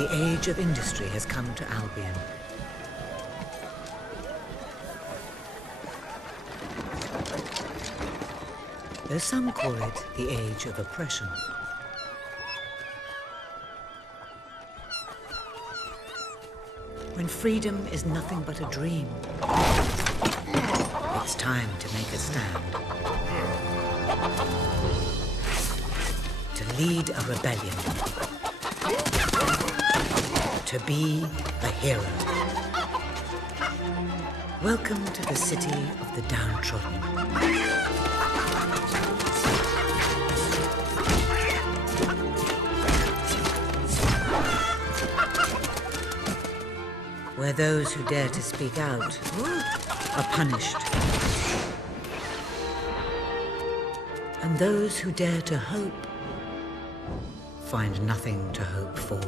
The age of industry has come to Albion. Though some call it the age of oppression. When freedom is nothing but a dream, it's time to make a stand. To lead a rebellion. To be a hero. Welcome to the city of the downtrodden. Where those who dare to speak out are punished. And those who dare to hope find nothing to hope for.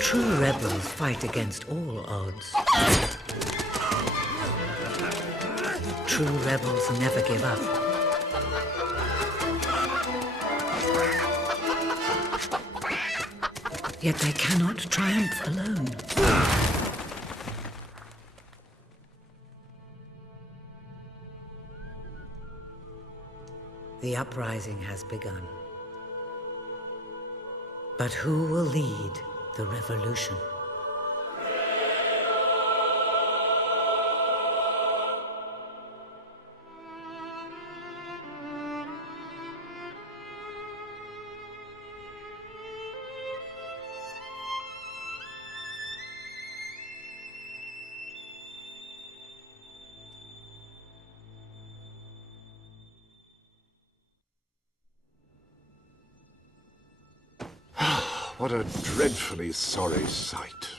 True rebels fight against all odds. True rebels never give up. Yet they cannot triumph alone. The uprising has begun. But who will lead the revolution? What a dreadfully sorry sight.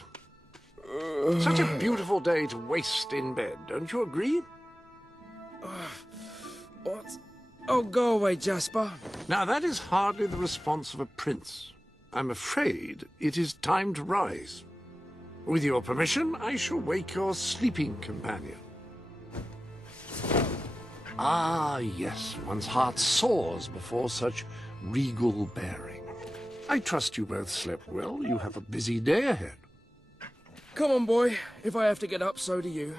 Such a beautiful day to waste in bed, don't you agree? What? Oh, go away, Jasper. Now, that is hardly the response of a prince. I'm afraid it is time to rise. With your permission, I shall wake your sleeping companion. Ah, yes, one's heart soars before such regal bearing. I trust you both slept well. You have a busy day ahead. Come on, boy. If I have to get up, so do you.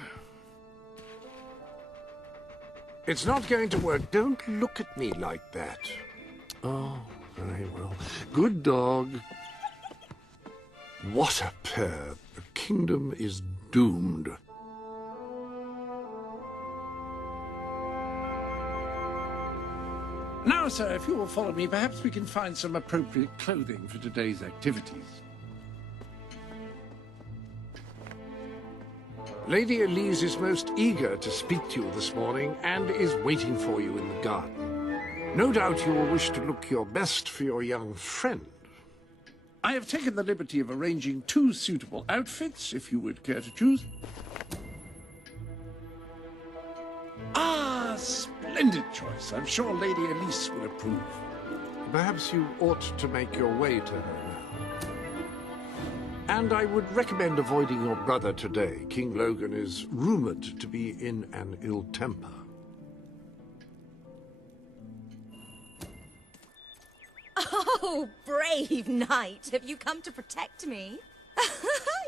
It's not going to work. Don't look at me like that. Oh, very well. Good dog. What a pair. The kingdom is doomed. Now, sir, if you will follow me, perhaps we can find some appropriate clothing for today's activities. Lady Elise is most eager to speak to you this morning and is waiting for you in the garden. No doubt you will wish to look your best for your young friend. I have taken the liberty of arranging 2 suitable outfits, if you would care to choose. Ah, splendid choice. I'm sure Lady Elise will approve. Perhaps you ought to make your way to her now. And I would recommend avoiding your brother today. King Logan is rumored to be in an ill temper. Oh, brave knight. Have you come to protect me?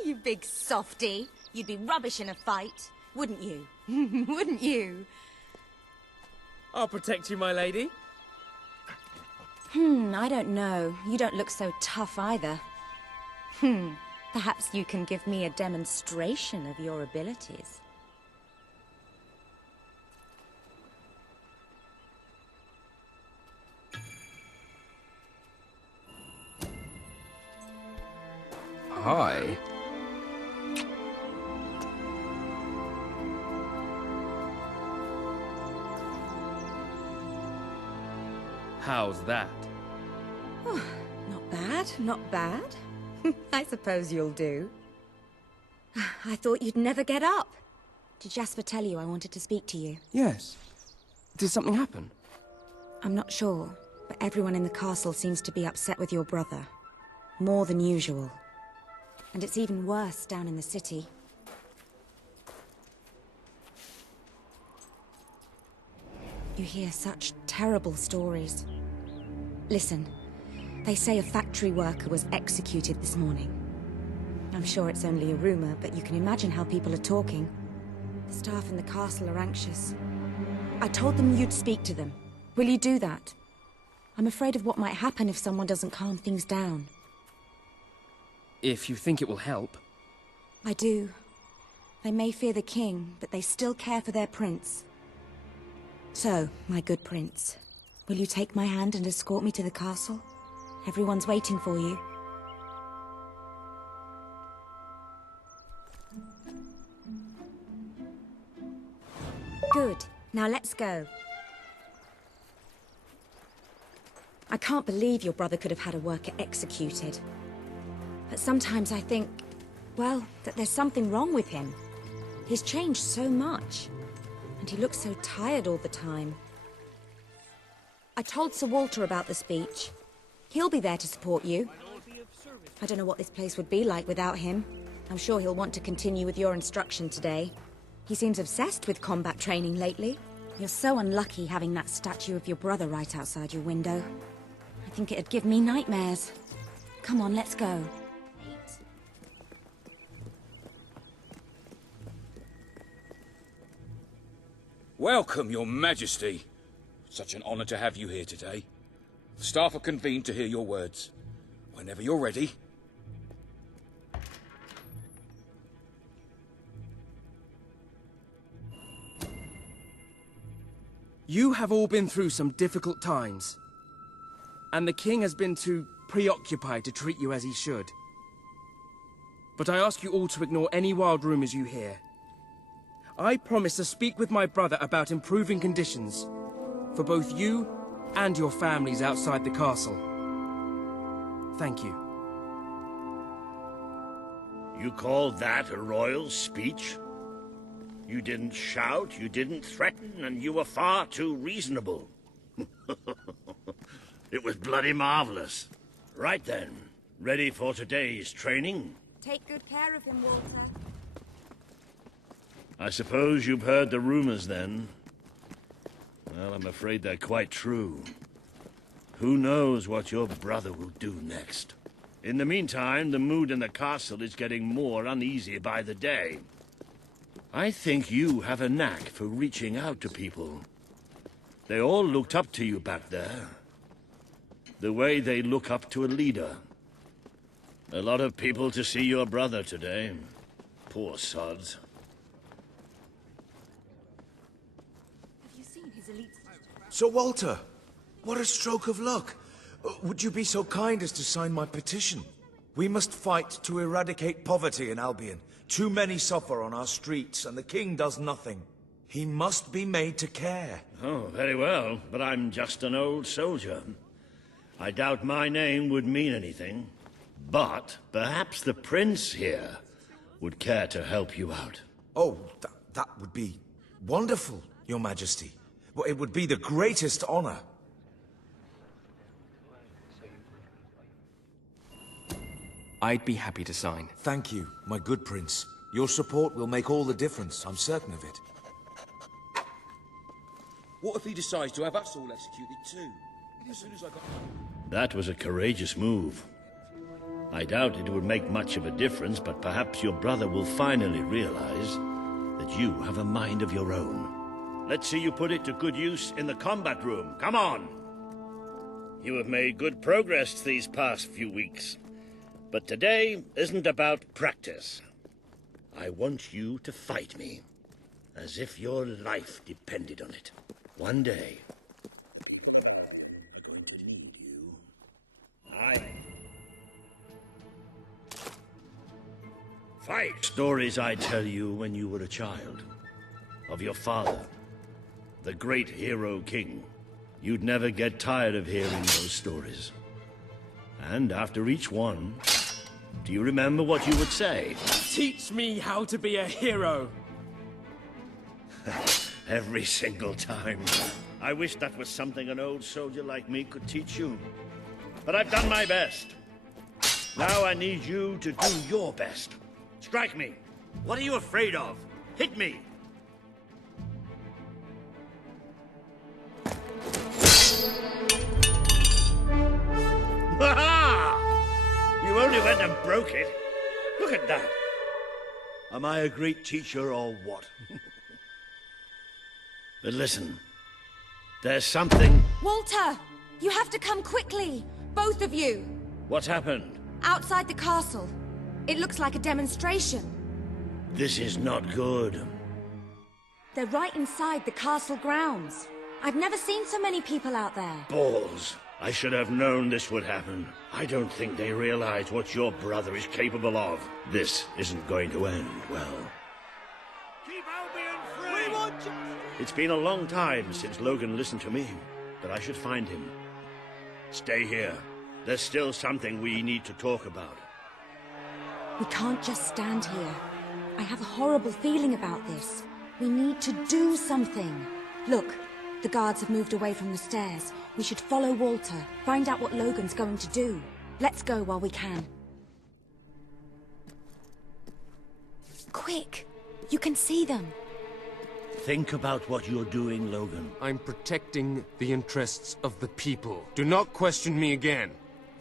You big softy. You'd be rubbish in a fight, wouldn't you? Wouldn't you? I'll protect you, my lady. I don't know. You don't look so tough either. Perhaps you can give me a demonstration of your abilities. Hi. How's that? Not bad, not bad. I suppose you'll do. I thought you'd never get up. Did Jasper tell you I wanted to speak to you? Yes. Did something happen? I'm not sure, but everyone in the castle seems to be upset with your brother. More than usual. And it's even worse down in the city. You hear such terrible stories. Listen, they say a factory worker was executed this morning. I'm sure it's only a rumor, but you can imagine how people are talking. The staff in the castle are anxious. I told them you'd speak to them. Will you do that? I'm afraid of what might happen if someone doesn't calm things down. If you think it will help. I do. They may fear the king, but they still care for their prince. So, my good prince, will you take my hand and escort me to the castle? Everyone's waiting for you. Good. Now let's go. I can't believe your brother could have had a worker executed. But sometimes I think, well, that there's something wrong with him. He's changed so much. And he looks so tired all the time. I told Sir Walter about the speech. He'll be there to support you. I don't know what this place would be like without him. I'm sure he'll want to continue with your instruction today. He seems obsessed with combat training lately. You're so unlucky having that statue of your brother right outside your window. I think it'd give me nightmares. Come on, let's go. Welcome, Your Majesty. Such an honor to have you here today. The staff are convened to hear your words. Whenever you're ready. You have all been through some difficult times. And the king has been too preoccupied to treat you as he should. But I ask you all to ignore any wild rumors you hear. I promise to speak with my brother about improving conditions for both you and your families outside the castle. Thank you. You call that a royal speech? You didn't shout, you didn't threaten, and you were far too reasonable. It was bloody marvelous. Right then, ready for today's training? Take good care of him, Walter. I suppose you've heard the rumors then. Well, I'm afraid they're quite true. Who knows what your brother will do next? In the meantime, the mood in the castle is getting more uneasy by the day. I think you have a knack for reaching out to people. They all looked up to you back there. The way they look up to a leader. A lot of people to see your brother today. Poor sods. Sir Walter, what a stroke of luck. Would you be so kind as to sign my petition? We must fight to eradicate poverty in Albion. Too many suffer on our streets, and the king does nothing. He must be made to care. Oh, very well, but I'm just an old soldier. I doubt my name would mean anything. But perhaps the prince here would care to help you out. Oh, that would be wonderful, Your Majesty. Well, it would be the greatest honor. I'd be happy to sign. Thank you, my good prince. Your support will make all the difference, I'm certain of it. What if he decides to have us all executed too? As soon as I got... That was a courageous move. I doubt it would make much of a difference, but perhaps your brother will finally realize that you have a mind of your own. Let's see you put it to good use in the combat room. Come on! You have made good progress these past few weeks. But today isn't about practice. I want you to fight me, as if your life depended on it. One day, people of Albion are going to need you. stories I tell you when you were a child. Of your father, the great hero king. You'd never get tired of hearing those stories. And after each one, do you remember what you would say? Teach me how to be a hero! Every single time. I wish that was something an old soldier like me could teach you. But I've done my best. Now I need you to do your best. Strike me. What are you afraid of? Hit me. Ha-ha! You only went and broke it. Look at that. Am I a great teacher or what? But listen, there's something... Walter! You have to come quickly! Both of you! What's happened? Outside the castle. It looks like a demonstration. This is not good. They're right inside the castle grounds. I've never seen so many people out there. Balls. I should have known this would happen. I don't think they realize what your brother is capable of. This isn't going to end well. Keep Albion free! We want justice! It's been a long time since Logan listened to me, but I should find him. Stay here. There's still something we need to talk about. We can't just stand here. I have a horrible feeling about this. We need to do something. Look, the guards have moved away from the stairs. We should follow Walter, find out what Logan's going to do. Let's go while we can. Quick! You can see them. Think about what you're doing, Logan. I'm protecting the interests of the people. Do not question me again.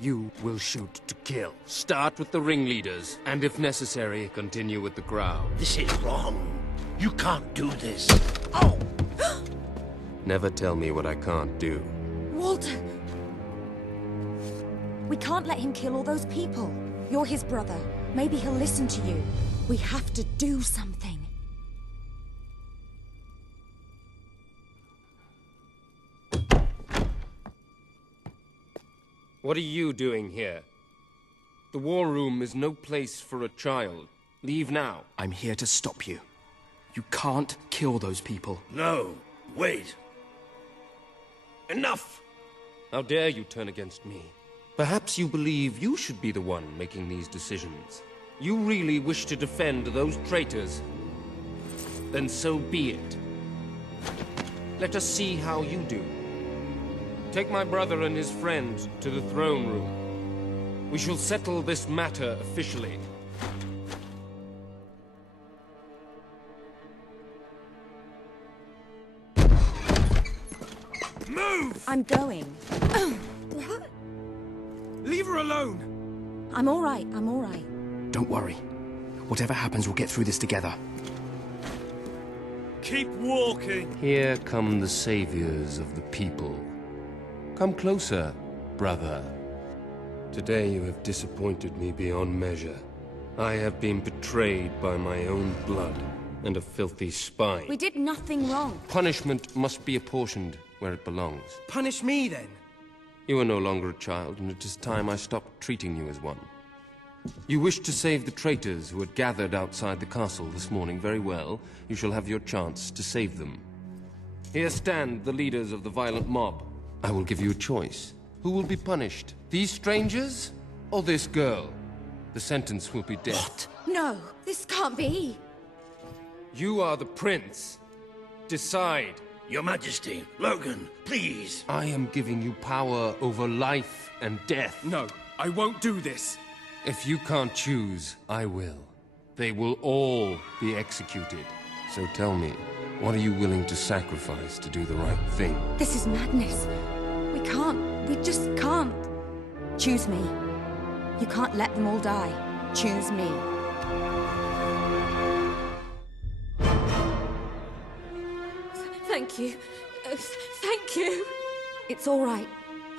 You will shoot to kill. Start with the ringleaders, and if necessary, continue with the crowd. This is wrong. You can't do this. Oh! Never tell me what I can't do. Walter! We can't let him kill all those people. You're his brother. Maybe he'll listen to you. We have to do something. What are you doing here? The war room is no place for a child. Leave now. I'm here to stop you. You can't kill those people. No, wait. Enough! How dare you turn against me? Perhaps you believe you should be the one making these decisions. You really wish to defend those traitors? Then so be it. Let us see how you do. Take my brother and his friend to the throne room. We shall settle this matter officially. Move! I'm going. What? Leave her alone! I'm all right, I'm all right. Don't worry. Whatever happens, we'll get through this together. Keep walking! Here come the saviors of the people. Come closer, brother. Today you have disappointed me beyond measure. I have been betrayed by my own blood and a filthy spy. We did nothing wrong. Punishment must be apportioned where it belongs. Punish me, then. You are no longer a child, and it is time I stopped treating you as one. You wished to save the traitors who had gathered outside the castle this morning. Very well. You shall have your chance to save them. Here stand the leaders of the violent mob. I will give you a choice. Who will be punished? These strangers? Or this girl? The sentence will be death. What? No, this can't be. You are the prince. Decide. Your Majesty, Logan, please. I am giving you power over life and death. No, I won't do this. If you can't choose, I will. They will all be executed. So tell me, what are you willing to sacrifice to do the right thing? This is madness. We just can't. Choose me. You can't let them all die. Choose me. Thank you. Thank you. It's all right.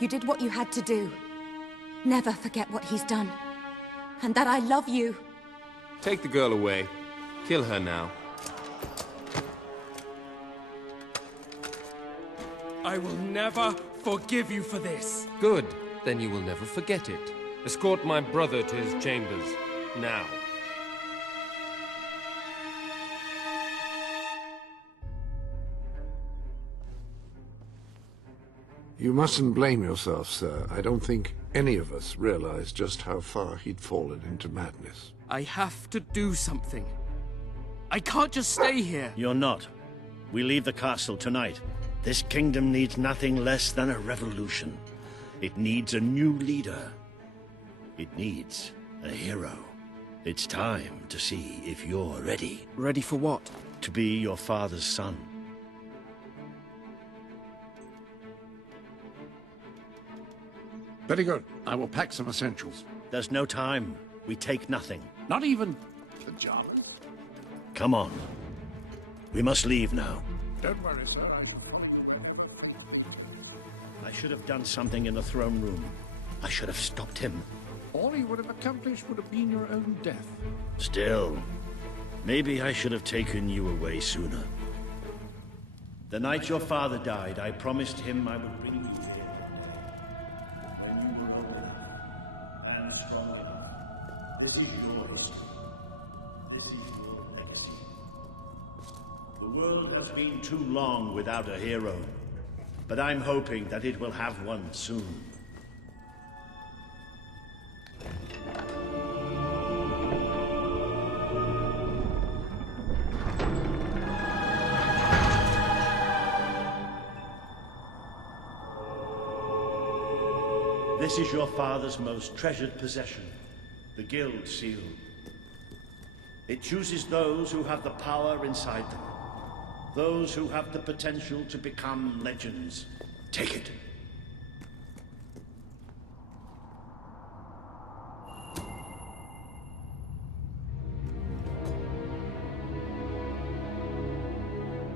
You did what you had to do. Never forget what he's done. And that I love you. Take the girl away. Kill her now. I will never forgive you for this. Good. Then you will never forget it. Escort my brother to his chambers. Now. You mustn't blame yourself, sir. I don't think any of us realized just how far he'd fallen into madness. I have to do something. I can't just stay here. You're not. We leave the castle tonight. This kingdom needs nothing less than a revolution. It needs a new leader. It needs a hero. It's time to see if you're ready. Ready for what? To be your father's son. Very good. I will pack some essentials. There's no time. We take nothing. Not even pajamas? Come on. We must leave now. Don't worry, sir. I should have done something in the throne room. I should have stopped him. All he would have accomplished would have been your own death. Still, maybe I should have taken you away sooner. The night your father died, I promised him I would bring you here. When you were old enough and strong enough. This is your history. This is your legacy. The world has been too long without a hero, but I'm hoping that it will have one soon. This is your father's most treasured possession, the Guild Seal. It chooses those who have the power inside them, those who have the potential to become legends. Take it.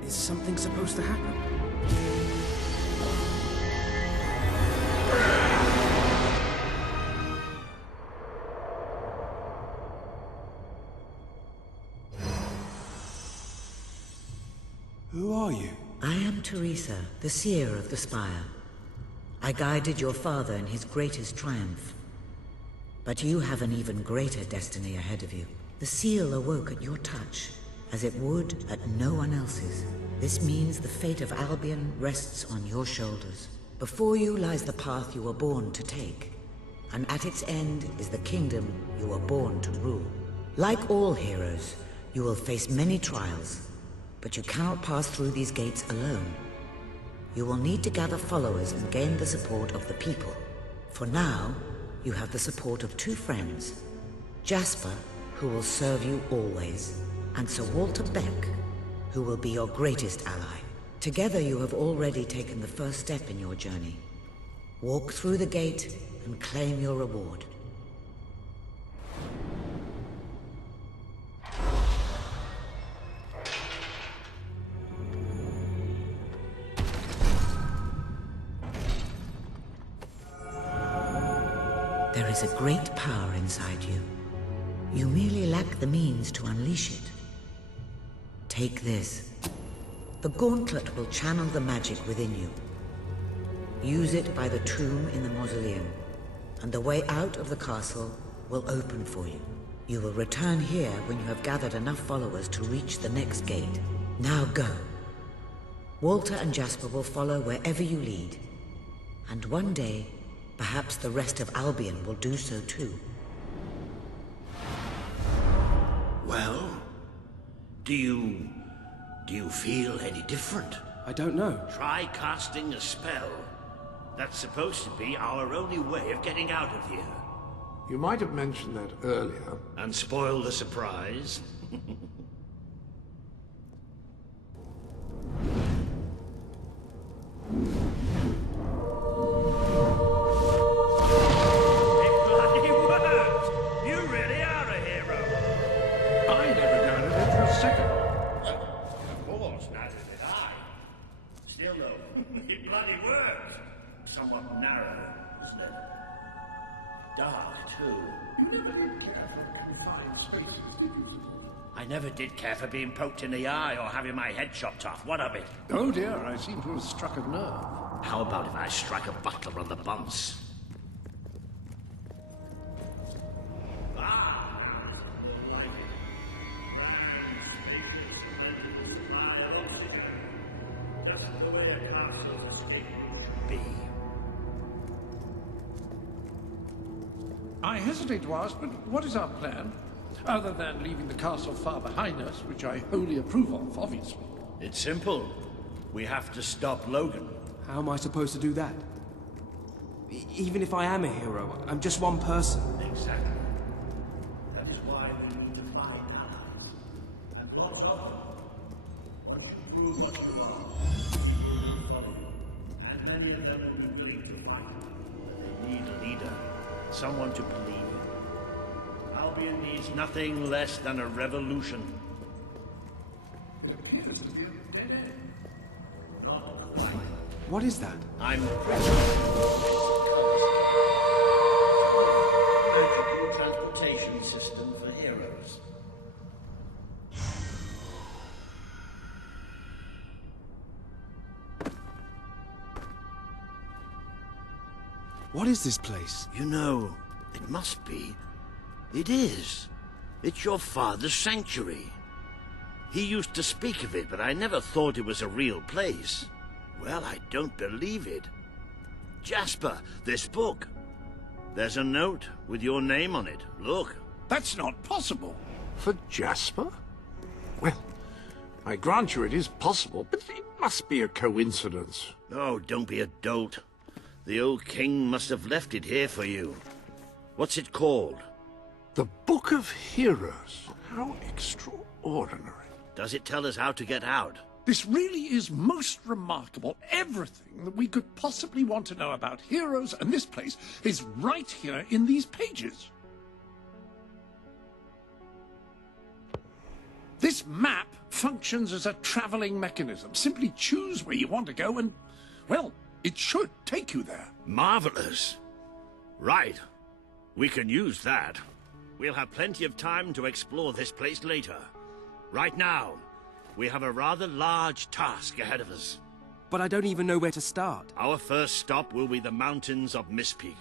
Is something supposed to happen? Who are you? I am Teresa, the seer of the spire. I guided your father in his greatest triumph. But you have an even greater destiny ahead of you. The seal awoke at your touch, as it would at no one else's. This means the fate of Albion rests on your shoulders. Before you lies the path you were born to take, and at its end is the kingdom you were born to rule. Like all heroes, you will face many trials, but you cannot pass through these gates alone. You will need to gather followers and gain the support of the people. For now, you have the support of two friends, Jasper, who will serve you always, and Sir Walter Beck, who will be your greatest ally. Together you have already taken the first step in your journey. Walk through the gate and claim your reward. There is a great power inside you. You merely lack the means to unleash it. Take this. The gauntlet will channel the magic within you. Use it by the tomb in the mausoleum, and the way out of the castle will open for you. You will return here when you have gathered enough followers to reach the next gate. Now go. Walter and Jasper will follow wherever you lead. And one day, perhaps the rest of Albion will do so too. Well, do you feel any different? I don't know. Try casting a spell. That's supposed to be our only way of getting out of here. You might have mentioned that earlier. And spoil the surprise. Somewhat narrow, isn't it? Dark, too. You never did care for confined spaces, did you? I never did care for being poked in the eye or having my head chopped off. What of it? Oh dear, I seem to have struck a nerve. How about if I strike a butler on the bunce? Just the way a castle escape should be. hesitate to ask, but what is our plan? Other than leaving the castle far behind us, which I wholly approve of, obviously. It's simple. We have to stop Logan. How am I supposed to do that? Even if I am a hero, I'm just one person. Exactly. That is why we need to find allies. And lots of them. Once you prove what you are, people will follow you. And many of them will be willing to fight. But they need a leader. Someone to believe in. Albion needs nothing less than a revolution. It appears to be a dead end. Not quite. What is that? I'm magical transportation system for heroes. What is this place? You know, it must be. It is. It's your father's sanctuary. He used to speak of it, but I never thought it was a real place. Well, I don't believe it. Jasper, this book. There's a note with your name on it. Look. That's not possible. For Jasper? Well, I grant you it is possible, but it must be a coincidence. Oh, don't be a dolt. The old king must have left it here for you. What's it called? The Book of Heroes. How extraordinary. Does it tell us how to get out? This really is most remarkable. Everything that we could possibly want to know about heroes and this place is right here in these pages. This map functions as a traveling mechanism. Simply choose where you want to go and, well, it should take you there. Marvelous. Right. We can use that. We'll have plenty of time to explore this place later. Right now, we have a rather large task ahead of us. But I don't even know where to start. Our first stop will be the mountains of Mistpeak.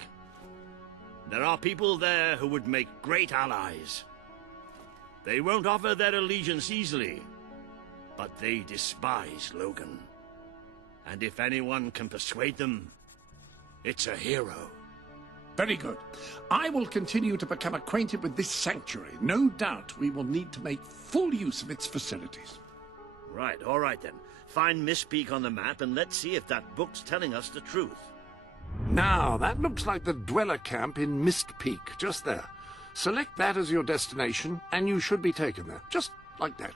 There are people there who would make great allies. They won't offer their allegiance easily, but they despise Logan. And if anyone can persuade them, it's a hero. Very good. I will continue to become acquainted with this sanctuary. No doubt we will need to make full use of its facilities. Right, all right then. Find Mistpeak on the map and let's see if that book's telling us the truth. Now, that looks like the dweller camp in Mistpeak, just there. Select that as your destination, and you should be taken there, just like that.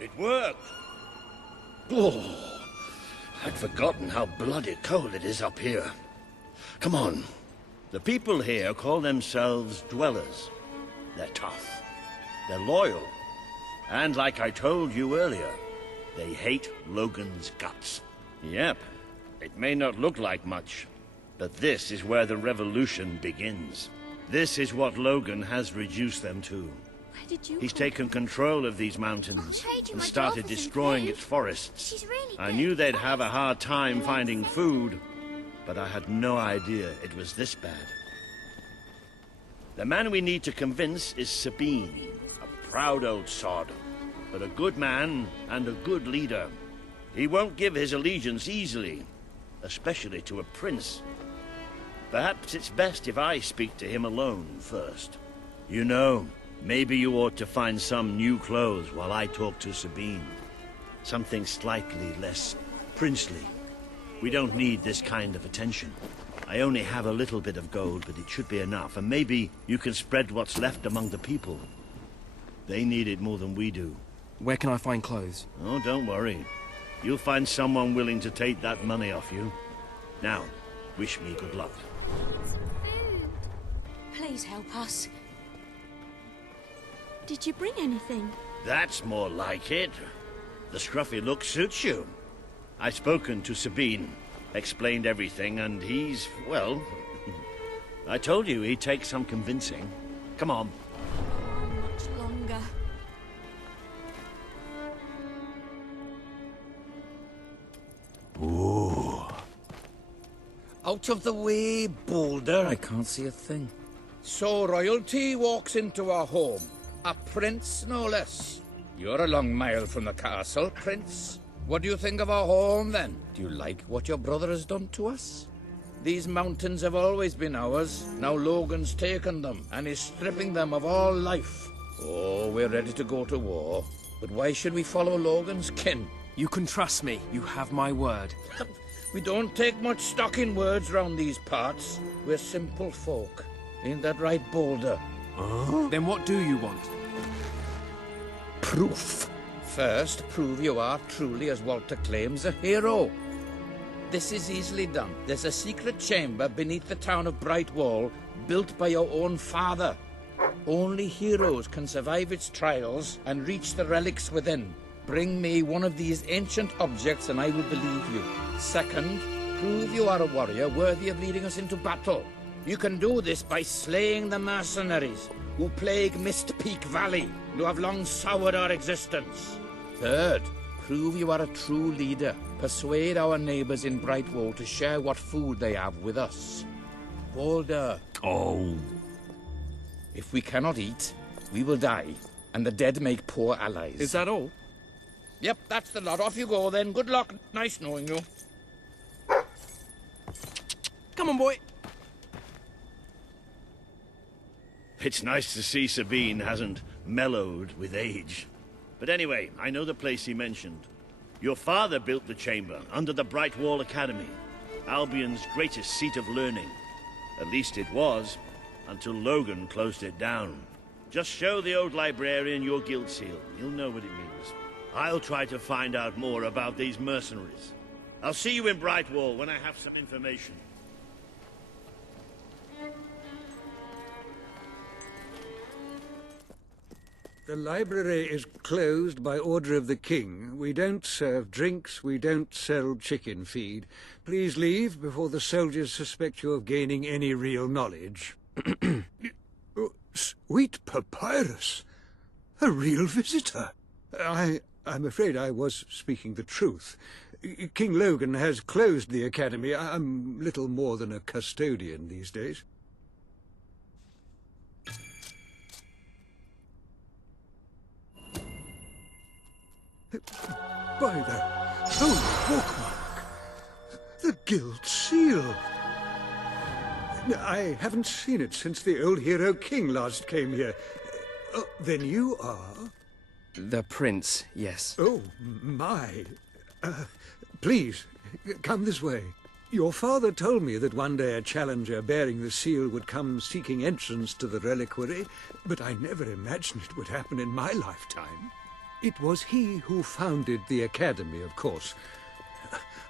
It worked! Oh, I'd forgotten how bloody cold it is up here. Come on. The people here call themselves dwellers. They're tough. They're loyal. And like I told you earlier, they hate Logan's guts. Yep. It may not look like much, but this is where the revolution begins. This is what Logan has reduced them to. He's taken control of these mountains and started destroying its forests. I knew they'd have a hard time finding food, but I had no idea it was this bad. The man we need to convince is Sabine, a proud old sod, but a good man and a good leader. He won't give his allegiance easily, especially to a prince. Perhaps it's best if I speak to him alone first. You know, maybe you ought to find some new clothes while I talk to Sabine. Something slightly less princely. We don't need this kind of attention. I only have a little bit of gold, but it should be enough. And maybe you can spread what's left among the people. They need it more than we do. Where can I find clothes? Oh, don't worry. You'll find someone willing to take that money off you. Now, wish me good luck. Some food. Please help us. Did you bring anything? That's more like it. The scruffy look suits you. I've spoken to Sabine, explained everything, and he's, well, I told you he'd take some convincing. Come on. How much longer? Out of the way, Boulder. I can't see a thing. So royalty walks into our home. A prince, no less. You're a long mile from the castle, Prince. What do you think of our home, then? Do you like what your brother has done to us? These mountains have always been ours. Now Logan's taken them, and is stripping them of all life. Oh, we're ready to go to war. But why should we follow Logan's kin? You can trust me. You have my word. We don't take much stock in words round these parts. We're simple folk. Ain't that right, Boulder? Then what do you want? Proof. First, prove you are truly, as Walter claims, a hero. This is easily done. There's a secret chamber beneath the town of Brightwall, built by your own father. Only heroes can survive its trials and reach the relics within. Bring me one of these ancient objects and I will believe you. Second, prove you are a warrior worthy of leading us into battle. You can do this by slaying the mercenaries who plague Mist Peak Valley and who have long soured our existence. Third, prove you are a true leader. Persuade our neighbors in Brightwall to share what food they have with us. Boulder. Oh. If we cannot eat, we will die, and the dead make poor allies. Is that all? Yep, that's the lot. Off you go then. Good luck. Nice knowing you. Come on, boy. It's nice to see Sabine hasn't mellowed with age. But anyway, I know the place he mentioned. Your father built the chamber under the Brightwall Academy, Albion's greatest seat of learning. At least it was, until Logan closed it down. Just show the old librarian your guild seal. He'll know what it means. I'll try to find out more about these mercenaries. I'll see you in Brightwall when I have some information. The library is closed by order of the king. We don't serve drinks, we don't sell chicken feed. Please leave before the soldiers suspect you of gaining any real knowledge. Sweet papyrus! A real visitor! I'm afraid I was speaking the truth. King Logan has closed the academy. I'm little more than a custodian these days. By the holy bookmark! The guild seal! I haven't seen it since the old hero king last came here. Then you are? The prince, yes. Oh, my. Please, come this way. Your father told me that one day a challenger bearing the seal would come seeking entrance to the reliquary, but I never imagined it would happen in my lifetime. It was he who founded the academy, of course.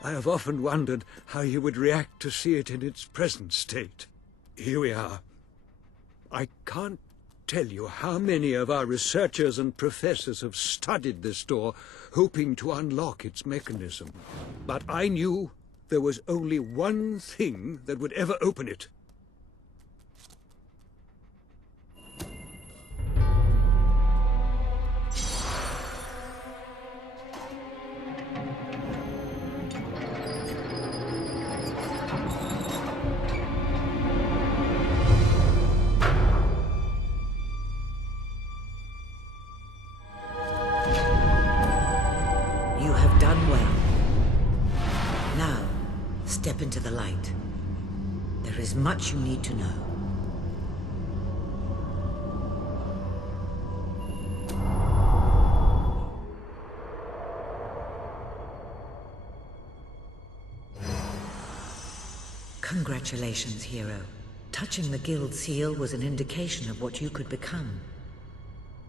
I have often wondered how he would react to see it in its present state. Here we are. I can't tell you how many of our researchers and professors have studied this door, hoping to unlock its mechanism. But I knew there was only one thing that would ever open it. Step into the light. There is much you need to know. Congratulations, hero. Touching the guild seal was an indication of what you could become.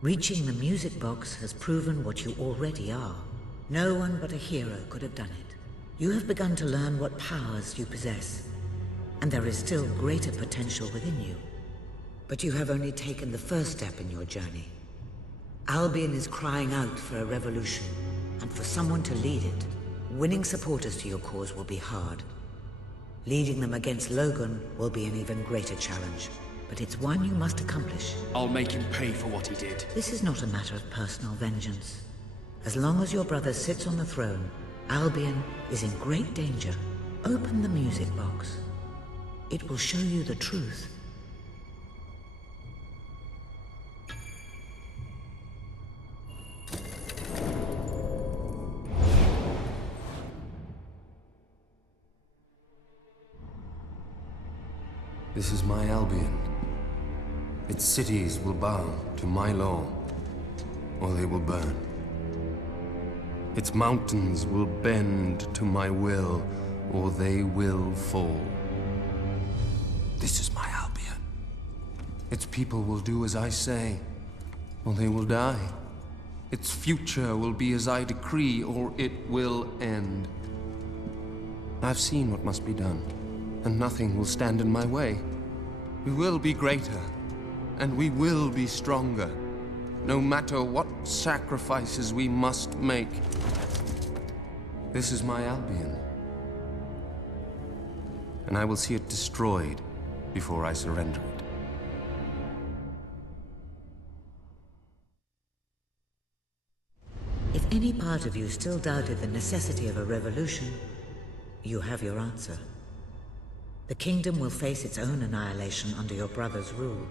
Reaching the music box has proven what you already are. No one but a hero could have done it. You have begun to learn what powers you possess, and there is still greater potential within you. But you have only taken the first step in your journey. Albion is crying out for a revolution, and for someone to lead it. Winning supporters to your cause will be hard. Leading them against Logan will be an even greater challenge, but it's one you must accomplish. I'll make him pay for what he did. This is not a matter of personal vengeance. As long as your brother sits on the throne, Albion is in great danger. Open the music box. It will show you the truth. This is my Albion. Its cities will bow to my law, or they will burn. Its mountains will bend to my will, or they will fall. This is my Albion. Its people will do as I say, or they will die. Its future will be as I decree, or it will end. I've seen what must be done, and nothing will stand in my way. We will be greater, and we will be stronger, no matter what sacrifices we must make. This is my Albion, and I will see it destroyed before I surrender it. If any part of you still doubted the necessity of a revolution, you have your answer. The kingdom will face its own annihilation under your brother's rule.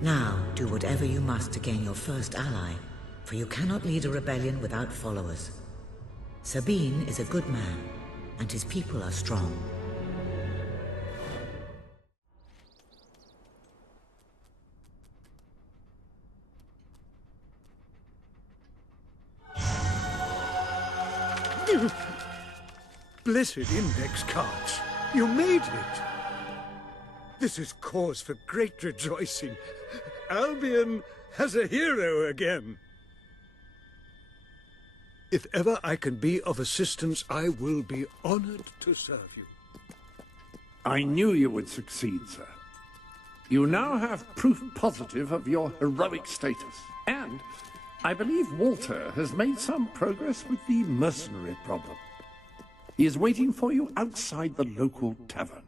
Now, do whatever you must to gain your first ally, for you cannot lead a rebellion without followers. Sabine is a good man, and his people are strong. Blessed index cards! You made it! This is cause for great rejoicing. Albion has a hero again. If ever I can be of assistance, I will be honored to serve you. I knew you would succeed, sir. You now have proof positive of your heroic status. And I believe Walter has made some progress with the mercenary problem. He is waiting for you outside the local tavern.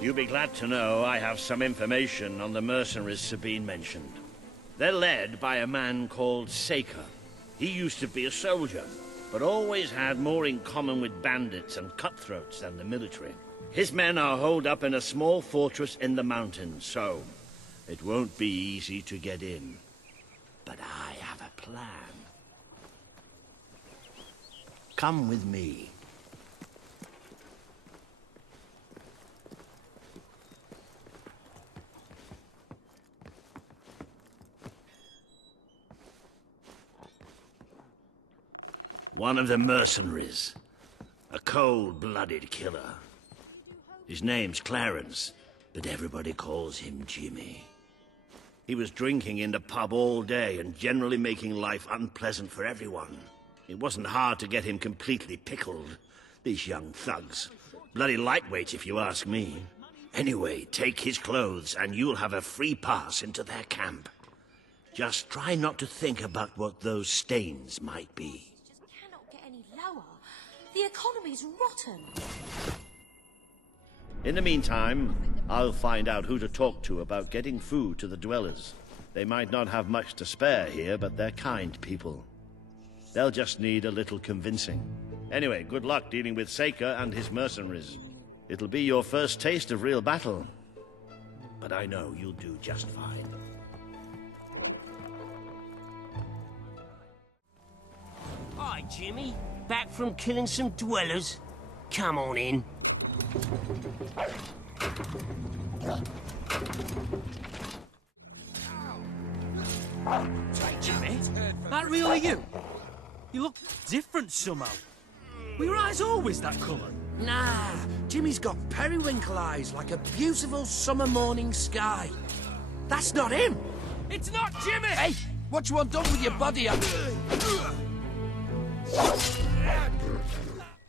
You'll be glad to know I have some information on the mercenaries Sabine mentioned. They're led by a man called Saker. He used to be a soldier, but always had more in common with bandits and cutthroats than the military. His men are holed up in a small fortress in the mountains, so it won't be easy to get in. But I have a plan. Come with me. One of the mercenaries. A cold-blooded killer. His name's Clarence, but everybody calls him Jimmy. He was drinking in the pub all day and generally making life unpleasant for everyone. It wasn't hard to get him completely pickled. These young thugs. Bloody lightweights, if you ask me. Anyway, take his clothes and you'll have a free pass into their camp. Just try not to think about what those stains might be. Just cannot get any lower. The economy's rotten. In the meantime, I'll find out who to talk to about getting food to the dwellers. They might not have much to spare here, but they're kind people. They'll just need a little convincing. Anyway, good luck dealing with Saker and his mercenaries. It'll be your first taste of real battle. But I know you'll do just fine. Hi, Jimmy. Back from killing some dwellers? Come on in. Jimmy, that really you? You look different somehow. Were your eyes always that colour? Nah, Jimmy's got periwinkle eyes like a beautiful summer morning sky. That's not him. It's not Jimmy! Hey, what you want done with your body?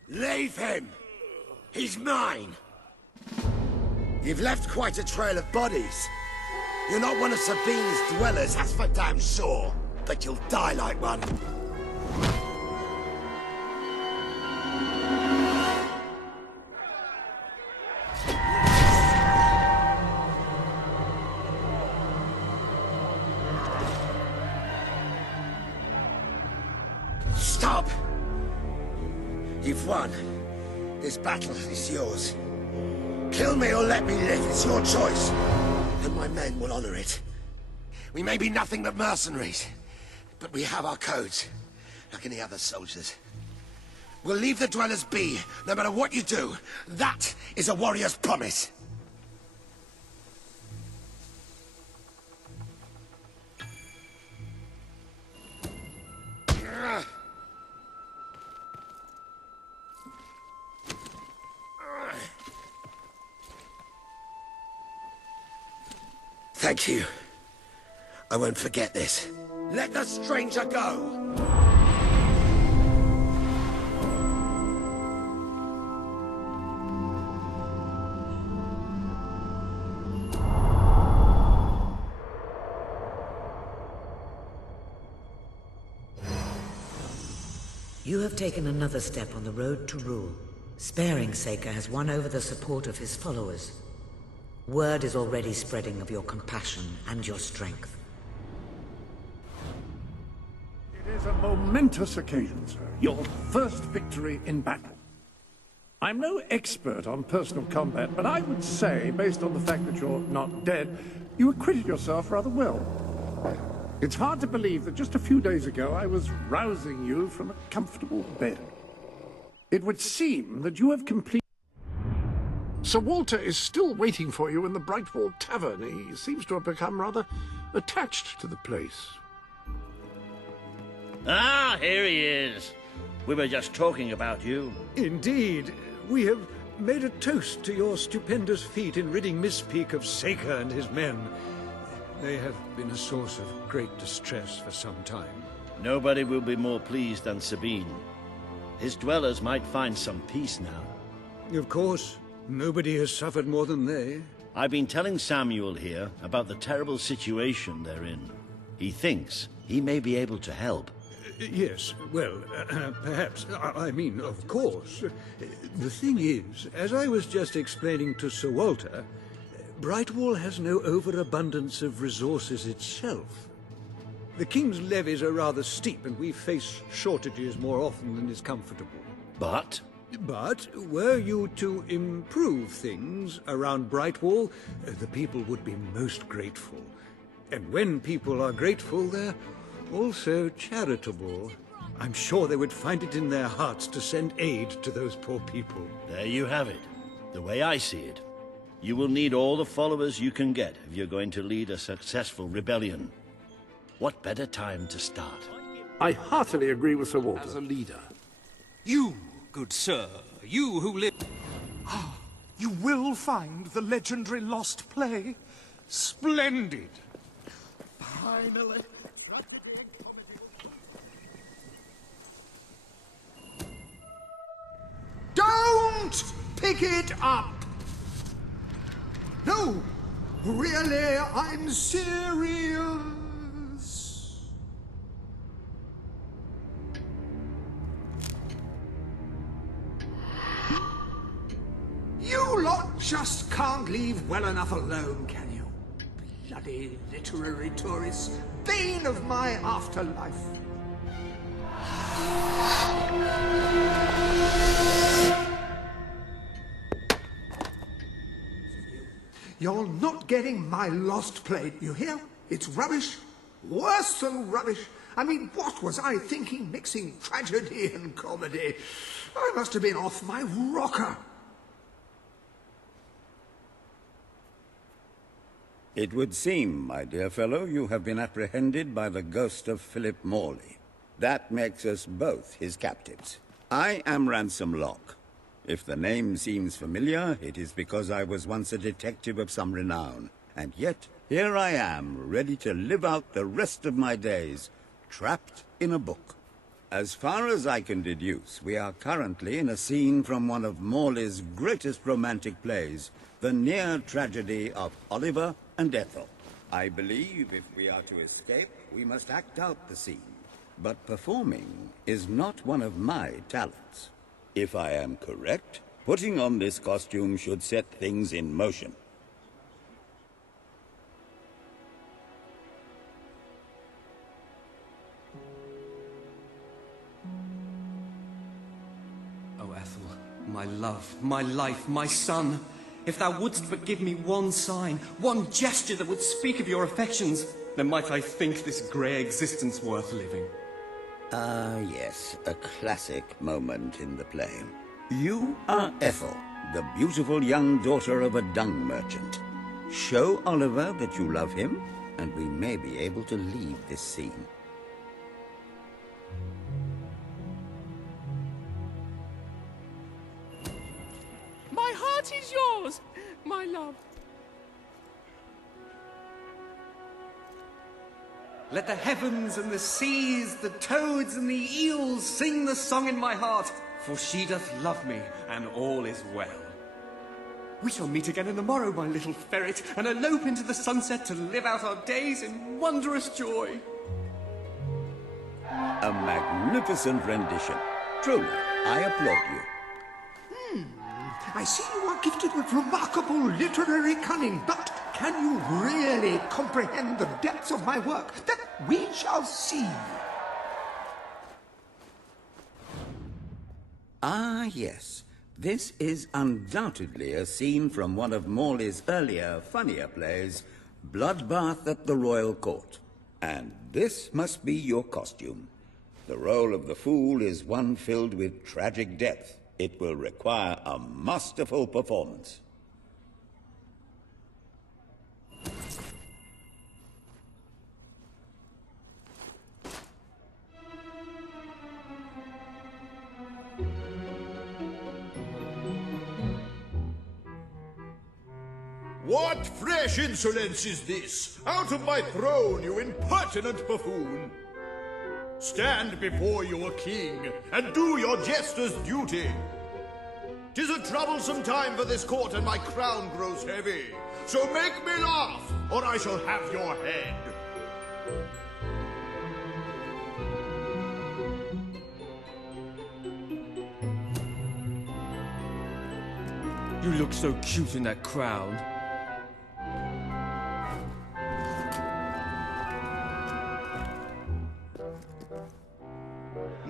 Leave him! He's mine! You've left quite a trail of bodies. You're not one of Sabine's dwellers, that's for damn sure. But you'll die like one. Stop! You've won. This battle is yours. Kill me or let me live, it's your choice. And my men will honor it. We may be nothing but mercenaries, but we have our codes, like any other soldiers. We'll leave the dwellers be, no matter what you do. That is a warrior's promise. Thank you. I won't forget this. Let the stranger go! You have taken another step on the road to rule. Sparing Saker has won over the support of his followers. Word is already spreading of your compassion and your strength. It is a momentous occasion, sir. Your first victory in battle. I'm no expert on personal combat, but I would say, based on the fact that you're not dead, you acquitted yourself rather well. It's hard to believe that just a few days ago I was rousing you from a comfortable bed. It would seem that you have completed... Sir Walter is still waiting for you in the Brightwall Tavern. He seems to have become rather attached to the place. Ah, here he is. We were just talking about you. Indeed. We have made a toast to your stupendous feat in ridding Mistpeak of Saker and his men. They have been a source of great distress for some time. Nobody will be more pleased than Sabine. His dwellers might find some peace now. Of course. Nobody has suffered more than they. I've been telling Samuel here about the terrible situation they're in. He thinks he may be able to help. Yes, well, perhaps. I mean, of course. The thing is, as I was just explaining to Sir Walter, Brightwall has no overabundance of resources itself. The King's levies are rather steep, and we face shortages more often than is comfortable. But were you to improve things around Brightwall, the people would be most grateful. And when people are grateful, they're also charitable. I'm sure they would find it in their hearts to send aid to those poor people. There you have it. The way I see it. You will need all the followers you can get if you're going to lead a successful rebellion. What better time to start? I heartily agree with Sir Walter. As a leader. You, good sir, you who live... You will find the legendary lost play? Splendid! Finally! Don't pick it up! No! Really, I'm serious! You lot just can't leave well enough alone, can you? Bloody literary tourists, bane of my afterlife. You're not getting my lost play, you hear? It's rubbish. Worse than rubbish. I mean, what was I thinking mixing tragedy and comedy? I must have been off my rocker. It would seem, my dear fellow, you have been apprehended by the ghost of Philip Morley. That makes us both his captives. I am Ransom Locke. If the name seems familiar, it is because I was once a detective of some renown. And yet, here I am, ready to live out the rest of my days, trapped in a book. As far as I can deduce, we are currently in a scene from one of Morley's greatest romantic plays, the near tragedy of Oliver and Ethel. I believe if we are to escape, we must act out the scene. But performing is not one of my talents. If I am correct, putting on this costume should set things in motion. Oh, Ethel, my love, my life, my son. If thou wouldst but give me one sign, one gesture that would speak of your affections, then might I think this grey existence worth living. Ah, yes, a classic moment in the play. You are Ethel, the beautiful young daughter of a dung merchant. Show Oliver that you love him, and we may be able to leave this scene. My heart is yours, my love. Let the heavens and the seas, the toads and the eels sing the song in my heart, for she doth love me, and all is well. We shall meet again in the morrow, my little ferret, and elope into the sunset to live out our days in wondrous joy. A magnificent rendition. Truly, I applaud you. I see you are gifted with remarkable literary cunning, but can you really comprehend the depths of my work? That we shall see. Ah, yes. This is undoubtedly a scene from one of Morley's earlier, funnier plays, Bloodbath at the Royal Court. And this must be your costume. The role of the fool is one filled with tragic depth. It will require a masterful performance. What fresh insolence is this? Out of my throne, you impertinent buffoon! Stand before your king, and do your jester's duty. 'Tis a troublesome time for this court, and my crown grows heavy. So make me laugh, or I shall have your head. You look so cute in that crown.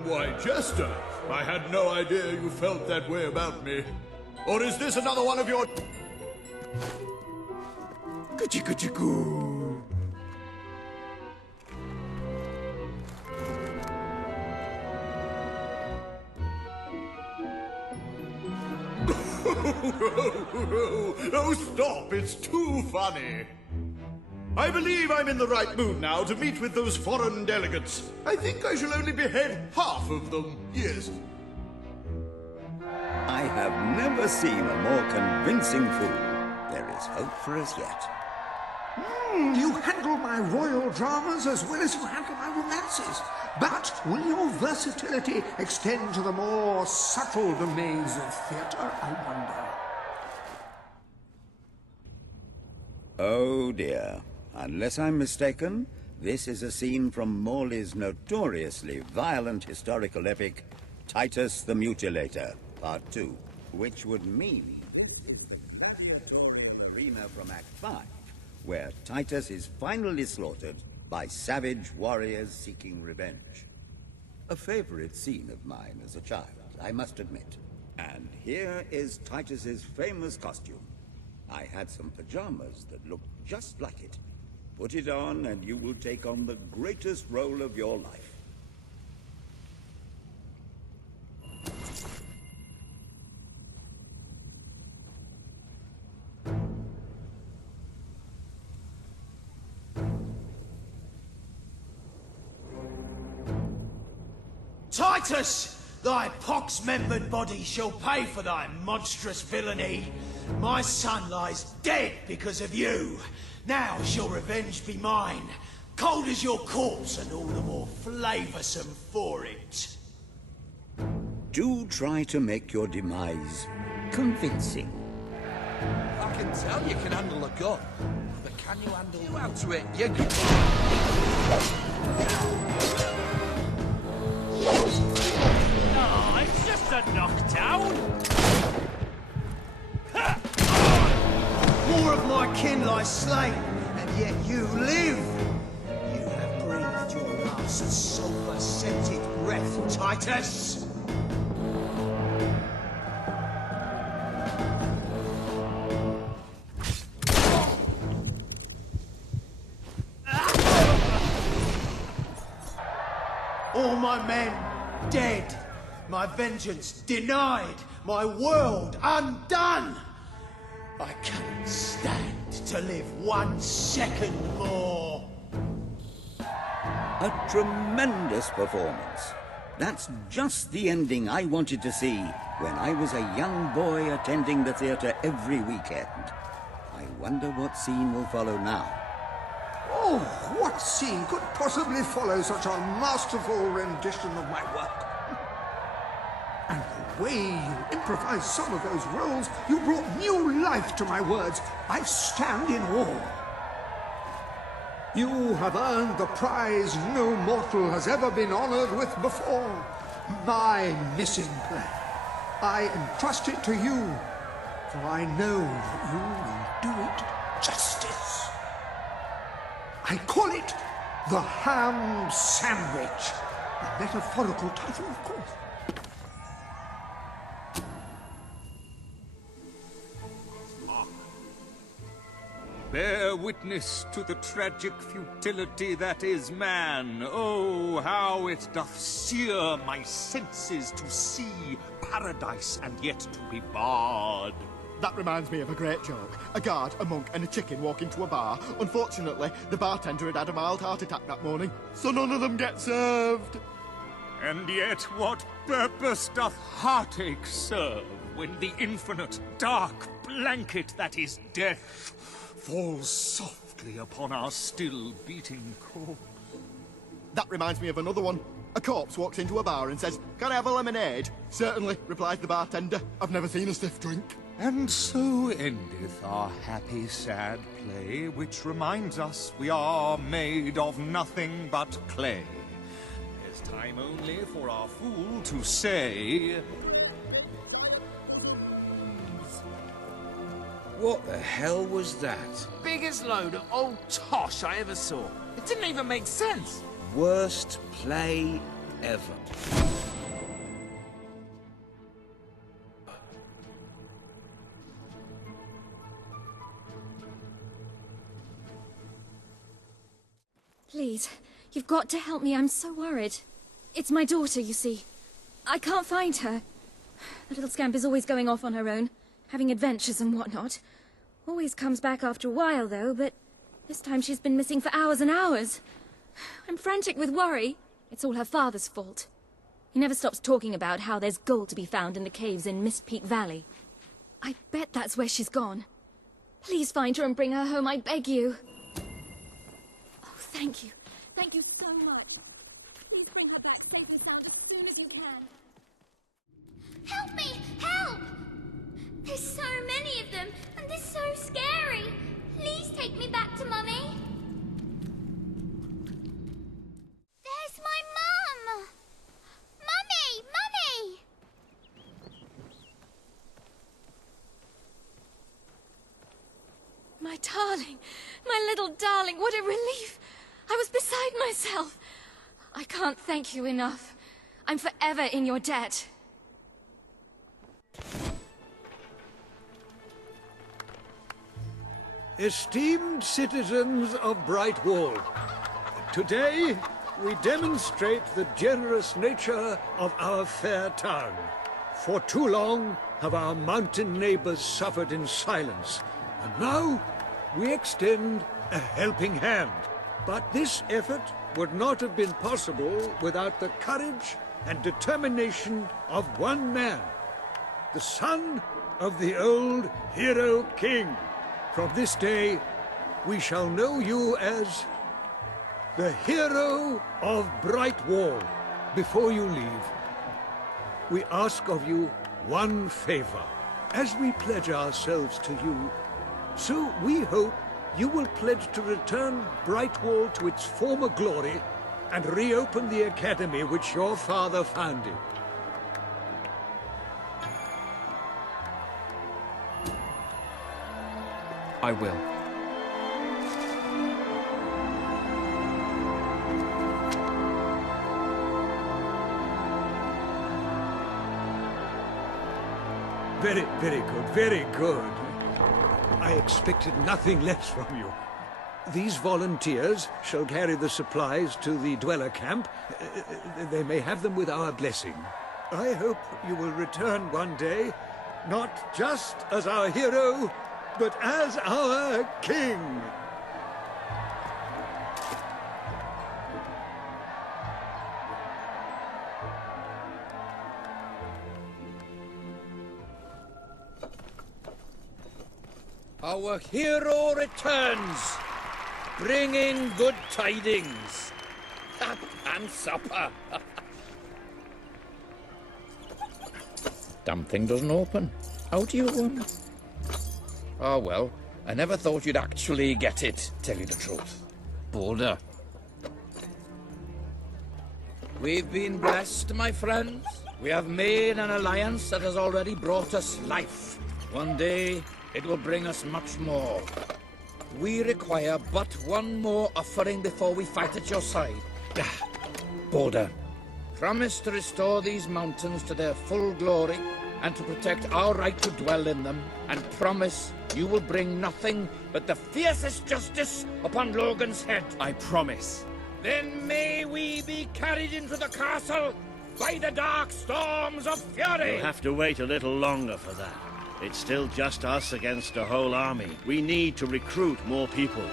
Why, Jester, I had no idea you felt that way about me. Or is this another one of your... Kuchi-kuchi-goo. Oh, stop, it's too funny. I believe I'm in the right mood now to meet with those foreign delegates. I think I shall only behead half of them, yes. I have never seen a more convincing fool. There is hope for us yet. You handle my royal dramas as well as you handle my romances. But will your versatility extend to the more subtle domains of theatre, I wonder? Oh dear. Unless I'm mistaken, this is a scene from Morley's notoriously violent historical epic, Titus the Mutilator, Part 2, which would mean this is the gladiatorial arena from Act 5, where Titus is finally slaughtered by savage warriors seeking revenge. A favorite scene of mine as a child, I must admit. And here is Titus's famous costume. I had some pajamas that looked just like it. Put it on and you will take on the greatest role of your life. Titus! Thy pox-membered body shall pay for thy monstrous villainy. My son lies dead because of you. Now shall revenge be mine, cold as your corpse and all the more flavoursome for it. Do try to make your demise convincing. I can tell you can handle a gun, but can you handle you out to it? You... Oh, it's just a knockdown. More of my kin lie slain, and yet you live. You have breathed your last sulphur-scented breath, Titus. All my men dead. My vengeance denied. My world undone. I cannot stand to live 1 second more. A tremendous performance. That's just the ending I wanted to see when I was a young boy attending the theatre every weekend. I wonder what scene will follow now. Oh, what scene could possibly follow such a masterful rendition of my work? And the way you improvised some of those roles, you brought new life to my words. I stand in awe. You have earned the prize no mortal has ever been honored with before. My missing play. I entrust it to you, for I know that you will do it justice. I call it the Ham Sandwich. A metaphorical title, of course. Bear witness to the tragic futility that is man. Oh, how it doth sear my senses to see paradise and yet to be barred. That reminds me of a great joke. A guard, a monk, and a chicken walk into a bar. Unfortunately, the bartender had had a mild heart attack that morning, so none of them get served. And yet what purpose doth heartache serve when the infinite dark blanket that is death falls softly upon our still beating corpse? That reminds me of another one. A corpse walks into a bar and says, "Can I have a lemonade?" "Certainly," replies the bartender. "I've never seen a stiff drink." And so endeth our happy sad play, which reminds us we are made of nothing but clay. There's time only for our fool to say... What the hell was that? Biggest load of old tosh I ever saw. It didn't even make sense. Worst play ever. Please, you've got to help me. I'm so worried. It's my daughter, you see. I can't find her. The little scamp is always going off on her own, having adventures and whatnot. Always comes back after a while, though, but this time she's been missing for hours and hours. I'm frantic with worry. It's all her father's fault. He never stops talking about how there's gold to be found in the caves in Mist Peak Valley. I bet that's where she's gone. Please find her and bring her home, I beg you. Oh, thank you. Thank you so much. Please bring her back safe and sound as soon as you can. Help me! Help! There's so many of them, and they're so scary. Please take me back to Mummy. There's my mum! Mummy! Mummy! My darling, my little darling, what a relief. I was beside myself. I can't thank you enough. I'm forever in your debt. Esteemed citizens of Brightwall, today we demonstrate the generous nature of our fair town. For too long have our mountain neighbors suffered in silence, and now we extend a helping hand. But this effort would not have been possible without the courage and determination of one man, the son of the old hero king. From this day, we shall know you as the hero of Brightwall. Before you leave, we ask of you one favor. As we pledge ourselves to you, so we hope you will pledge to return Brightwall to its former glory and reopen the academy which your father founded. I will. Very good, very good. I expected nothing less from you. These volunteers shall carry the supplies to the dweller camp. They may have them with our blessing. I hope you will return one day, not just as our hero, but as our king. Our hero returns, bringing good tidings. And supper. Damn thing doesn't open. How do you, Oh well, I never thought you'd actually get it, tell you the truth. Boulder. We've been blessed, my friends. We have made an alliance that has already brought us life. One day, it will bring us much more. We require but one more offering before we fight at your side. Boulder, promise to restore these mountains to their full glory and to protect our right to dwell in them, and promise you will bring nothing but the fiercest justice upon Logan's head. I promise. Then may we be carried into the castle by the dark storms of fury! You'll have to wait a little longer for that. It's still just us against a whole army. We need to recruit more people.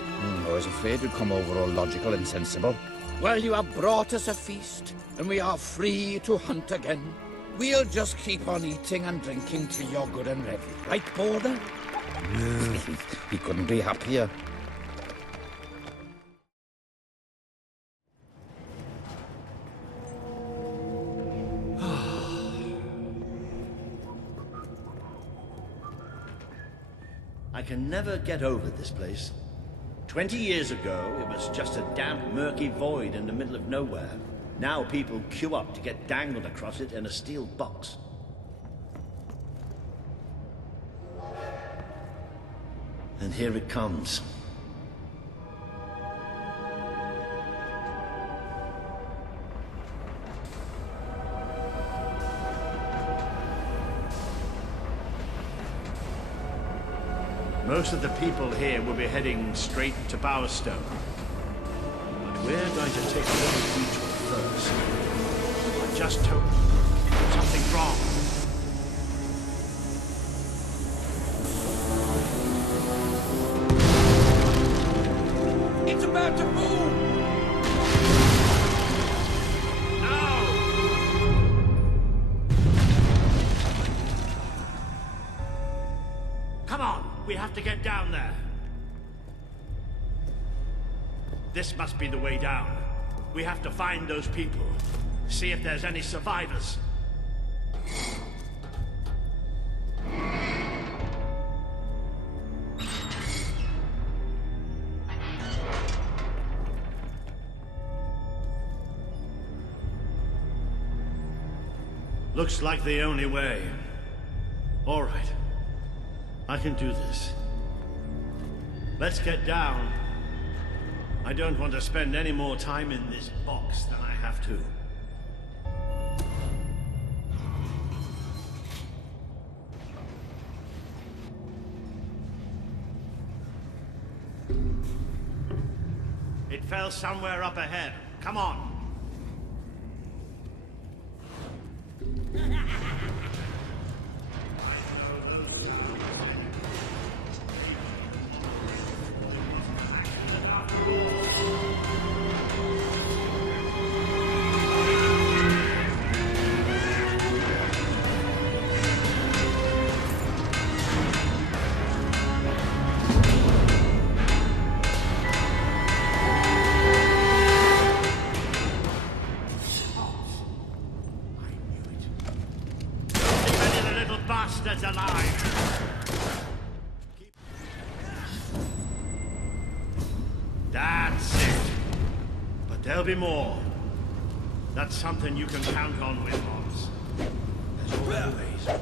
I was afraid you'd come over all logical and sensible. Well, you have brought us a feast, and we are free to hunt again. We'll just keep on eating and drinking till you're good and ready. Right, Boulder? Yeah. He couldn't be happier. I can never get over this place. 20 years ago, it was just a damp, murky void in the middle of nowhere. Now people queue up to get dangled across it in a steel box. And here it comes. Most of the people here will be heading straight to Bowerstone. But we're going to take a little detour first. I just hope something's wrong. It's about to boom! Come on! We have to get down there. This must be the way down. We have to find those people. See if there's any survivors. Looks like the only way. All right. I can do this. Let's get down. I don't want to spend any more time in this box than I have to. It fell somewhere up ahead. Come on. That's it. But there'll be more. That's something you can count on with, Hobbs. There's always more.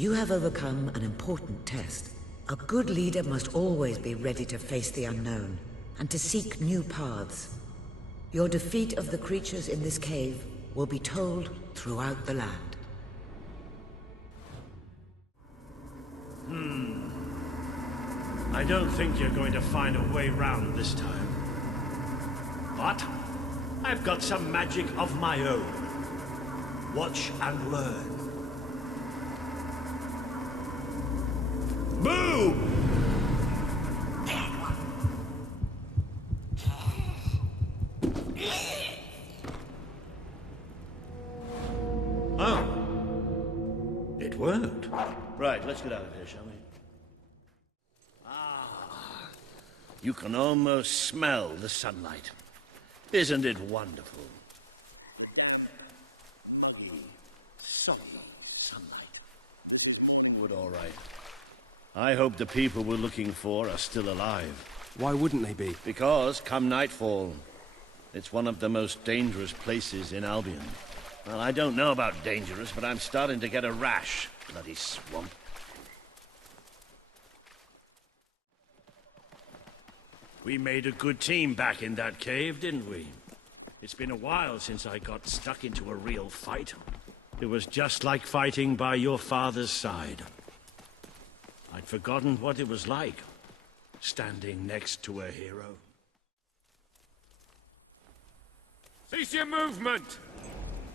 You have overcome an important test. A good leader must always be ready to face the unknown, and to seek new paths. Your defeat of the creatures in this cave will be told throughout the land. I don't think you're going to find a way round this time. But I've got some magic of my own. Watch and learn. Boom! Oh. It worked. Right, let's get out of here, shall we? You can almost smell the sunlight. Isn't it wonderful? Soft sunlight. Good, all right. I hope the people we're looking for are still alive. Why wouldn't they be? Because, come nightfall, it's one of the most dangerous places in Albion. Well, I don't know about dangerous, but I'm starting to get a rash. Bloody swamp. We made a good team back in that cave, didn't we? It's been a while since I got stuck into a real fight. It was just like fighting by your father's side. I'd forgotten what it was like, standing next to a hero. Cease your movement!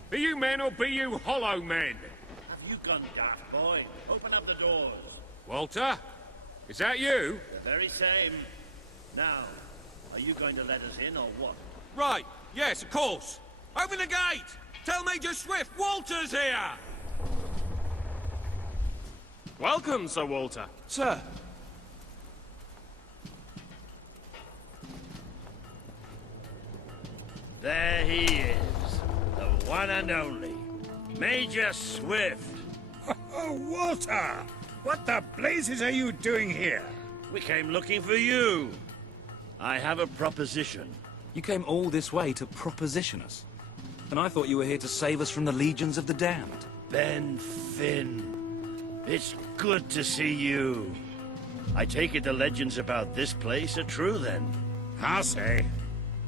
Be you men or be you hollow men? Have you gone daft, boy? Open up the doors. Walter? Is that you? The very same. Now, are you going to let us in or what? Right, yes, of course. Open the gate! Tell Major Swift Walter's here! Welcome, Sir Walter. Sir. There he is, the one and only, Major Swift. Oh, Walter! What the blazes are you doing here? We came looking for you. I have a proposition. You came all this way to proposition us. And I thought you were here to save us from the legions of the damned. Ben Finn, it's good to see you. I take it the legends about this place are true, then? I'll say.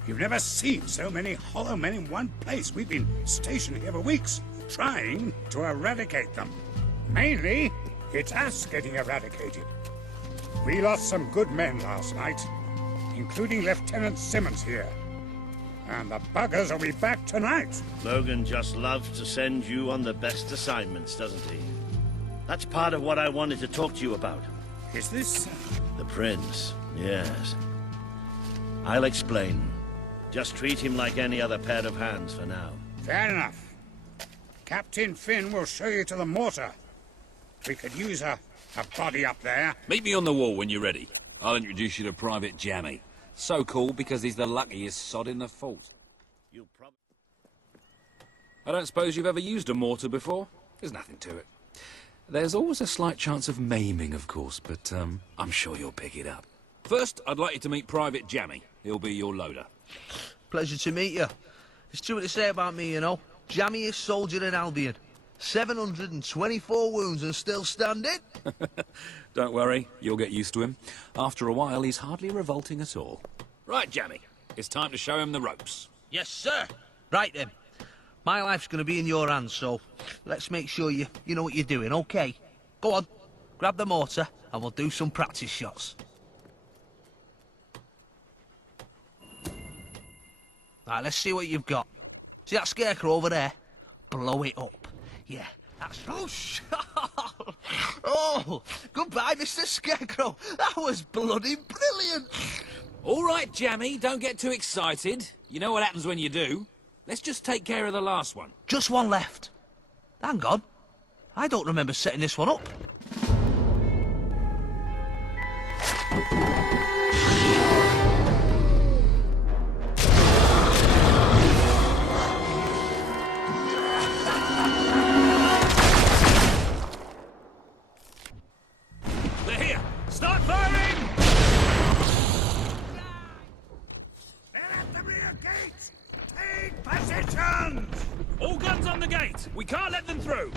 You've never seen so many hollow men in one place. We've been stationed here for weeks, trying to eradicate them. Mainly, it's us getting eradicated. We lost some good men last night, including Lieutenant Simmons here. And the buggers will be back tonight. Logan just loves to send you on the best assignments, doesn't he? That's part of what I wanted to talk to you about. Is this... The Prince, yes. I'll explain. Just treat him like any other pair of hands for now. Fair enough. Captain Finn will show you to the mortar. We could use a body up there. Meet me on the wall when you're ready. I'll introduce you to Private Jammy. So cool because he's the luckiest sod in the fort. I don't suppose you've ever used a mortar before? There's nothing to it. There's always a slight chance of maiming, of course, but I'm sure you'll pick it up. First, I'd like you to meet Private Jammy. He'll be your loader. Pleasure to meet you. It's true what they say about me, you know. Jammiest soldier in Albion. 724 wounds and still standing. Don't worry, you'll get used to him. After a while, he's hardly revolting at all. Right, Jammy, it's time to show him the ropes. Yes, sir. Right then. My life's going to be in your hands, so let's make sure you know what you're doing, okay? Go on, grab the mortar and we'll do some practice shots. Right, let's see what you've got. See that scarecrow over there? Blow it up. Yeah, that's right. Oh, goodbye, Mr. Scarecrow. That was bloody brilliant. All right, Jammy, don't get too excited. You know what happens when you do. Let's just take care of the last one. Just one left. Hang on. I don't remember setting this one up. They're here. Start firing! They're at the rear gate! Take positions! All guns on the gate. We can't let them through.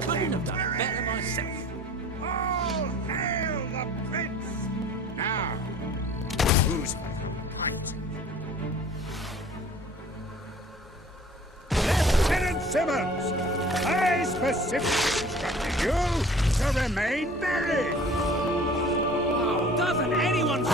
Couldn't have done it better myself. All hail the prince! Now, who's my fight? Lieutenant Simmons, I specifically instructed you to remain buried. Oh, doesn't anyone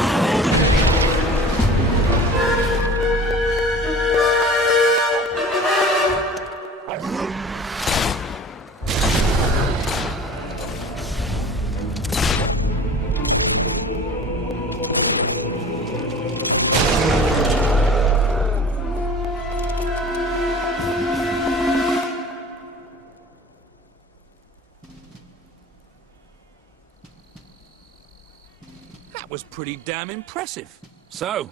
That was pretty damn impressive. So,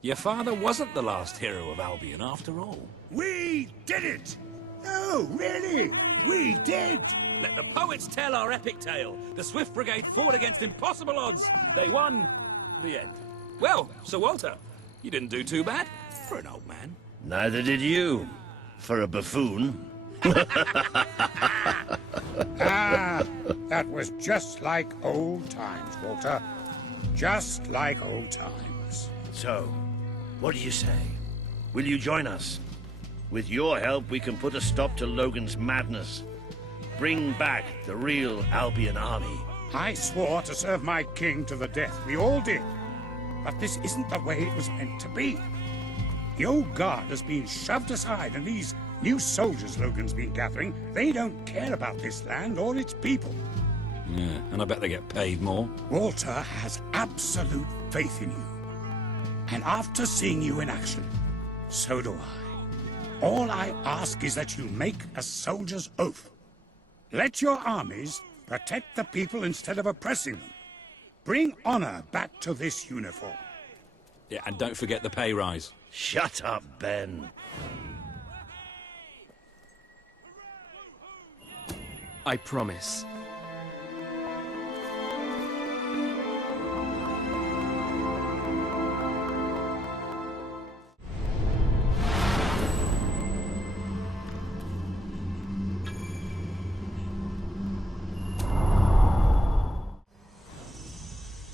your father wasn't the last hero of Albion after all. We did it! Oh, really? We did! Let the poets tell our epic tale. The Swift Brigade fought against impossible odds. They won. The end. Well, Sir Walter, you didn't do too bad for an old man. Neither did you, for a buffoon. Ah, that was just like old times, Walter. Just like old times. So, what do you say? Will you join us? With your help, we can put a stop to Logan's madness. Bring back the real Albion army. I swore to serve my king to the death. We all did. But this isn't the way it was meant to be. The old guard has been shoved aside, and these new soldiers Logan's been gathering, they don't care about this land or its people. Yeah, and I bet they get paid more. Walter has absolute faith in you. And after seeing you in action, so do I. All I ask is that you make a soldier's oath. Let your armies protect the people instead of oppressing them. Bring honor back to this uniform. Yeah, and don't forget the pay rise. Shut up, Ben. I promise.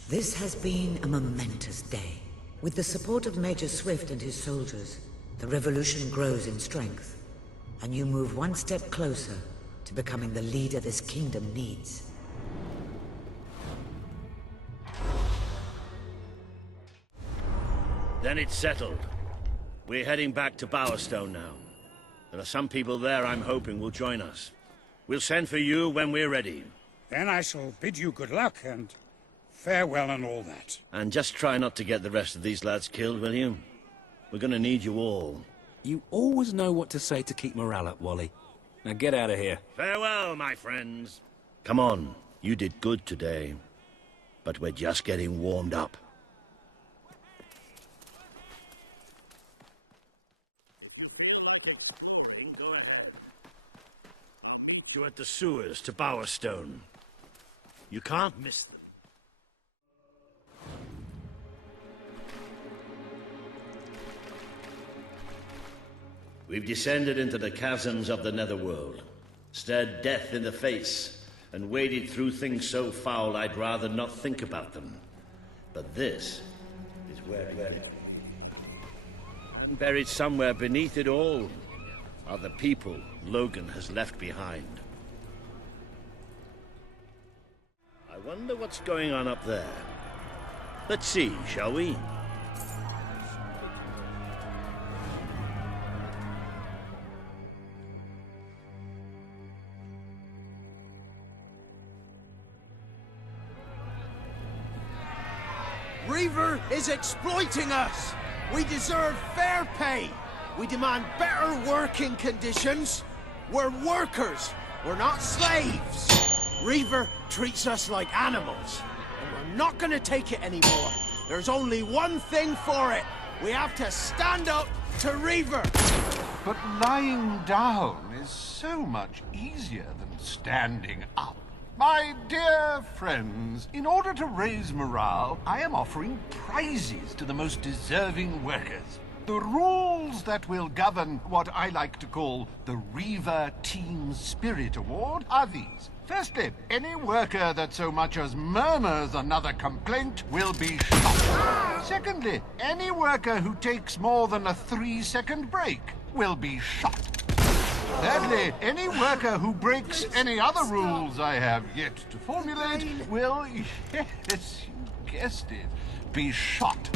This has been a momentous day. With the support of Major Swift and his soldiers, the revolution grows in strength, and you move one step closer to becoming the leader this kingdom needs. Then it's settled. We're heading back to Bowerstone now. There are some people there I'm hoping will join us. We'll send for you when we're ready. Then I shall bid you good luck and farewell and all that. And just try not to get the rest of these lads killed, will you? We're gonna need you all. You always know what to say to keep morale up, Wally. Now get out of here. Farewell, my friends. Come on, you did good today. But we're just getting warmed up. Go ahead. You're at the sewers to Bowerstone. You can't miss them. We've descended into the chasms of the netherworld, stared death in the face, and waded through things so foul I'd rather not think about them. But this is where dwelling. And buried somewhere beneath it all are the people Logan has left behind. I wonder what's going on up there. Let's see, shall we? Reaver is exploiting us! We deserve fair pay! We demand better working conditions! We're workers! We're not slaves! Reaver treats us like animals, and we're not gonna take it anymore. There's only one thing for it. We have to stand up to Reaver! But lying down is so much easier than standing up. My dear friends, in order to raise morale, I am offering prizes to the most deserving workers. The rules that will govern what I like to call the Reaver Team Spirit Award are these. Firstly, any worker that so much as murmurs another complaint will be shot. Secondly, any worker who takes more than a 3-second break will be shot. Thirdly, any worker who breaks any other rules I have yet to formulate will, yes, you guessed it, be shot.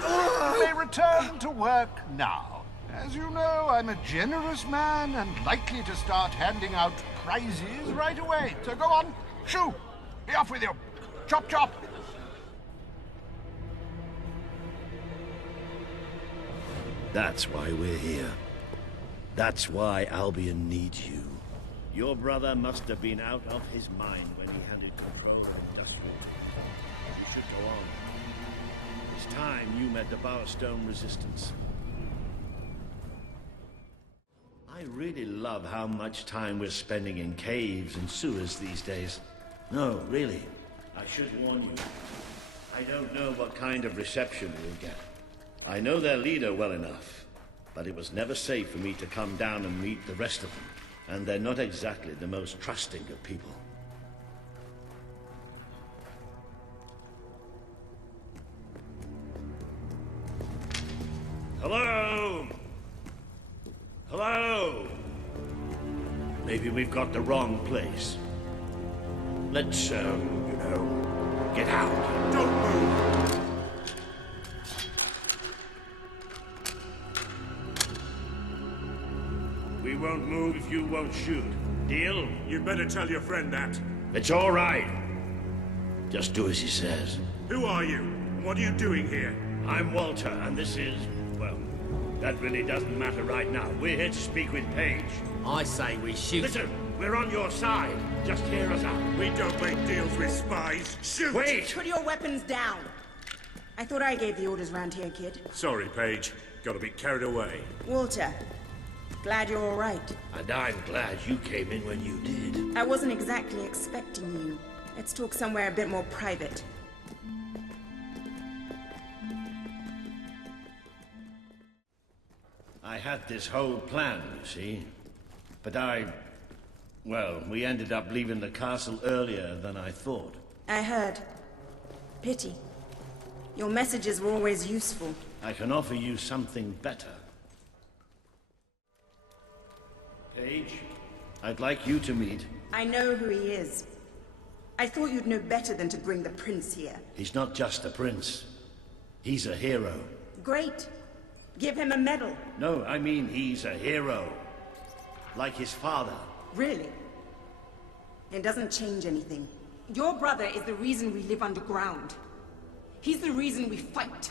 You may return to work now. As you know, I'm a generous man and likely to start handing out prizes right away. So go on, shoo! Be off with you! Chop chop! That's why we're here. That's why Albion needs you. Your brother must have been out of his mind when he handed control of Industrial. You should go on. It's time you met the Bowerstone resistance. I really love how much time we're spending in caves and sewers these days. No, really. I should warn you. I don't know what kind of reception we'll get. I know their leader well enough, but it was never safe for me to come down and meet the rest of them. And they're not exactly the most trusting of people. Hello? Hello? Maybe we've got the wrong place. Let's, you know, get out. Don't move! We won't move if you won't shoot. Deal? You'd better tell your friend that. It's all right. Just do as he says. Who are you? What are you doing here? I'm Walter, and this is... well, that really doesn't matter right now. We're here to speak with Paige. I say we shoot. Listen, we're on your side. Just hear us out. We don't make deals with spies. Shoot! Wait! Put your weapons down. I thought I gave the orders round here, kid. Sorry, Paige. Got a bit carried away. Walter, glad you're all right. And I'm glad you came in when you did. I wasn't exactly expecting you. Let's talk somewhere a bit more private. I had this whole plan, you see. But well, we ended up leaving the castle earlier than I thought. I heard. Pity. Your messages were always useful. I can offer you something better. Paige, I'd like you to meet... I know who he is. I thought you'd know better than to bring the prince here. He's not just a prince. He's a hero. Great. Give him a medal. No, I mean he's a hero. Like his father. Really? It doesn't change anything. Your brother is the reason we live underground. He's the reason we fight.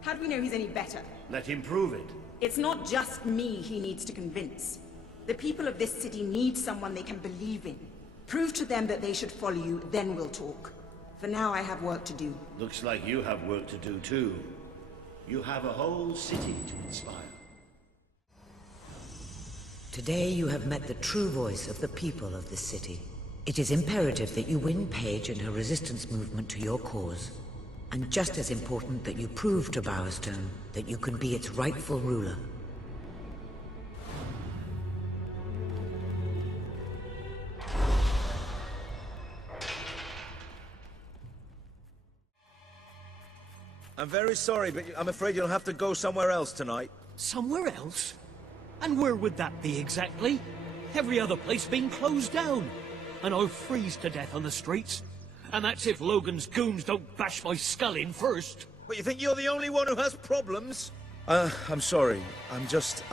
How do we know he's any better? Let him prove it. It's not just me he needs to convince. The people of this city need someone they can believe in. Prove to them that they should follow you, then we'll talk. For now, I have work to do. Looks like you have work to do too. You have a whole city to inspire. Today you have met the true voice of the people of this city. It is imperative that you win Paige and her resistance movement to your cause. And just as important that you prove to Bowerstone that you can be its rightful ruler. I'm very sorry, but I'm afraid you'll have to go somewhere else tonight. Somewhere else? And where would that be exactly? Every other place being closed down. And I'll freeze to death on the streets. And that's if Logan's goons don't bash my skull in first. But you think you're the only one who has problems? I'm sorry. I'm just,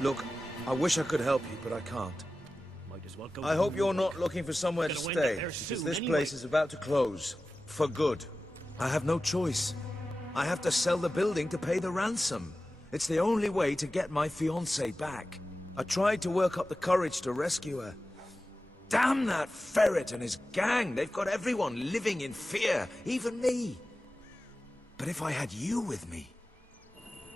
Look, I wish I could help you, but I can't. Might as well go. I hope you're not looking for somewhere to stay, because this place is about to close. For good. I have no choice. I have to sell the building to pay the ransom. It's the only way to get my fiancée back. I tried to work up the courage to rescue her. Damn that ferret and his gang! They've got everyone living in fear, even me. But if I had you with me,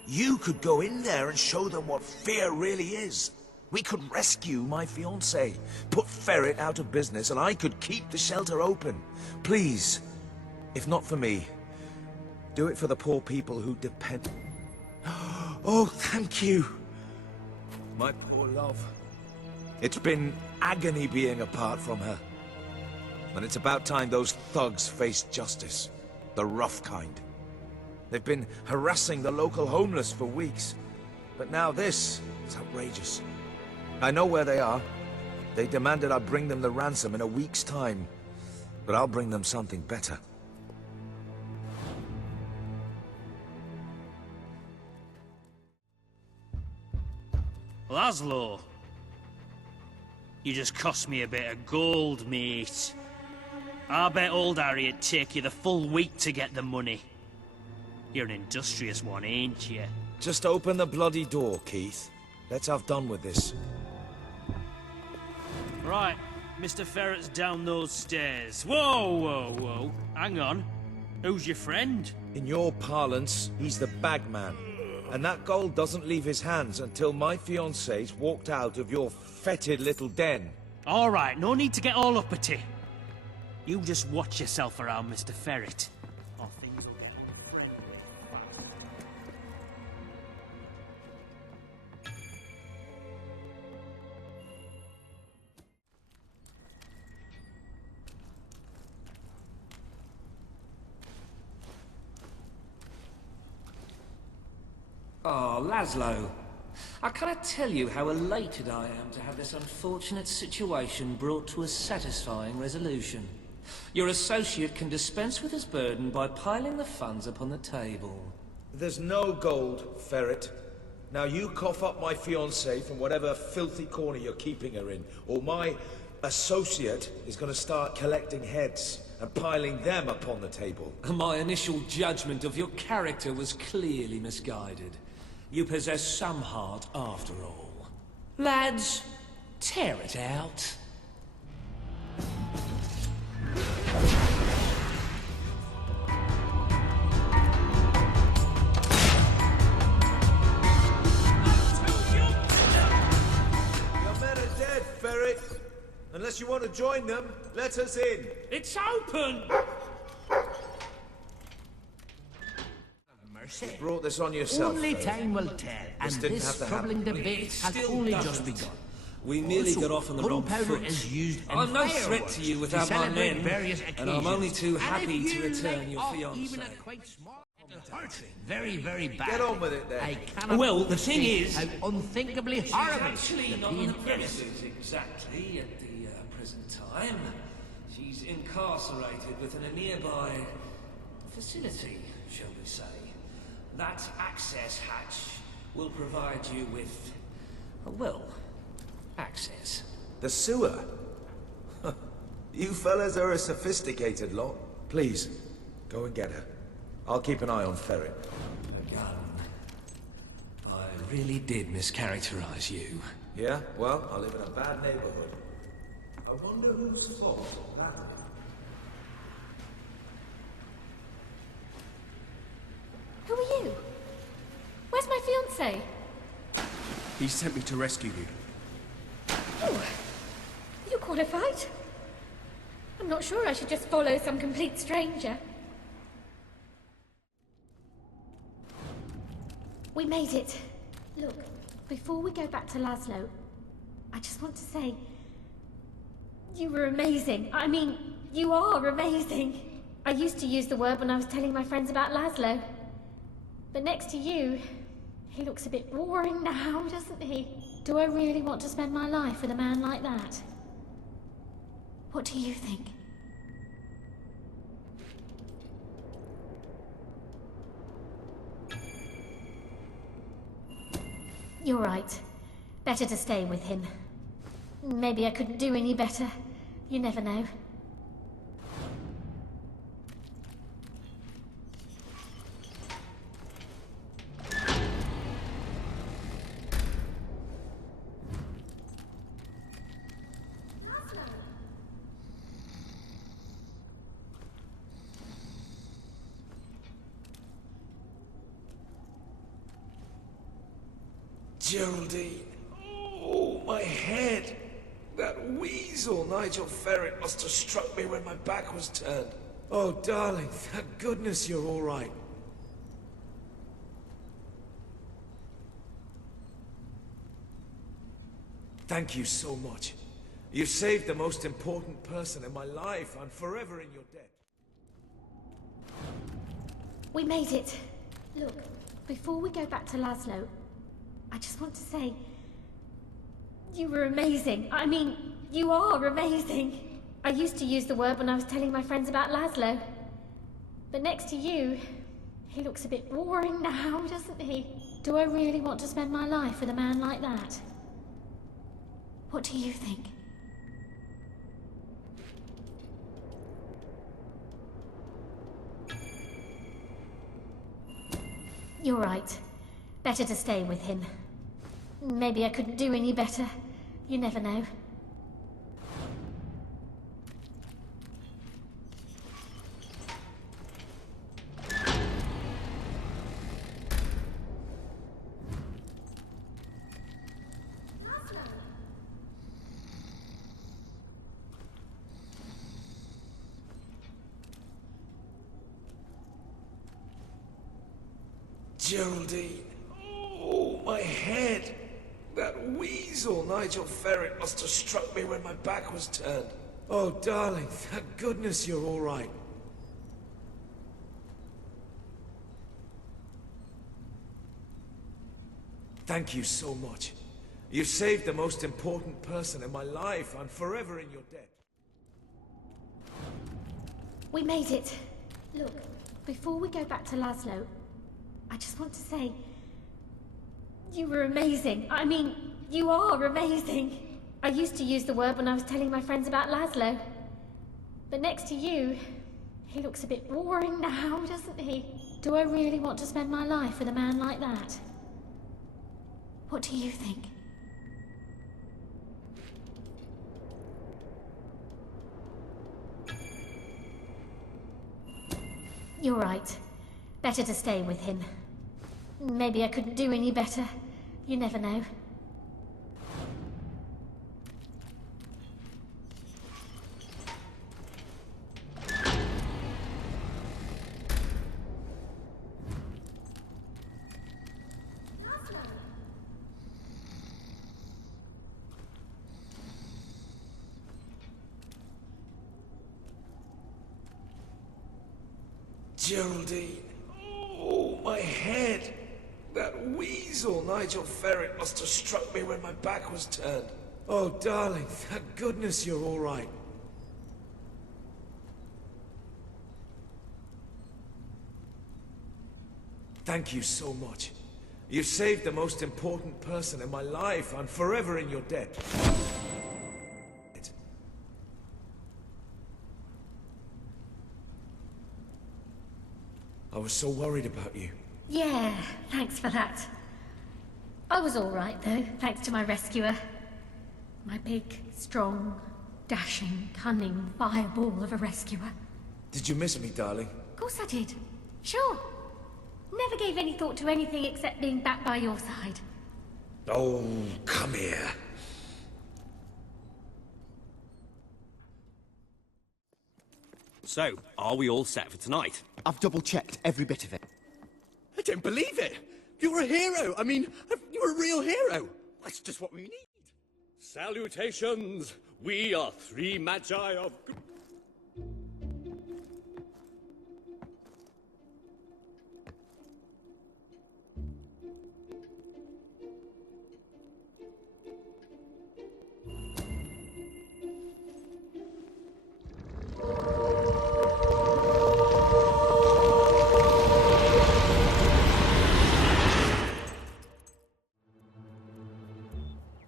you could go in there and show them what fear really is. We could rescue my fiancée, put Ferret out of business, and I could keep the shelter open. Please, if not for me, do it for the poor people who depend... Oh, thank you. My poor love. It's been agony being apart from her. And it's about time those thugs faced justice. The rough kind. They've been harassing the local homeless for weeks. But now this is outrageous. I know where they are. They demanded I bring them the ransom in a week's time. But I'll bring them something better. Laszlo, you just cost me a bit of gold, mate. I bet old Harry'd take you the full week to get the money. You're an industrious one, ain't you? Just open the bloody door, Keith. Let's have done with this. Right, Mr. Ferret's down those stairs. Whoa, whoa, whoa. Hang on. Who's your friend? In your parlance, he's the bagman. And that gold doesn't leave his hands until my fiancée's walked out of your fetid little den. All right, no need to get all uppity. You just watch yourself around, Mr. Ferret. Or things will get very fast. Oh, Laszlo. I cannot tell you how elated I am to have this unfortunate situation brought to a satisfying resolution. Your associate can dispense with his burden by piling the funds upon the table. There's no gold, Ferret. Now you cough up my fiancée from whatever filthy corner you're keeping her in, or my associate is going to start collecting heads and piling them upon the table. My initial judgment of your character was clearly misguided. You possess some heart after all. Lads, tear it out. Your men are dead, Ferret. Unless you want to join them, let us in. It's open! You brought this on yourself. Only time will tell, and this troubling debate has only just begun. We merely got off on the wrong foot. I'm no threat to you without my men, and I'm only too happy to return your fiancé. Very, very bad. Get on with it then. I cannot Well, the thing is, how unthinkably she's horrible actually the not on the pain premises exactly at the present time. She's incarcerated within a nearby facility, shall we say. That access hatch will provide you with, well, access. The sewer? You fellas are a sophisticated lot. Please, go and get her. I'll keep an eye on Ferret. Gun. I really did mischaracterize you. Yeah? Well, I live in a bad neighborhood. I wonder who's fault that. Who are you? Where's my fiancé? He sent me to rescue you. Oh, are you qualified? I'm not sure I should just follow some complete stranger. We made it. Look, before we go back to Laszlo, I just want to say, you were amazing. I mean, you are amazing. I used to use the word when I was telling my friends about Laszlo. But next to you, he looks a bit boring now, doesn't he? Do I really want to spend my life with a man like that? What do you think? You're right. Better to stay with him. Maybe I couldn't do any better. You never know. Geraldine. Oh, my head. That weasel Nigel Ferret must have struck me when my back was turned. Oh, darling, thank goodness you're all right. Thank you so much. You've saved the most important person in my life. I'm forever in your debt. We made it. Look, before we go back to Laszlo, I just want to say... You were amazing. I mean, you are amazing. I used to use the word when I was telling my friends about Laszlo. But next to you, he looks a bit boring now, doesn't he? Do I really want to spend my life with a man like that? What do you think? You're right. Better to stay with him. Maybe I couldn't do any better. You never know. Geraldine. Oh, my head. That weasel Nigel Ferret must have struck me when my back was turned. Oh, darling, thank goodness you're all right. Thank you so much. You've saved the most important person in my life. I'm forever in your debt. We made it. Look, before we go back to Laszlo, I just want to say... You were amazing. I mean, you are amazing. I used to use the word when I was telling my friends about Laszlo. But next to you, he looks a bit boring now, doesn't he? Do I really want to spend my life with a man like that? What do you think? You're right. Better to stay with him. Maybe I couldn't do any better. You never know. Geraldine. Oh, my head. That weasel Nigel Ferret must have struck me when my back was turned. Oh, darling, thank goodness you're all right. Thank you so much. You've saved the most important person in my life. I'm forever in your debt. I was so worried about you. Yeah, thanks for that. I was all right, though, thanks to my rescuer. My big, strong, dashing, cunning fireball of a rescuer. Did you miss me, darling? Of course I did. Sure. Never gave any thought to anything except being back by your side. Oh, come here. So, are we all set for tonight? I've double-checked every bit of it. I don't believe it! You're a hero! I mean, you're a real hero! That's just what we need! Salutations! We are three magi of...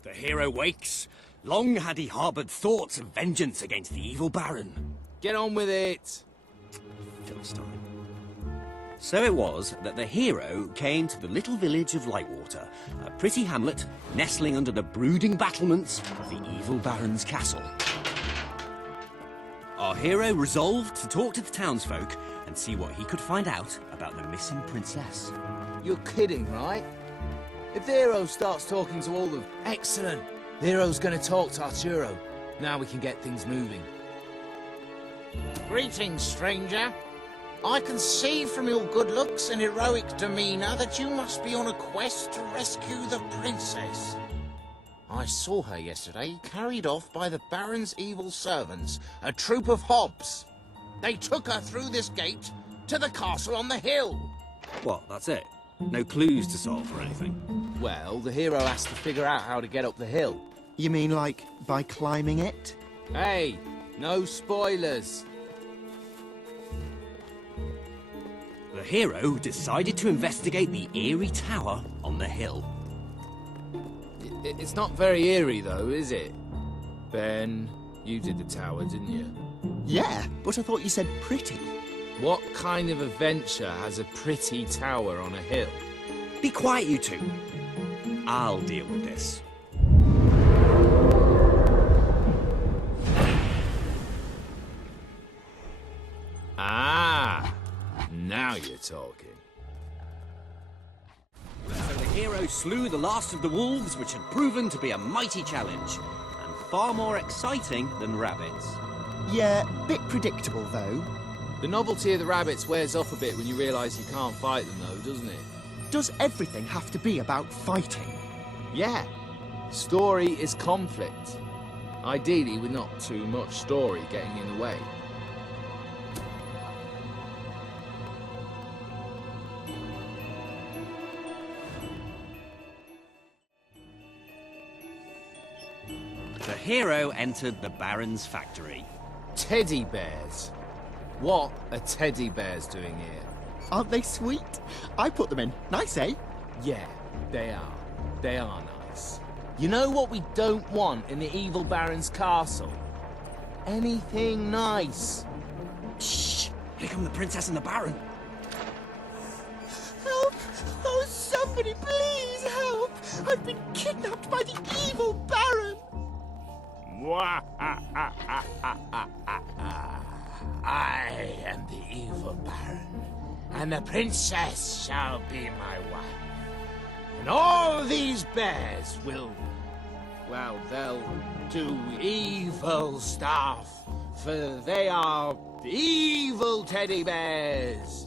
The hero wakes. Long had he harboured thoughts of vengeance against the evil Baron. Get on with it! Philistine. So it was that the hero came to the little village of Lightwater, a pretty hamlet nestling under the brooding battlements of the evil Baron's castle. Our hero resolved to talk to the townsfolk and see what he could find out about the missing princess. You're kidding, right? If the hero starts talking to all the... Excellent! The hero's gonna talk to Arturo. Now we can get things moving. Greetings, stranger. I can see from your good looks and heroic demeanour that you must be on a quest to rescue the princess. I saw her yesterday, carried off by the Baron's evil servants, a troop of hobs. They took her through this gate to the castle on the hill. What, that's it? No clues to solve or anything? Well, the hero has to figure out how to get up the hill. You mean like by climbing it? Hey, no spoilers. The hero decided to investigate the eerie tower on the hill. It's not very eerie, though, is it? Ben, you did the tower, didn't you? Yeah, but I thought you said pretty. What kind of adventure has a pretty tower on a hill? Be quiet, you two. I'll deal with this. Ah, now you're talking. So the hero slew the last of the wolves, which had proven to be a mighty challenge, and far more exciting than rabbits. Yeah, bit predictable though. The novelty of the rabbits wears off a bit when you realise you can't fight them though, doesn't it? Does everything have to be about fighting? Yeah. Story is conflict. Ideally with not too much story getting in the way. The hero entered the Baron's factory. Teddy bears. What are teddy bears doing here? Aren't they sweet? I put them in. Nice, eh? Yeah, they are. They are nice. You know what we don't want in the evil Baron's castle? Anything nice. Shh! Here come the princess and the Baron. Help! Oh, somebody please help! I've been kidnapped by the evil Baron! I am the evil Baron, and the princess shall be my wife. And all these bears will, well, they'll do evil stuff, for they are evil teddy bears.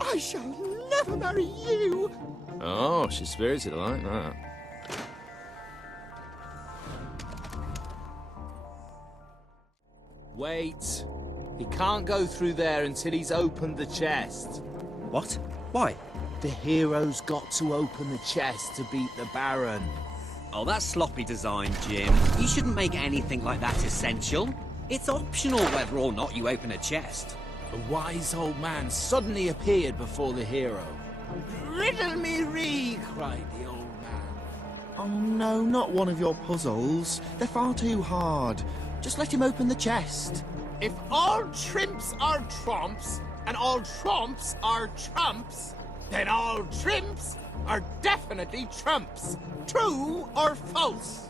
I shall never marry you! Oh, she's spirited like that. Wait. He can't go through there until he's opened the chest. What? Why? The hero's got to open the chest to beat the Baron. Oh, that's sloppy design, Jim. You shouldn't make anything like that essential. It's optional whether or not you open a chest. A wise old man suddenly appeared before the hero. Riddle me ree, cried the old man. Oh no, not one of your puzzles. They're far too hard. Just let him open the chest. If all trimps are trumps, and all trumps are trumps, then all trimps are definitely trumps. True or false?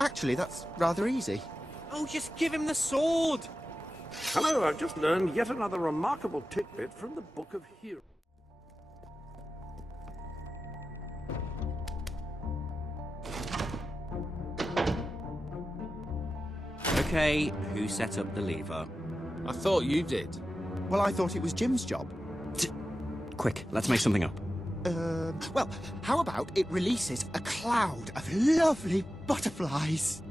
Actually, that's rather easy. Oh, just give him the sword! Hello, I've just learned yet another remarkable tidbit from the Book of Heroes. Okay, who set up the lever? I thought you did. Well, I thought it was Jim's job. Quick, let's make something up. Well, how about it releases a cloud of lovely butterflies?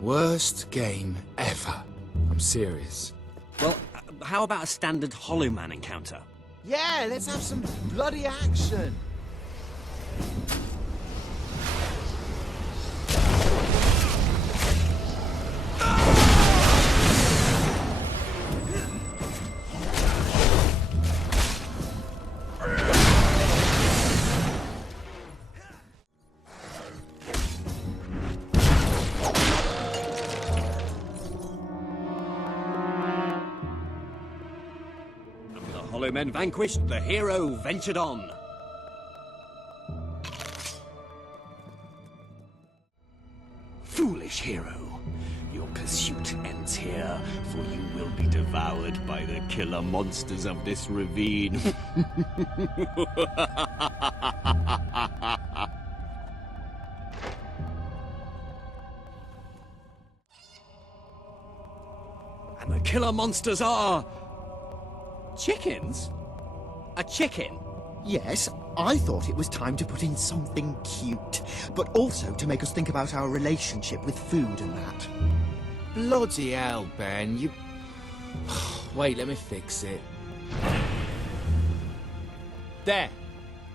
Worst game ever. I'm serious. Well, how about a standard Hollow Man encounter? Yeah, let's have some bloody action. Hollow men vanquished, the hero ventured on. Foolish hero, your pursuit ends here, for you will be devoured by the killer monsters of this ravine. And the killer monsters are... chickens? A chicken? Yes, I thought it was time to put in something cute, but also to make us think about our relationship with food and that. Bloody hell, Ben, you... Wait, let me fix it. There.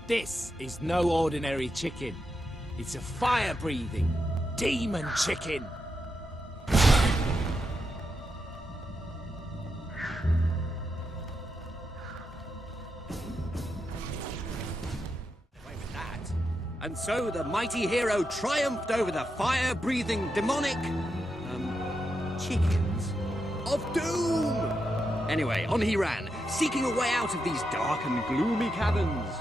This is no ordinary chicken. It's a fire-breathing demon chicken. And so the mighty hero triumphed over the fire-breathing demonic... chickens of doom! Anyway, on he ran, seeking a way out of these dark and gloomy caverns.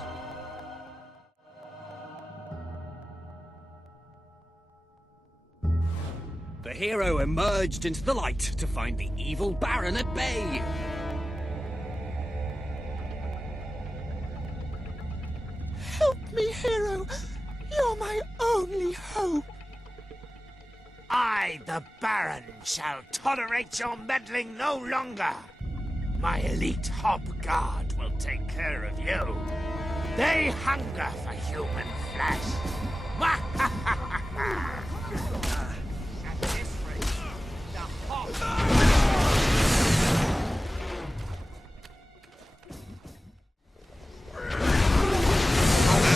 The hero emerged into the light to find the evil Baron at bay. Help me, hero! You're my only hope! I, the Baron, shall tolerate your meddling no longer. My elite Hob Guard will take care of you. They hunger for human flesh. At this rate, the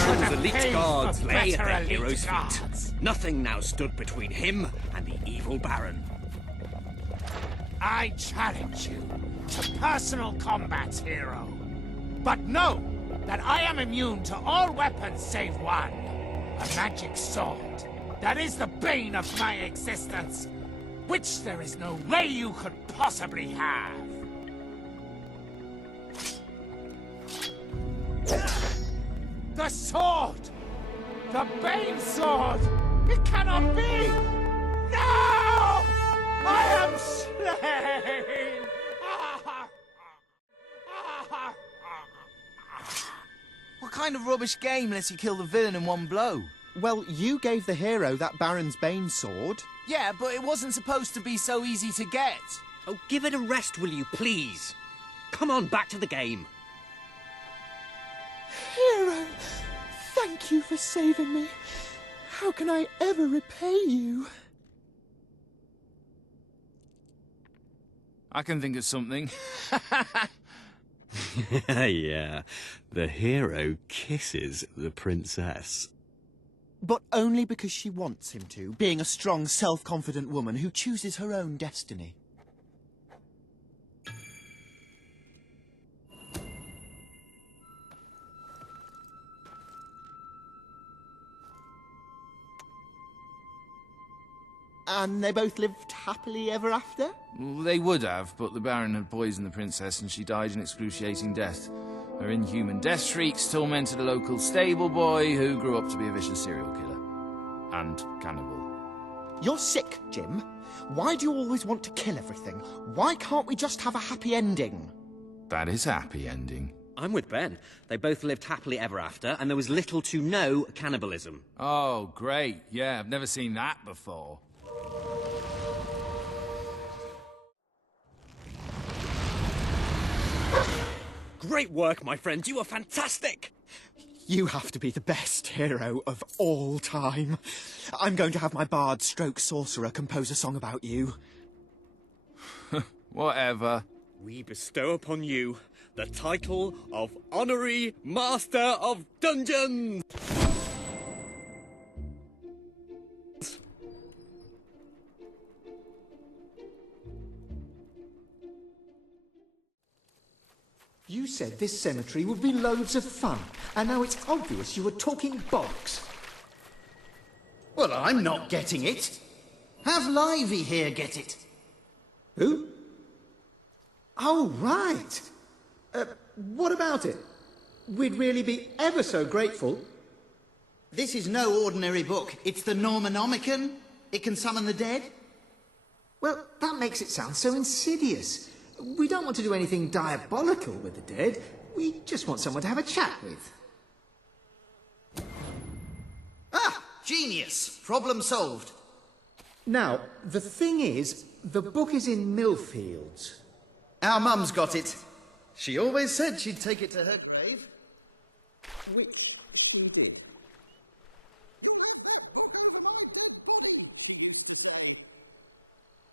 Baron's elite guards lay at the hero's feet. Nothing now stood between him and the evil Baron. I challenge you to personal combat, hero. But know that I am immune to all weapons save one. A magic sword. That is the bane of my existence. Which there is no way you could possibly have. The sword! The Bane sword! It cannot be! No! I am slain! What kind of rubbish game lets you kill the villain in one blow? Well, you gave the hero that Baron's Bane sword. Yeah, but it wasn't supposed to be so easy to get. Oh, give it a rest, will you, please? Come on, back to the game. Hero, thank you for saving me. How can I ever repay you? I can think of something. Yeah, the hero kisses the princess. But only because she wants him to, being a strong, self-confident woman who chooses her own destiny. And they both lived happily ever after? Well, they would have, but the Baron had poisoned the princess and she died an excruciating death. Her inhuman death shrieks tormented a local stable boy who grew up to be a vicious serial killer. And cannibal. You're sick, Jim. Why do you always want to kill everything? Why can't we just have a happy ending? That is a happy ending. I'm with Ben. They both lived happily ever after, and there was little to no cannibalism. Oh, great. Yeah, I've never seen that before. Great work, my friend. You were fantastic. You have to be the best hero of all time. I'm going to have my bard stroke sorcerer compose a song about you. Whatever. We bestow upon you the title of Honorary Master of Dungeons. You said this cemetery would be loads of fun, and now it's obvious you were talking bollocks. Well, I'm not getting it. Have Livy here get it. Who? Oh, right. What about it? We'd really be ever so grateful. This is no ordinary book. It's the Normanomicon. It can summon the dead. Well, that makes it sound so insidious. We don't want to do anything diabolical with the dead. We just want someone to have a chat with. Ah! Genius! Problem solved. Now, the thing is, the book is in Millfields. Our mum's got it. She always said she'd take it to her grave. Which she did. He used to say.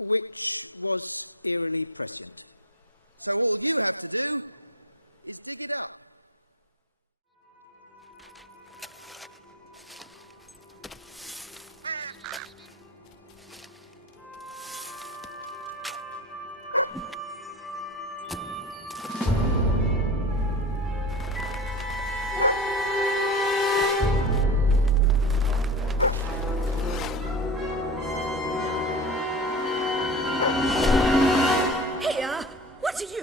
Which was eerily present. So all you have to do is dig it up.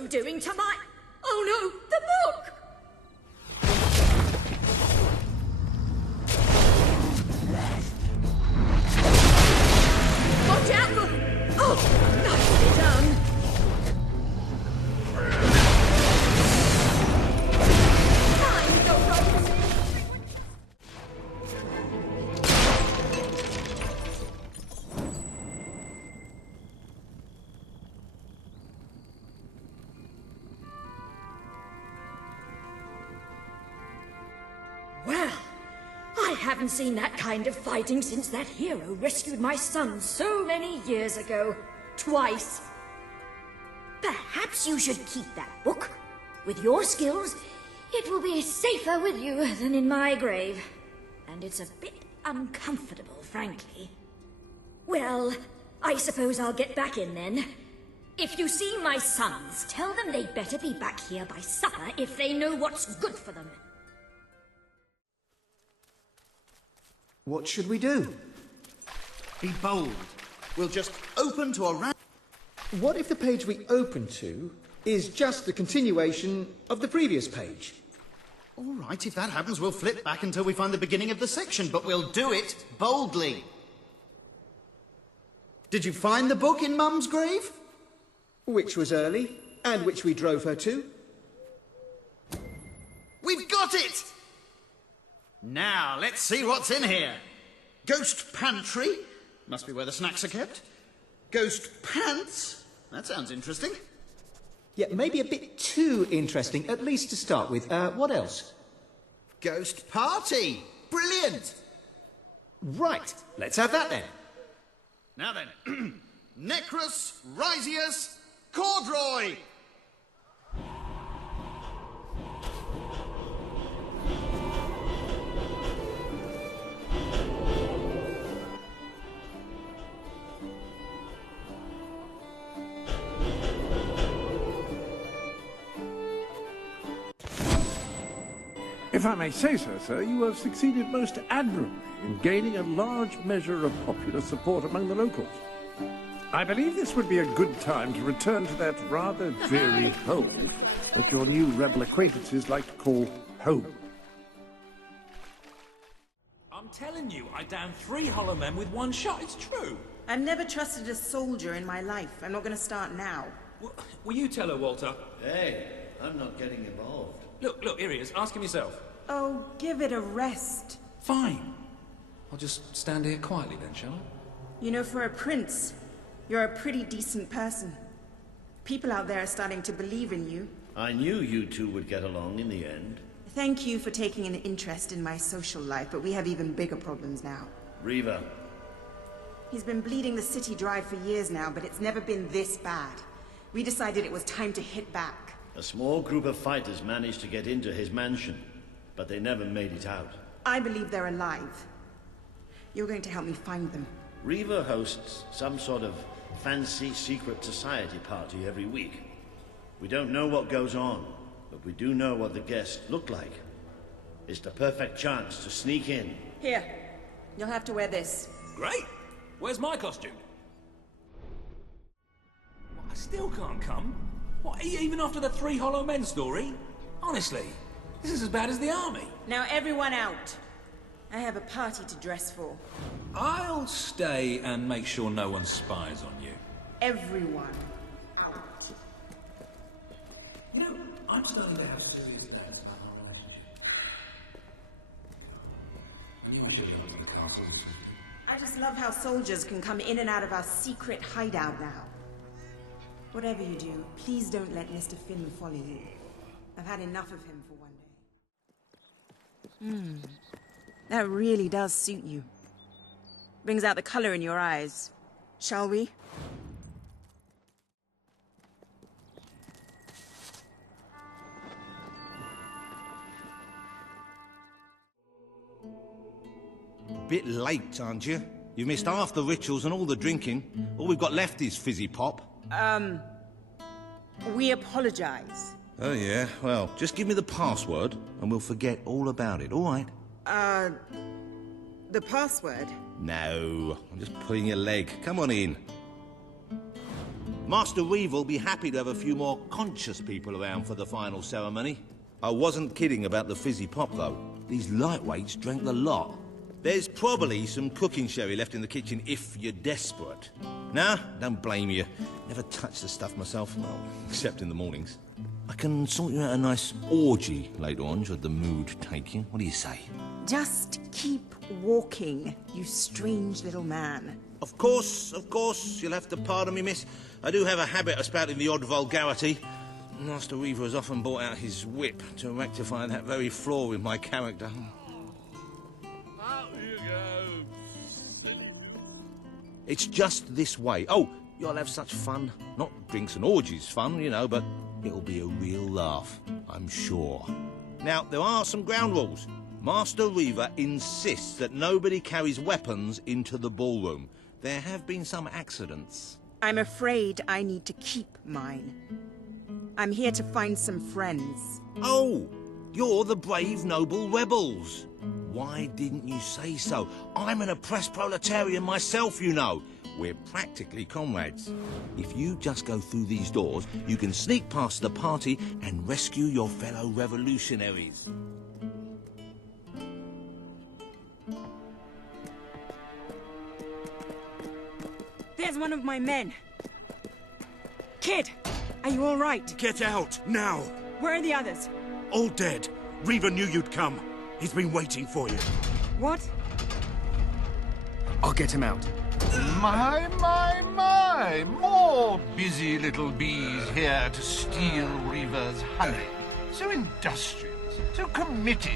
Doing to my... Oh no, the book! Watch out for... Oh, nicely done. Find the right... Well, I haven't seen that kind of fighting since that hero rescued my son so many years ago. Twice. Perhaps you should keep that book. With your skills, it will be safer with you than in my grave. And it's a bit uncomfortable, frankly. Well, I suppose I'll get back in then. If you see my sons, tell them they'd better be back here by supper if they know what's good for them. What should we do? Be bold. We'll just open to a random... What if the page we open to is just the continuation of the previous page? All right, if that happens, we'll flip back until we find the beginning of the section, but we'll do it boldly. Did you find the book in Mum's grave? Which was early, and which we drove her to. We've got it! Now, let's see what's in here. Ghost pantry. Must be where the snacks are kept. Ghost pants. That sounds interesting. Yeah, maybe a bit too interesting, at least to start with. What else? Ghost party. Brilliant. Right, let's have that then. Now then. Necrus, Risius, Cordroy. If I may say so, sir, you have succeeded most admirably in gaining a large measure of popular support among the locals. I believe this would be a good time to return to that rather dreary hole that your new rebel acquaintances like to call home. I'm telling you, I downed 3 hollow men with 1 shot. It's true. I've never trusted a soldier in my life. I'm not going to start now. Will you tell her, Walter? Hey, I'm not getting involved. Look, here he is. Ask him yourself. Oh, give it a rest. Fine. I'll just stand here quietly then, shall I? You know, for a prince, you're a pretty decent person. People out there are starting to believe in you. I knew you two would get along in the end. Thank you for taking an interest in my social life, but we have even bigger problems now. Reaver. He's been bleeding the city dry for years now, but it's never been this bad. We decided it was time to hit back. A small group of fighters managed to get into his mansion, but they never made it out. I believe they're alive. You're going to help me find them. Reaver hosts some sort of fancy secret society party every week. We don't know what goes on, but we do know what the guests look like. It's the perfect chance to sneak in. Here, you'll have to wear this. Great! Where's my costume? I still can't come. What, even after the 3 hollow men story? Honestly, this is as bad as the army. Now everyone out. I have a party to dress for. I'll stay and make sure no one spies on you. Everyone out. You know, I'm starting to have serious doubts about our relationship. I knew I should have gone to the castle. I just love how soldiers can come in and out of our secret hideout now. Whatever you do, please don't let Mr. Finn follow you. I've had enough of him for one day. That really does suit you. Brings out the color in your eyes. Shall we? Bit late, aren't you? You've missed half the rituals and all the drinking. All we've got left is fizzy pop. We apologize. Oh, yeah? Well, just give me the password and we'll forget all about it, all right? The password? No, I'm just pulling your leg. Come on in. Master Reaver will be happy to have a few more conscious people around for the final ceremony. I wasn't kidding about the fizzy pop, though. These lightweights drank the lot. There's probably some cooking sherry left in the kitchen if you're desperate. Nah, don't blame you. Never touch the stuff myself, well, except in the mornings. I can sort you out a nice orgy later on, should the mood take you. What do you say? Just keep walking, you strange little man. Of course, you'll have to pardon me, miss. I do have a habit of spouting the odd vulgarity. Master Reaver has often brought out his whip to rectify that very flaw in my character. It's just this way. Oh, you'll have such fun. Not drinks and orgies fun, you know, but it'll be a real laugh, I'm sure. Now, there are some ground rules. Master Reaver insists that nobody carries weapons into the ballroom. There have been some accidents. I'm afraid I need to keep mine. I'm here to find some friends. Oh, you're the brave, noble rebels. Why didn't you say so? I'm an oppressed proletarian myself, you know. We're practically comrades. If you just go through these doors, you can sneak past the party and rescue your fellow revolutionaries. There's one of my men. Kid, are you all right? Get out, now! Where are the others? All dead. Reaver knew you'd come. He's been waiting for you. What? I'll get him out. My! More busy little bees here to steal Reaver's honey. So industrious, so committed,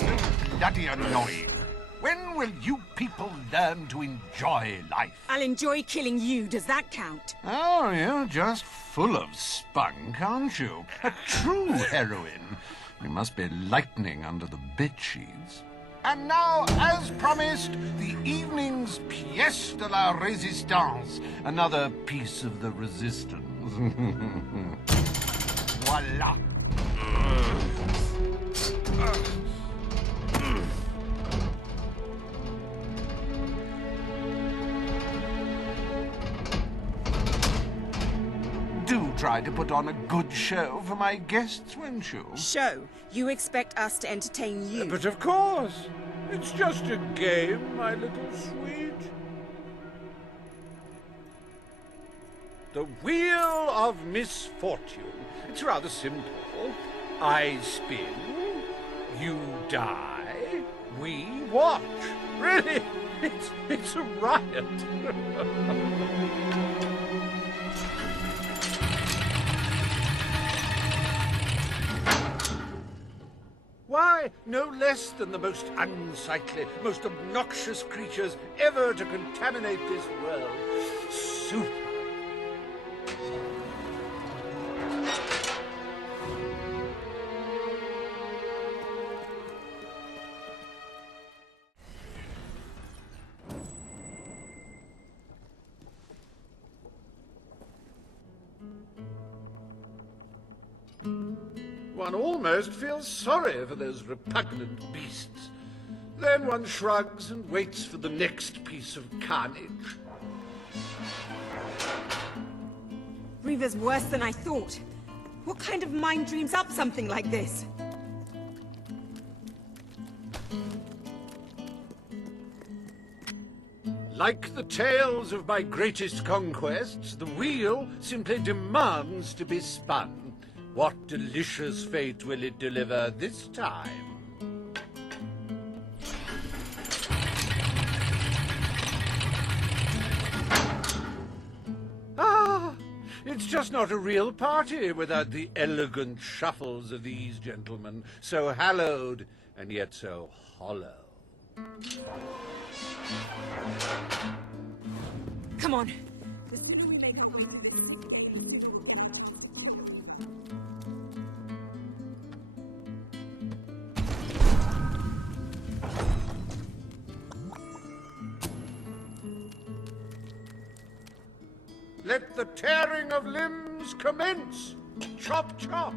so bloody annoying. When will you people learn to enjoy life? I'll enjoy killing you, does that count? Oh, you're just full of spunk, aren't you? A true heroine. You must be lightning under the bedsheets. And now, as promised, the evening's pièce de la résistance. Another piece of the resistance. Voila. Do try to put on a good show for my guests, won't you? Show? You expect us to entertain you? But of course. It's just a game, my little sweet. The Wheel of Misfortune. It's rather simple. I spin, you die, we watch. Really, it's a riot. Why, no less than the most unsightly, most obnoxious creatures ever to contaminate this world. Super. One almost feels sorry for those repugnant beasts. Then one shrugs and waits for the next piece of carnage. Reaver's worse than I thought. What kind of mind dreams up something like this? Like the tales of my greatest conquests, the wheel simply demands to be spun. What delicious fate will it deliver this time? It's just not a real party without the elegant shuffles of these gentlemen, so hallowed and yet so hollow. Come on. The sooner we make our way to this. Let the tearing of limbs commence! Chop, chop!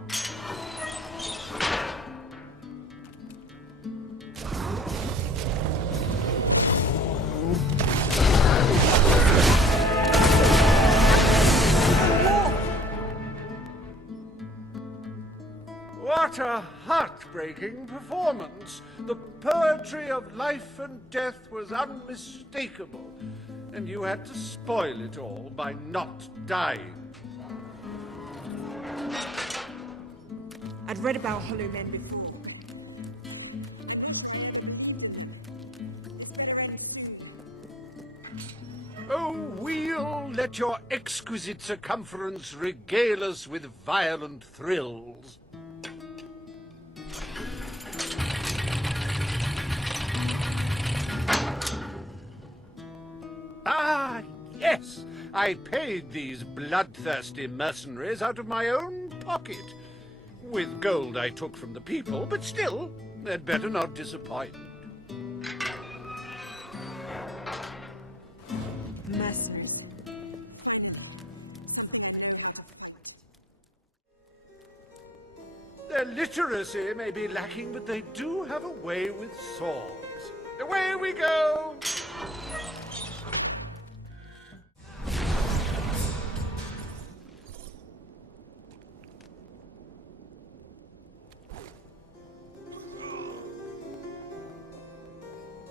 What a heartbreaking performance! The poetry of life and death was unmistakable, and you had to spoil it all by not dying. I'd read about Hollow Men before. Oh, we'll let your exquisite circumference regale us with violent thrills. Ah, yes! I paid these bloodthirsty mercenaries out of my own pocket. With gold I took from the people, but still, they'd better not disappoint. Mercenaries. Something I know how to fight. Their literacy may be lacking, but they do have a way with swords. Away we go!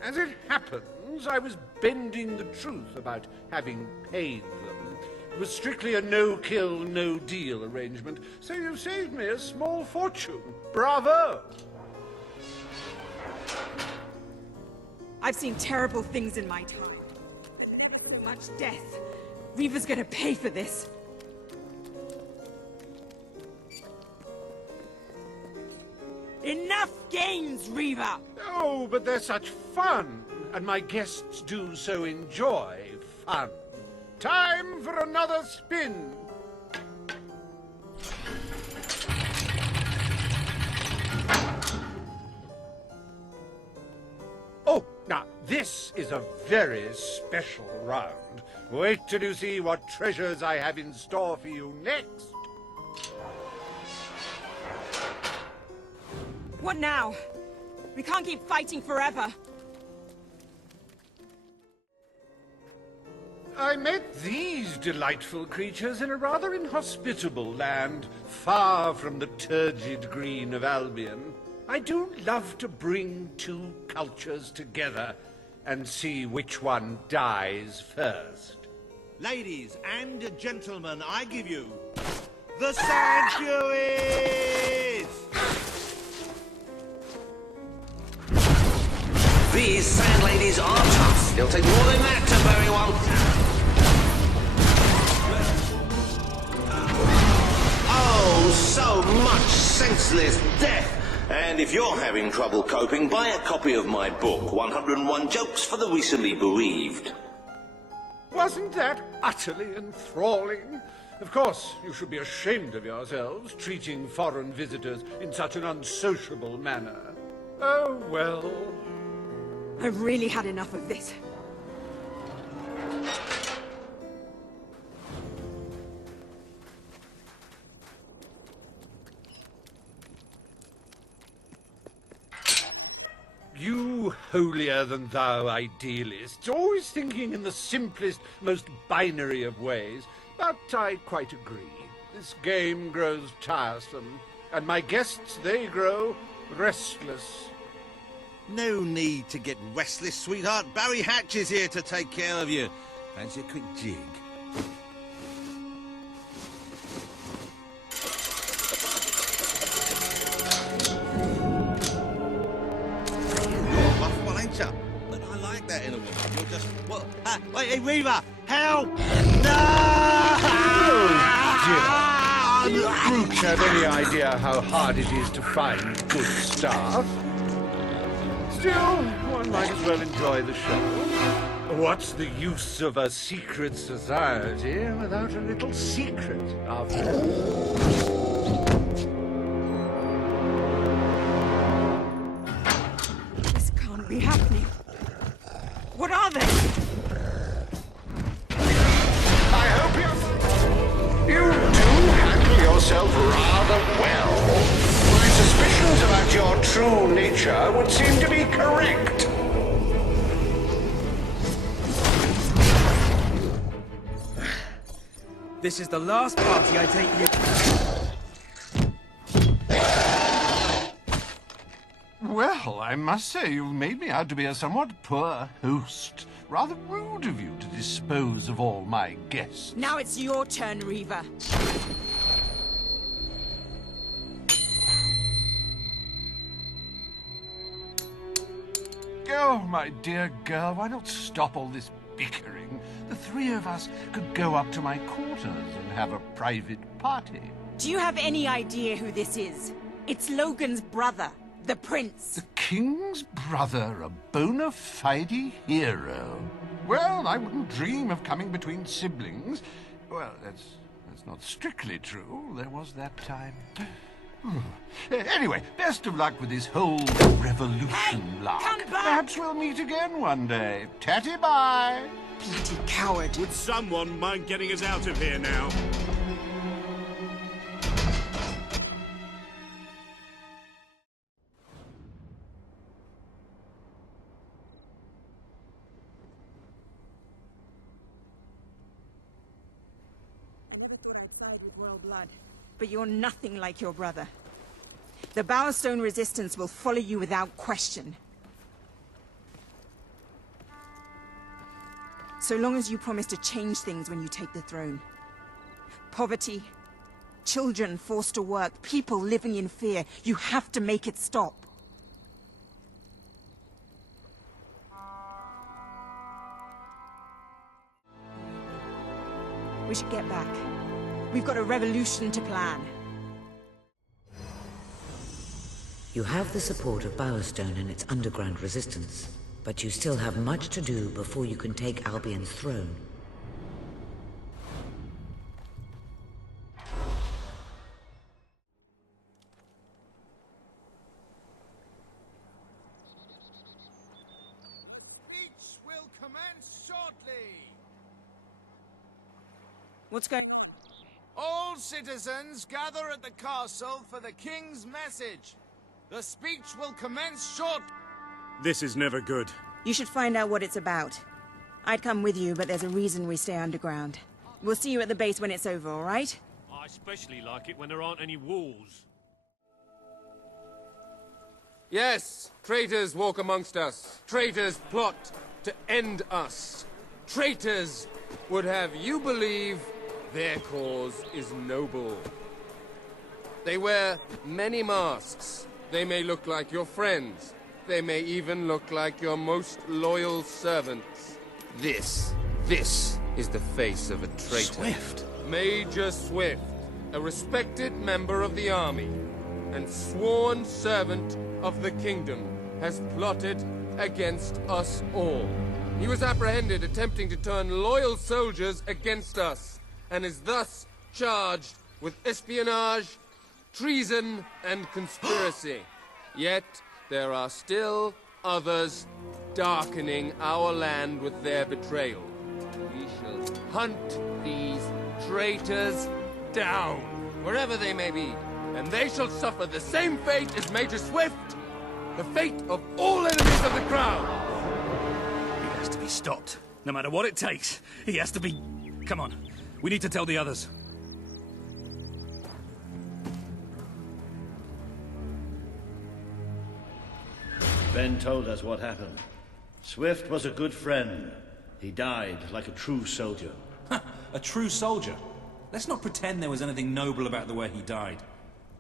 As it happens, I was bending the truth about having paid them. It was strictly a no-kill, no-deal arrangement, so you saved me a small fortune. Bravo! I've seen terrible things in my time. So much death. Reaver's gonna pay for this. Enough games, Reaver! Oh, but they're such fun, and my guests do so enjoy fun. Time for another spin. Oh, now, this is a very special round. Wait till you see what treasures I have in store for you next. What now? We can't keep fighting forever. I met these delightful creatures in a rather inhospitable land, far from the turgid green of Albion. I do love to bring two cultures together and see which one dies first. Ladies and gentlemen, I give you the Sanctuaries! These sand ladies are tough. It'll take more than that to bury one. Oh, so much senseless death. And if you're having trouble coping, buy a copy of my book, 101 Jokes for the Recently Bereaved. Wasn't that utterly enthralling? Of course, you should be ashamed of yourselves, treating foreign visitors in such an unsociable manner. Oh, well. I've really had enough of this. You holier-than-thou idealists, always thinking in the simplest, most binary of ways. But I quite agree. This game grows tiresome, and my guests, they grow restless. No need to get restless, sweetheart. Barry Hatch is here to take care of you. Fancy a quick jig? You're a rough one, ain't you? But I like that in a woman. You're just... What? Wait, hey, Reaver! Help! No! dear. Brooks have any idea how hard it is to find good staff? Still, one might as well enjoy the show. What's the use of a secret society without a little secret, after all? This can't be happening. What are they? I hope you do handle yourself rather well. My suspicions about your true nature would seem to be correct. This is the last party I take you. Well, I must say you've made me out to be a somewhat poor host. Rather rude of you to dispose of all my guests. Now it's your turn, Reaver. Oh, my dear girl, why not stop all this bickering? The three of us could go up to my quarters and have a private party. Do you have any idea who this is? It's Logan's brother, the Prince. The King's brother, a bona fide hero. Well, I wouldn't dream of coming between siblings. Well, that's not strictly true. There was that time. Anyway, best of luck with this whole revolution lark. Perhaps we'll meet again one day. Tatty bye. Bloody coward. Would someone mind getting us out of here now? I never thought I'd side with royal blood, but you're nothing like your brother. The Bowerstone resistance will follow you without question. So long as you promise to change things when you take the throne. Poverty, children forced to work, people living in fear. You have to make it stop. We should get back. We've got a revolution to plan. You have the support of Bowerstone and its underground resistance, but you still have much to do before you can take Albion's throne. Speech will commence shortly. What's going on? All citizens gather at the castle for the king's message. The speech will commence shortly. This is never good. You should find out what it's about. I'd come with you, but there's a reason we stay underground. We'll see you at the base when it's over, all right? I especially like it when there aren't any walls. Yes, traitors walk amongst us. Traitors plot to end us. Traitors would have you believe their cause is noble. They wear many masks. They may look like your friends. They may even look like your most loyal servants. This is the face of a traitor. Swift. Major Swift, a respected member of the army and sworn servant of the kingdom, has plotted against us all. He was apprehended attempting to turn loyal soldiers against us, and is thus charged with espionage, treason, and conspiracy. Yet, there are still others darkening our land with their betrayal. We shall hunt these traitors down, wherever they may be, and they shall suffer the same fate as Major Swift, the fate of all enemies of the crown. He has to be stopped. No matter what it takes, he has to be... Come on, we need to tell the others. Ben told us what happened. Swift was a good friend. He died like a true soldier. A true soldier? Let's not pretend there was anything noble about the way he died.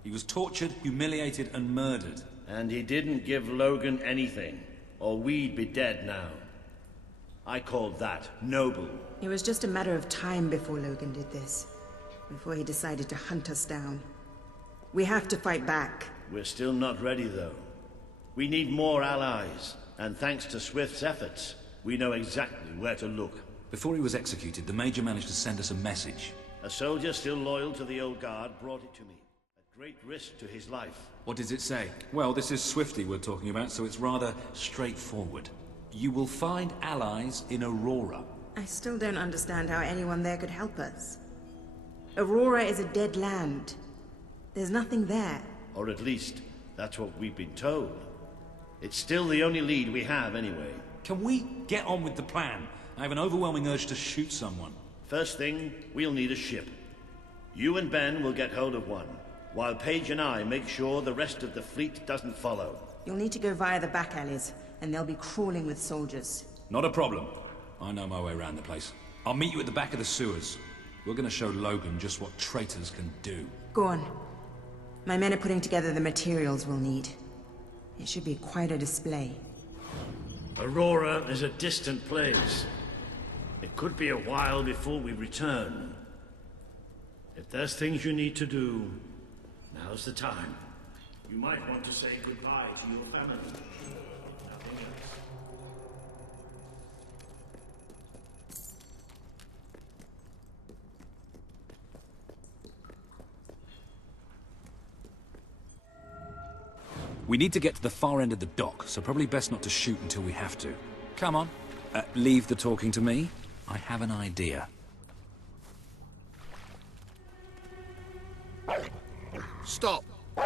He was tortured, humiliated, and murdered. And he didn't give Logan anything, or we'd be dead now. I called that noble. It was just a matter of time before Logan did this. before he decided to hunt us down. We have to fight back. We're still not ready, though. We need more allies, and thanks to Swift's efforts, we know exactly where to look. Before he was executed, the Major managed to send us a message. A soldier still loyal to the old guard brought it to me. At great risk to his life. What does it say? Well, this is Swifty we're talking about, so it's rather straightforward. You will find allies in Aurora. I still don't understand how anyone there could help us. Aurora is a dead land. There's nothing there. Or at least, that's what we've been told. It's still the only lead we have, anyway. Can we get on with the plan? I have an overwhelming urge to shoot someone. First thing, we'll need a ship. You and Ben will get hold of one, while Paige and I make sure the rest of the fleet doesn't follow. You'll need to go via the back alleys, and they'll be crawling with soldiers. Not a problem. I know my way around the place. I'll meet you at the back of the sewers. We're gonna show Logan just what traitors can do. Go on. My men are putting together the materials we'll need. It should be quite a display. Aurora is a distant place. It could be a while before we return. If there's things you need to do, now's the time. You might want to say goodbye to your family. Nothing else. We need to get to the far end of the dock, so probably best not to shoot until we have to. Come on. Leave the talking to me. I have an idea. Stop.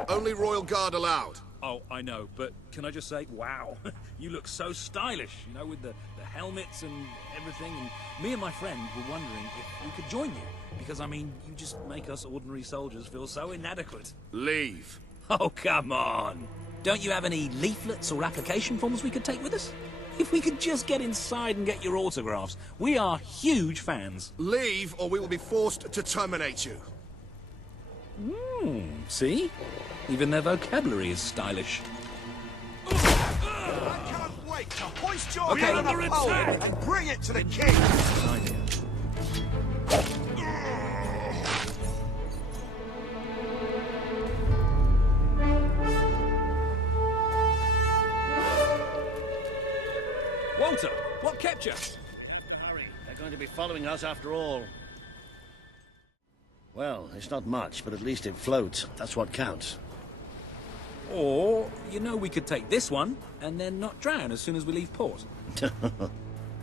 Only Royal Guard allowed. Oh, I know, but can I just say, wow, you look so stylish, you know, with the helmets and everything, and me and my friend were wondering if we could join you, because, I mean, you just make us ordinary soldiers feel so inadequate. Leave. Oh, come on. Don't you have any leaflets or application forms we could take with us? If we could just get inside and get your autographs. We are huge fans. Leave, or we will be forced to terminate you. See? Even their vocabulary is stylish. I can't wait to hoist your Okay, on under a pole attack! and bring it to the king. Walter, what kept you? Hurry, they're going to be following us after all. Well, it's not much, but at least it floats. That's what counts. Or, you know, we could take this one and then not drown as soon as we leave port.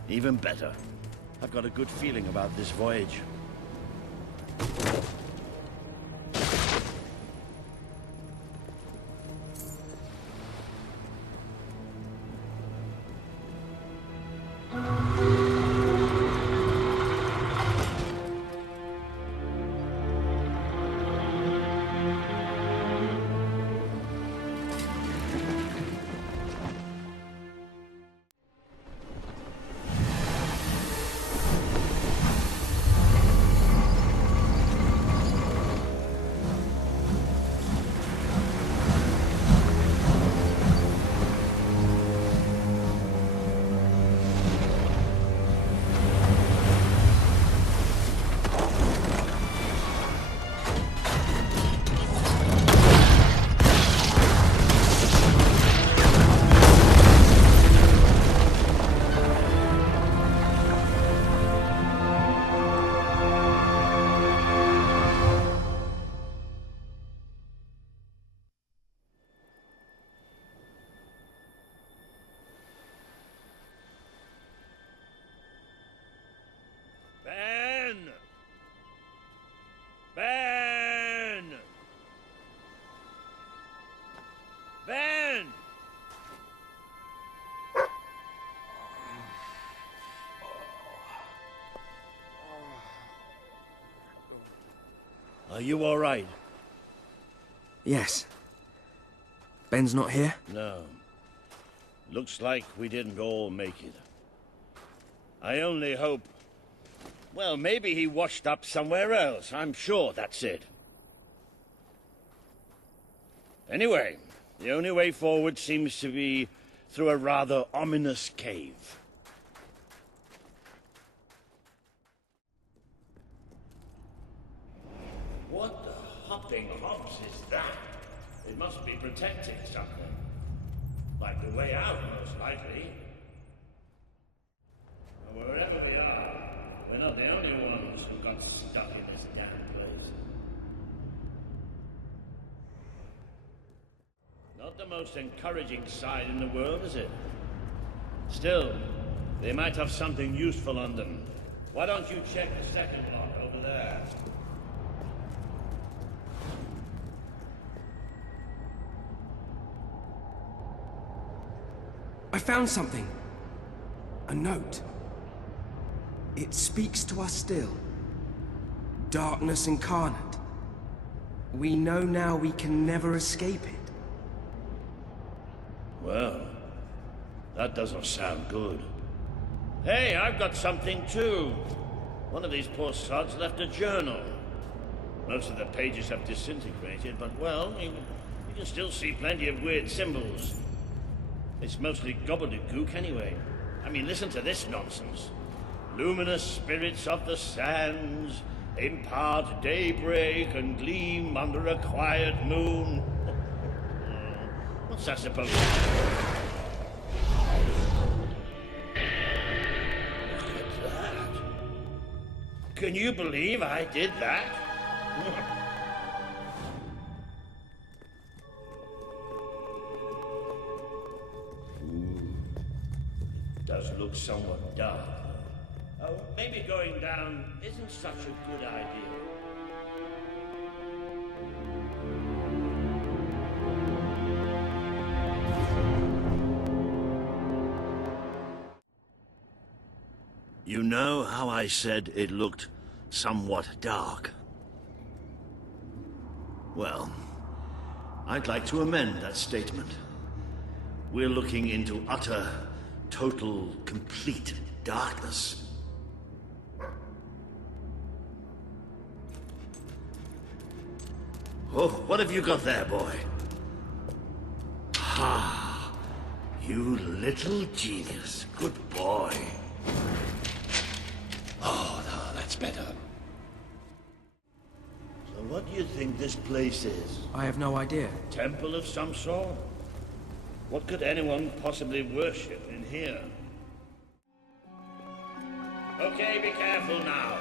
Even better. I've got a good feeling about this voyage. Ben! Ben! Ben! Are you all right? Yes. Ben's not here? No. Looks like we didn't all make it. I only hope... Well, maybe he washed up somewhere else. I'm sure that's it. Anyway, the only way forward seems to be through a rather ominous cave. What the hopping hops is that? It must be protecting something. Like the way out, most likely. And wherever we are, we're not the only ones who got stuck in this damn place. Not the most encouraging sight in the world, is it? Still, they might have something useful on them. Why don't you check the second lock over there? I found something. A note. It speaks to us still. Darkness incarnate. We know now we can never escape it. Well, that doesn't sound good. Hey, I've got something too. One of these poor sods left a journal. Most of the pages have disintegrated, but well, you can still see plenty of weird symbols. It's mostly gobbledygook anyway. I mean, listen to this nonsense. Luminous spirits of the sands impart daybreak and gleam under a quiet moon. What's that supposed to be? Look at that. Can you believe I did that? Does look somewhat dark. Oh, maybe going down isn't such a good idea. You know how I said it looked somewhat dark? Well, I'd like to amend that statement. We're looking into utter, total, complete darkness. Oh, what have you got there, boy? Ha! You little genius. Good boy. Oh, no, that's better. So what do you think this place is? I have no idea. Temple of some sort? What could anyone possibly worship in here? Okay, be careful now.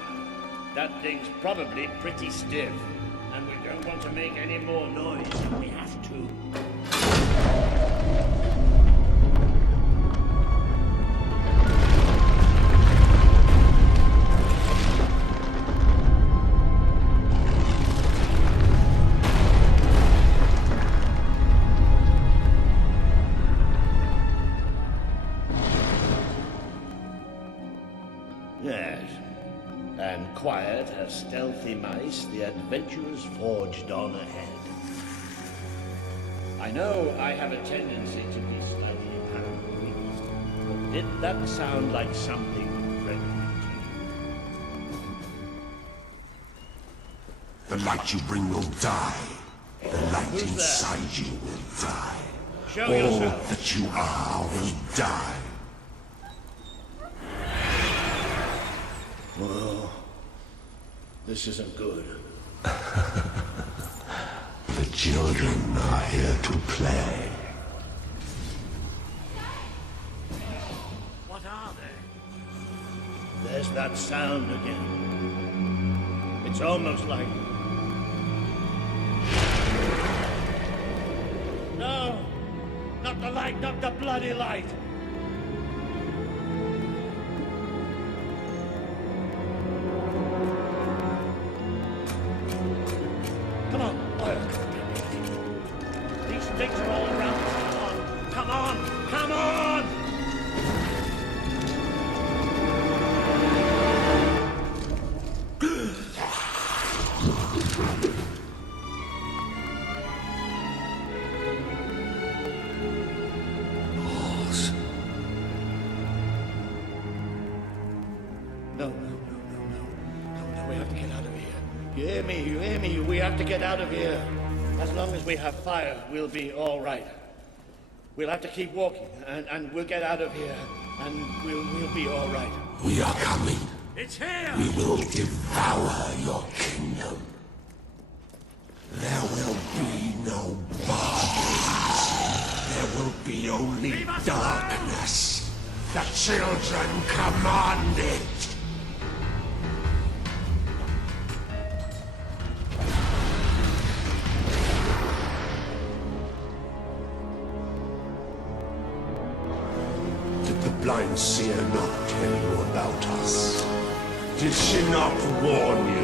That thing's probably pretty stiff, and we don't want to make any more noise than we have to. Yes, and quiet as stealthy mice, the adventurers forged on ahead. I know I have a tendency to be slightly paranoid, but did that sound like something friendly to you? The light you bring will die. The light inside you will die. Show All yourself. that you are will die. Well, this isn't good. The children are here to play. What are they? There's that sound again. It's almost like... No! Not the light, not the bloody light! Come on, oil. These things are all around us. Come on! Come on! No, we have to get out of here. You hear me? You hear me? We have to get out of here. As long as we have fire, we'll be all right. We'll have to keep walking, and we'll get out of here, and we'll be all right. We are coming. It's here! We will devour your kingdom. There will be no bodies. There will be only darkness. The children command it. Did the blind seer not tell you about us? Did she not warn you?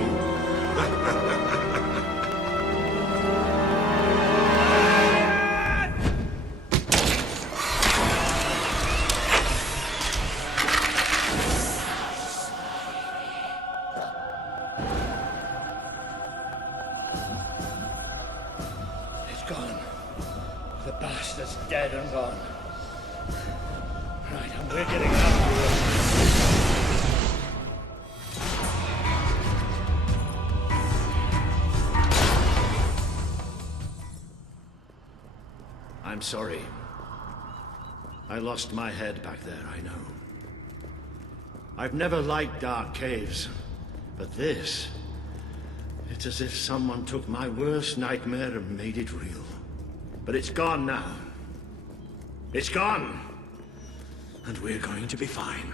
It's gone. The bastard's dead and gone. Right, and we're getting out of here. I'm sorry. I lost my head back there, I know. I've never liked dark caves, but this... It's as if someone took my worst nightmare and made it real. But it's gone now. It's gone! And we're going to be fine.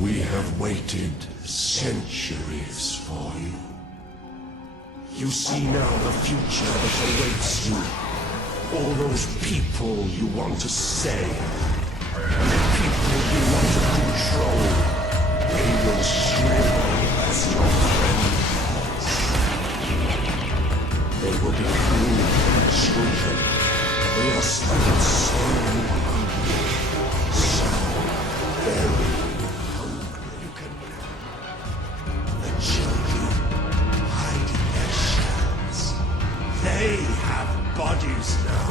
We have waited centuries for you. You see now the future that awaits you. All those people you want to save. The people you want to control. They will shrivel as your friends. They will be cruel children. They are still so hungry. So very they have bodies now.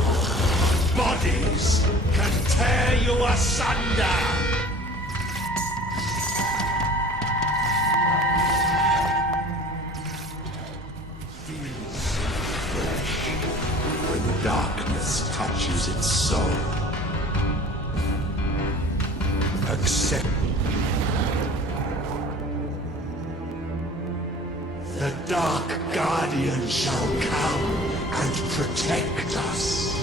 Bodies can tear you asunder. Feels fresh when darkness touches its soul. Accept. The Dark Guardian shall come and protect us.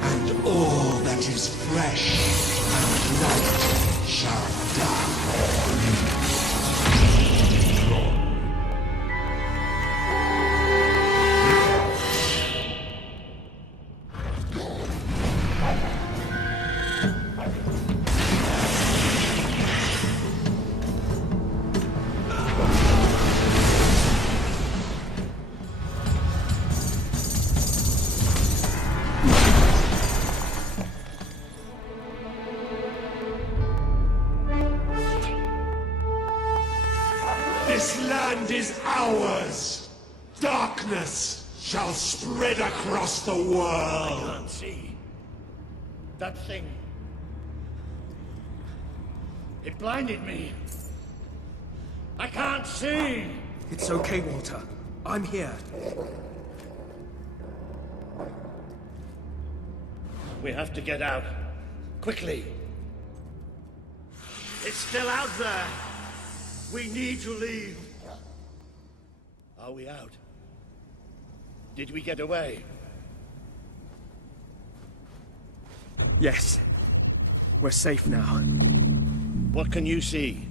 And all that is flesh and light shall die. This land is ours! Darkness shall spread across the world! I can't see. That thing... It blinded me. I can't see! It's okay, Walter. I'm here. We have to get out. Quickly. It's still out there. We need to leave. Are we out? Did we get away? Yes. We're safe now. What can you see?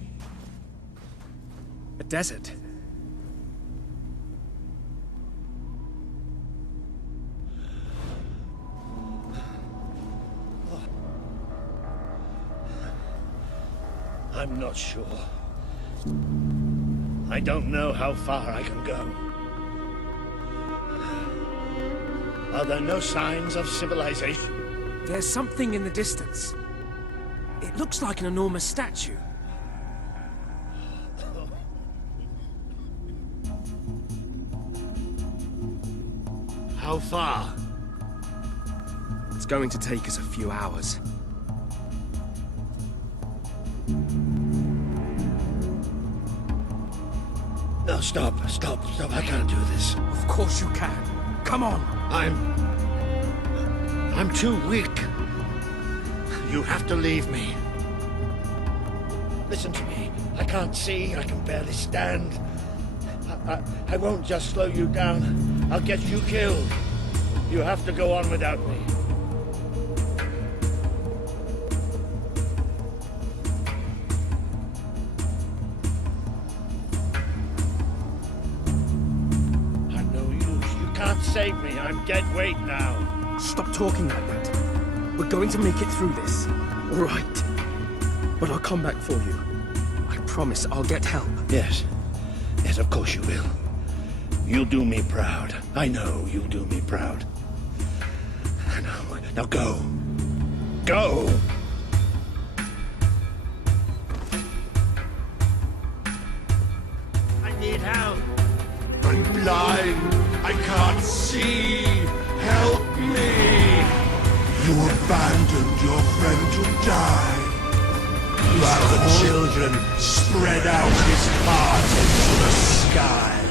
A desert. I'm not sure. I don't know how far I can go. Are there no signs of civilization? There's something in the distance. It looks like an enormous statue. How far? It's going to take us a few hours. No, stop. I can't do this. Of course you can. Come on. I'm too weak. You have to leave me. Listen to me. I can't see. I can barely stand. I won't just slow you down. I'll get you killed. You have to go on without me. I'm no use. You can't save me. I'm dead weight now. Stop talking like that. We're going to make it through this. All right. But I'll come back for you. I promise I'll get help. Yes, of course you will. You'll do me proud. I know you'll do me proud. Now go. Go! I need help. I'm blind. I can't see. Help me. You abandoned your friend to die. While the children spread out his heart into the skies.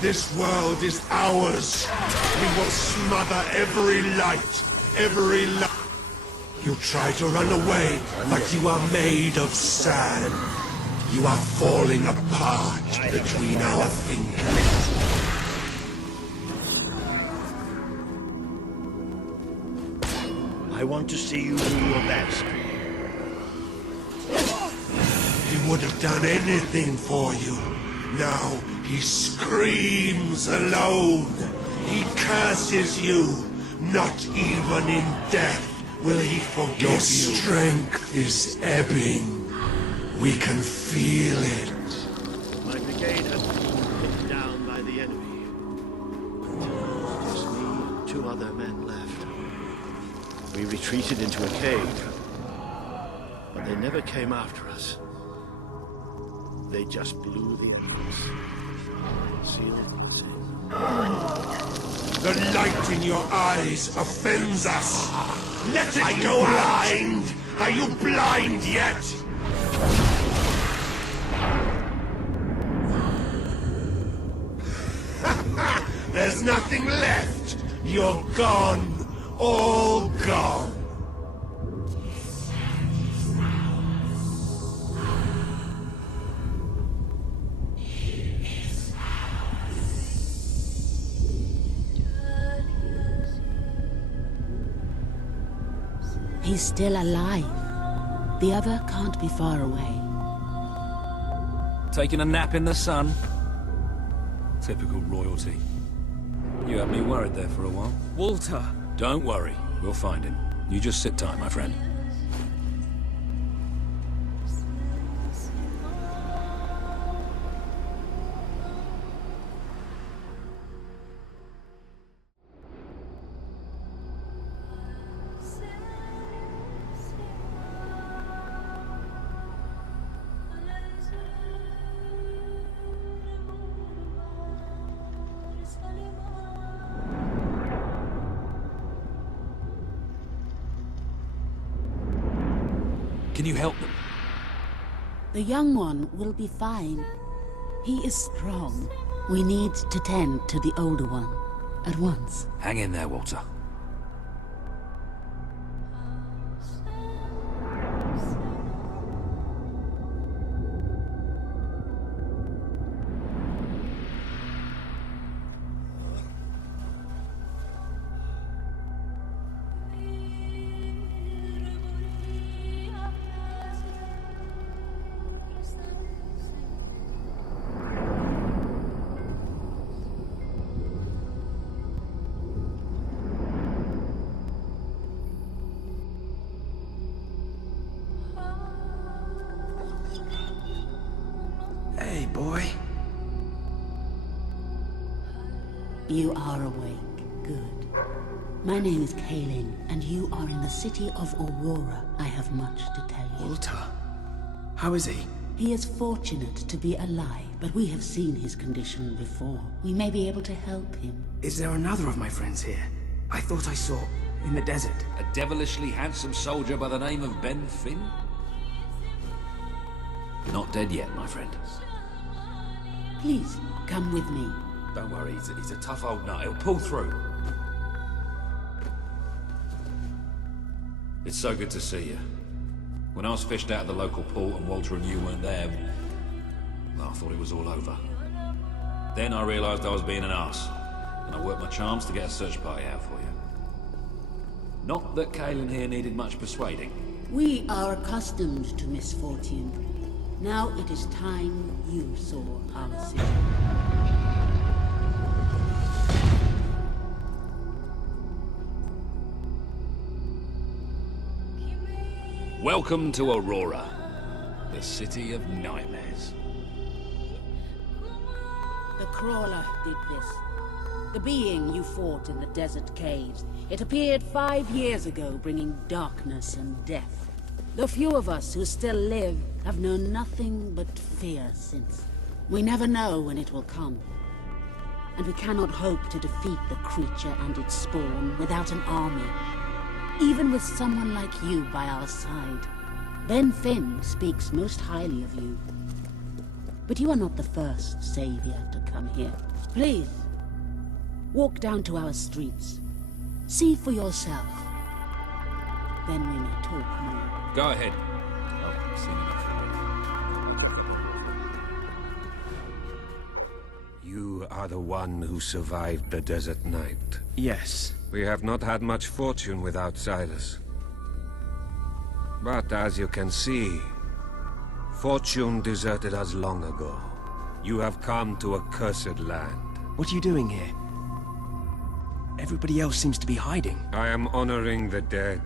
This world is ours. We will smother every light. You try to run away, but you are made of sand. You are falling apart between our fingers. I want to see you do your best. He would have done anything for you. Now he screams alone. He curses you. Not even in death will he forgive you. Your strength is ebbing. We can feel it. My brigade has been put down by the enemy. Just me and 2 other men left. We retreated into a cave, but they never came after us. They just blew the entrance. Sealed us in. The light in your eyes offends us. Let it go blind. Are you blind yet? There's nothing left. You're gone. All gone. He's still alive. The other can't be far away. Taking a nap in the sun? Typical royalty. You had me worried there for a while. Walter! Don't worry, we'll find him. You just sit tight, my friend. Can you help them? The young one will be fine. He is strong. We need to tend to the older one at once. Hang in there, Walter. Hey, boy. You are awake. Good. My name is Kaelin, and you are in the city of Aurora. I have much to tell you. Walter. How is he? He is fortunate to be alive, but we have seen his condition before. We may be able to help him. Is there another of my friends here? I thought I saw in the desert. A devilishly handsome soldier by the name of Ben Finn? Not dead yet, my friend. Please, come with me. Don't worry, he's a tough old nut. He'll pull through. It's so good to see you. When I was fished out of the local port and Walter and you weren't there, well, I thought it was all over. Then I realised I was being an arse, and I worked my charms to get a search party out for you. Not that Kaelin here needed much persuading. We are accustomed to misfortune. Now it is time you saw our city. Welcome to Aurora, the city of nightmares. The Crawler did this. The being you fought in the desert caves. It appeared 5 years ago, bringing darkness and death. The few of us who still live have known nothing but fear since. We never know when it will come. And we cannot hope to defeat the creature and its spawn without an army. Even with someone like you by our side. Ben Finn speaks most highly of you. But you are not the first savior to come here. Please, walk down to our streets. See for yourself. Then we may talk more. Go ahead. I've seen enough. You are the one who survived the desert night. Yes. We have not had much fortune with outsiders. But as you can see, fortune deserted us long ago. You have come to a cursed land. What are you doing here? Everybody else seems to be hiding. I am honoring the dead.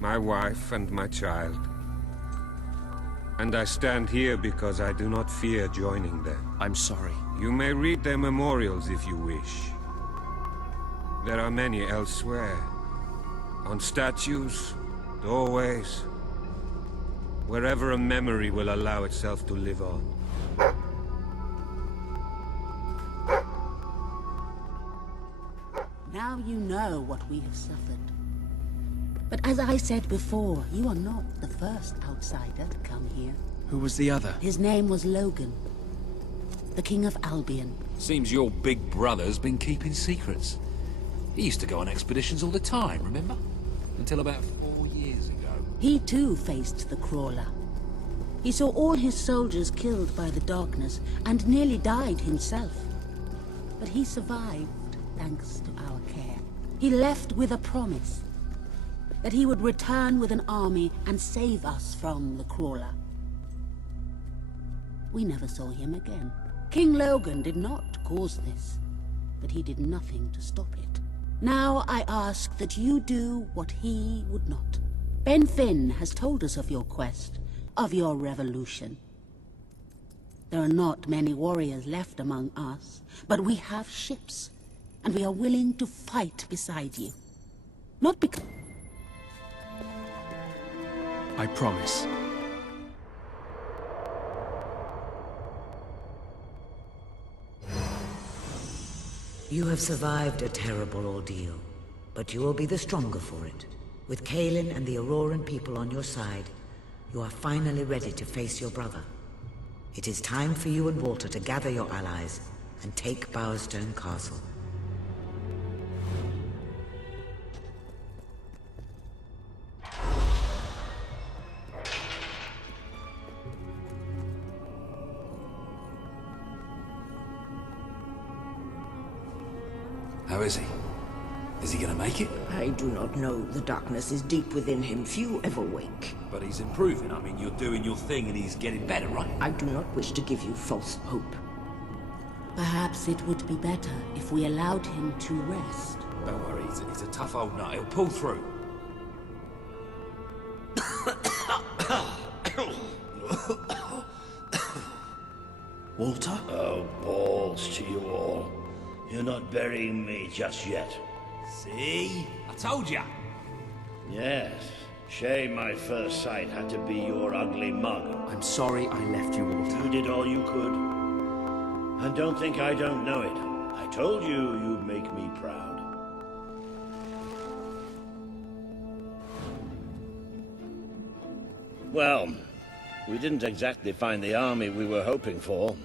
My wife and my child. And I stand here because I do not fear joining them. I'm sorry. You may read their memorials if you wish. There are many elsewhere. On statues, doorways. Wherever a memory will allow itself to live on. Now you know what we have suffered. But as I said before, you are not the first outsider to come here. Who was the other? His name was Logan. The King of Albion. Seems your big brother's been keeping secrets. He used to go on expeditions all the time, remember? Until about 4 years ago. He too faced the Crawler. He saw all his soldiers killed by the darkness and nearly died himself. But he survived thanks to our care. He left with a promise that he would return with an army and save us from the Crawler. We never saw him again. King Logan did not cause this, but he did nothing to stop it. Now I ask that you do what he would not. Ben Finn has told us of your quest, of your revolution. There are not many warriors left among us, but we have ships, and we are willing to fight beside you. Not because... I promise. You have survived a terrible ordeal, but you will be the stronger for it. With Kaelin and the Auroran people on your side, you are finally ready to face your brother. It is time for you and Walter to gather your allies and take Bowerstone Castle. How is he? Is he gonna make it? I do not know. The darkness is deep within him. Few ever wake. But he's improving. I mean, you're doing your thing and he's getting better, right? I do not wish to give you false hope. Perhaps it would be better if we allowed him to rest. Don't worry, he's a tough old nut. He'll pull through. Walter? Oh, balls to you all. You're not burying me just yet. See? I told ya. Yes, Shame my first sight had to be your ugly mug. I'm sorry I left you, Walter. You did all you could. And don't think I don't know it. I told you you'd make me proud. Well, we didn't exactly find the army we were hoping for.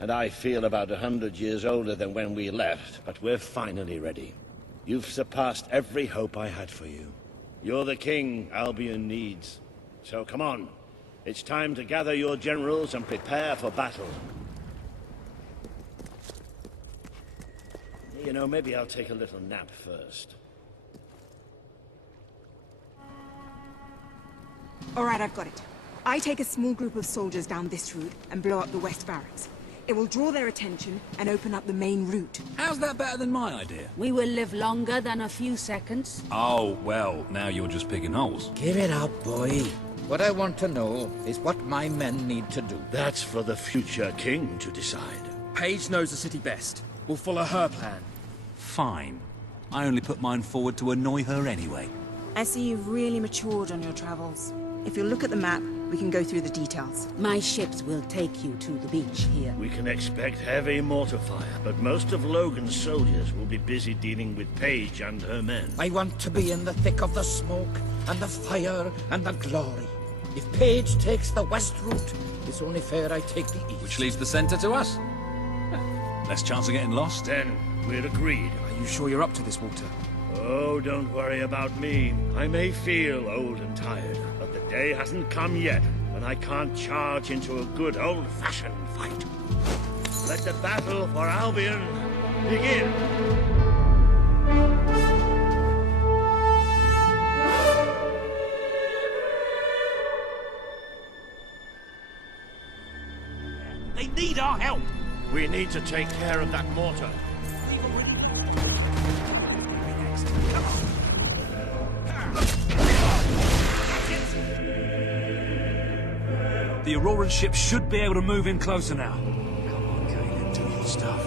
And I feel about 100 years older than when we left, but we're finally ready. You've surpassed every hope I had for you. You're the king Albion needs. So come on. It's time to gather your generals and prepare for battle. You know, maybe I'll take a little nap first. All right, I've got it. I take a small group of soldiers down this route and blow up the west barracks. It will draw their attention and open up the main route. How's that better than my idea? We will live longer than a few seconds. Oh, well, now you're just picking holes. Give it up, boy. What I want to know is what my men need to do. That's for the future king to decide. Paige knows the city best. We'll follow her plan. Fine. I only put mine forward to annoy her anyway. I see you've really matured on your travels. If you look at the map, we can go through the details. My ships will take you to the beach here. We can expect heavy mortar fire, but most of Logan's soldiers will be busy dealing with Paige and her men. I want to be in the thick of the smoke and the fire and the glory. If Paige takes the west route, it's only fair I take the east. Which leaves the center to us. Less chance of getting lost. Then we're agreed. Are you sure you're up to this, Walter? Oh, don't worry about me. I may feel old and tired, but the day hasn't come yet when I can't charge into a good old-fashioned fight. Let the battle for Albion begin. They need our help! We need to take care of that mortar. The Auroran ship should be able to move in closer now. Come on, Kaelin, do your stuff.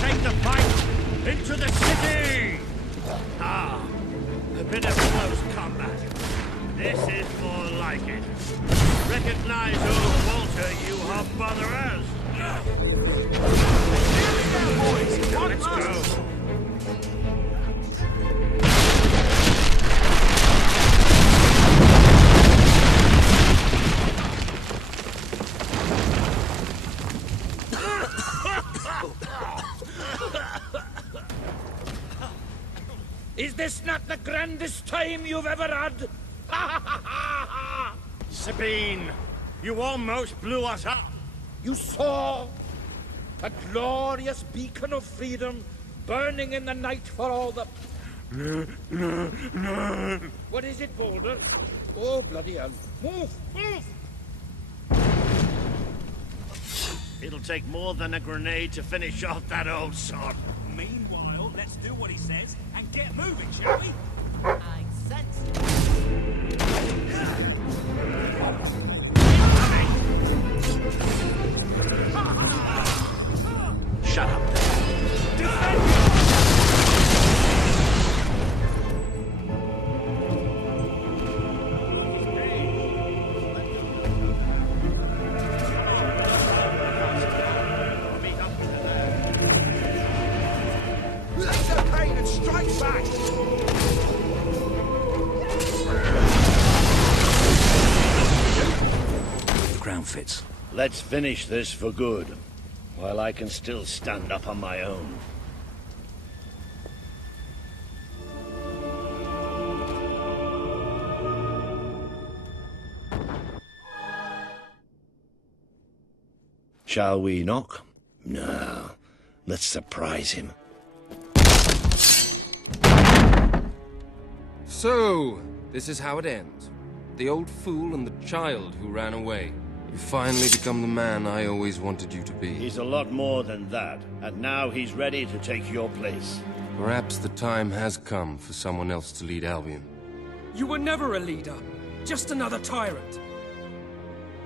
Take the fight into the city! Ah, a bit of close combat. This is more like it. Recognize old Walter, you hobotherers! Let's go! Is this not the grandest time you've ever had? Sabine, you almost blew us up! You saw a glorious beacon of freedom burning in the night for all the... What is it, Boulder? Oh, bloody hell. Move! Move! It'll take more than a grenade to finish off that old sod. Meanwhile, let's do what he says and get moving, shall we? I sense it. Shut up. Fits. Let's finish this for good, while I can still stand up on my own. Shall we knock? No. Let's surprise him. So, this is how it ends. The old fool and the child who ran away. You finally become the man I always wanted you to be. He's a lot more than that, and now he's ready to take your place. Perhaps the time has come for someone else to lead Albion. You were never a leader, just another tyrant.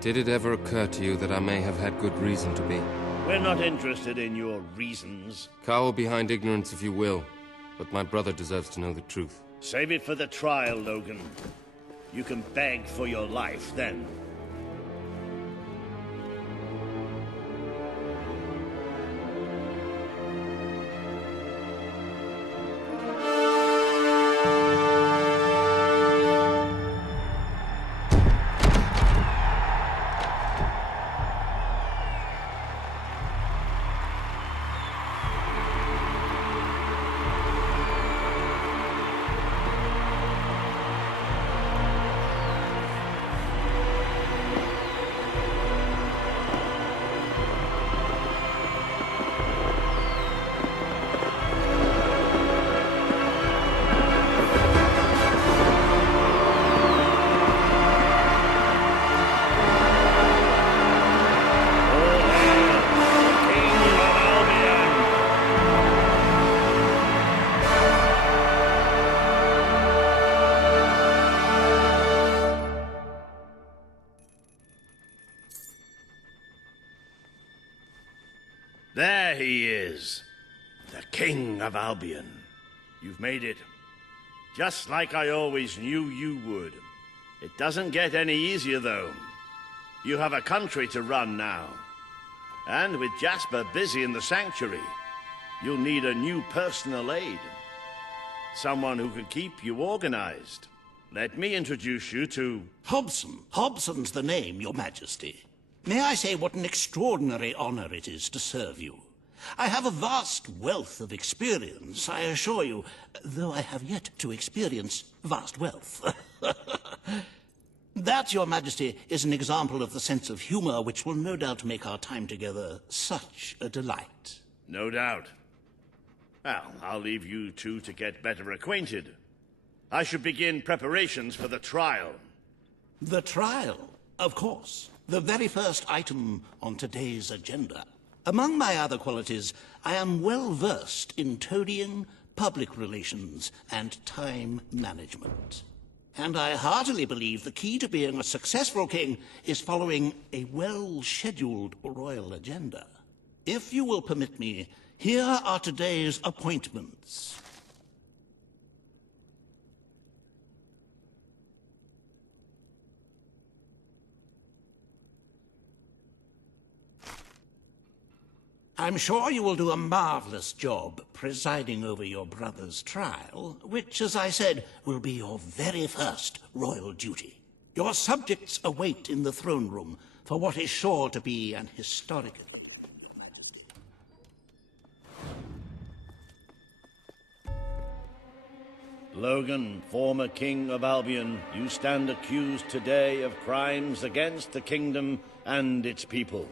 Did it ever occur to you that I may have had good reason to be? We're not interested in your reasons. Cower behind ignorance if you will, but my brother deserves to know the truth. Save it for the trial, Logan. You can beg for your life then. There he is, the King of Albion. You've made it. Just like I always knew you would. It doesn't get any easier, though. You have a country to run now. And with Jasper busy in the sanctuary, you'll need a new personal aide. Someone who can keep you organized. Let me introduce you to... Hobson. Hobson's the name, Your Majesty. May I say what an extraordinary honor it is to serve you. I have a vast wealth of experience, I assure you, though I have yet to experience vast wealth. That, Your Majesty, is an example of the sense of humor which will no doubt make our time together such a delight. No doubt. Well, I'll leave you two to get better acquainted. I should begin preparations for the trial. The trial, of course. The very first item on today's agenda. Among my other qualities, I am well versed in toadying, public relations, and time management. And I heartily believe the key to being a successful king is following a well-scheduled royal agenda. If you will permit me, here are today's appointments. I'm sure you will do a marvelous job presiding over your brother's trial, which, as I said, will be your very first royal duty. Your subjects await in the throne room for what is sure to be an historic event, Your Majesty. Logan, former King of Albion, you stand accused today of crimes against the kingdom and its people.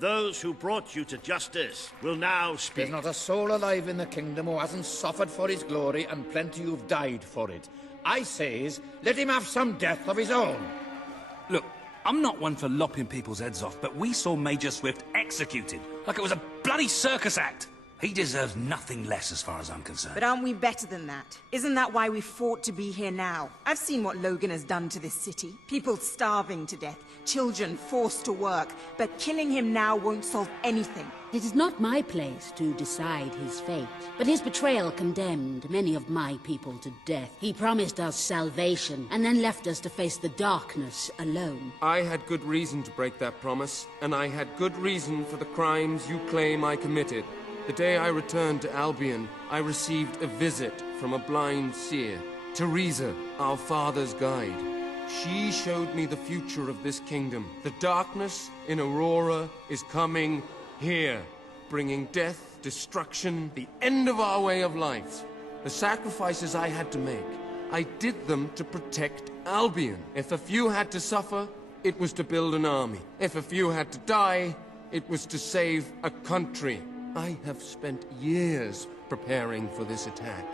Those who brought you to justice will now speak. There's not a soul alive in the kingdom who hasn't suffered for his glory, and plenty who've died for it. I says, let him have some death of his own. Look, I'm not one for lopping people's heads off, but we saw Major Swift executed like it was a bloody circus act. He deserves nothing less as far as I'm concerned. But aren't we better than that? Isn't that why we fought to be here now? I've seen what Logan has done to this city. People starving to death, children forced to work. But killing him now won't solve anything. It is not my place to decide his fate, but his betrayal condemned many of my people to death. He promised us salvation, and then left us to face the darkness alone. I had good reason to break that promise, and I had good reason for the crimes you claim I committed. The day I returned to Albion, I received a visit from a blind seer, Teresa, our father's guide. She showed me the future of this kingdom. The darkness in Aurora is coming here, bringing death, destruction, the end of our way of life. The sacrifices I had to make, I did them to protect Albion. If a few had to suffer, it was to build an army. If a few had to die, it was to save a country. I have spent years preparing for this attack.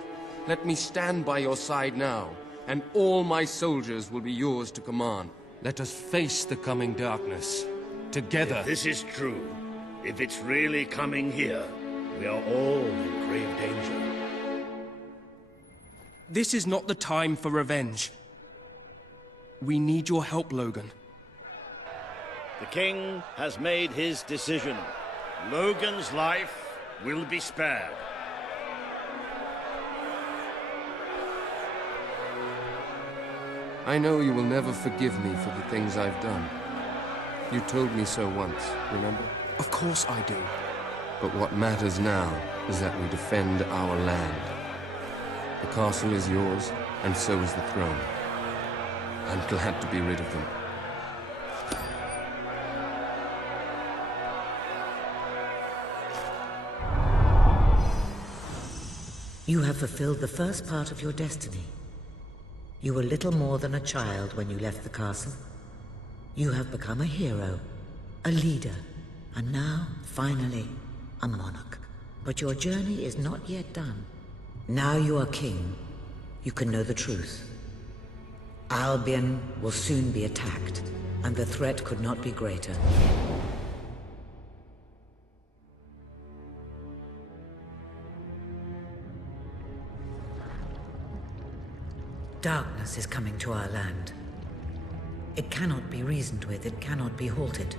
Let me stand by your side now, and all my soldiers will be yours to command. Let us face the coming darkness, together. If this is true, if it's really coming here, we are all in grave danger. This is not the time for revenge. We need your help, Logan. The king has made his decision. Logan's life will be spared. I know you will never forgive me for the things I've done. You told me so once, remember? Of course I do. But what matters now is that we defend our land. The castle is yours, and so is the throne. I'm glad to be rid of them. You have fulfilled the first part of your destiny. You were little more than a child when you left the castle. You have become a hero, a leader, and now, finally, a monarch. But your journey is not yet done. Now you are king, you can know the truth. Albion will soon be attacked, and the threat could not be greater. Darkness is coming to our land. It cannot be reasoned with, it cannot be halted.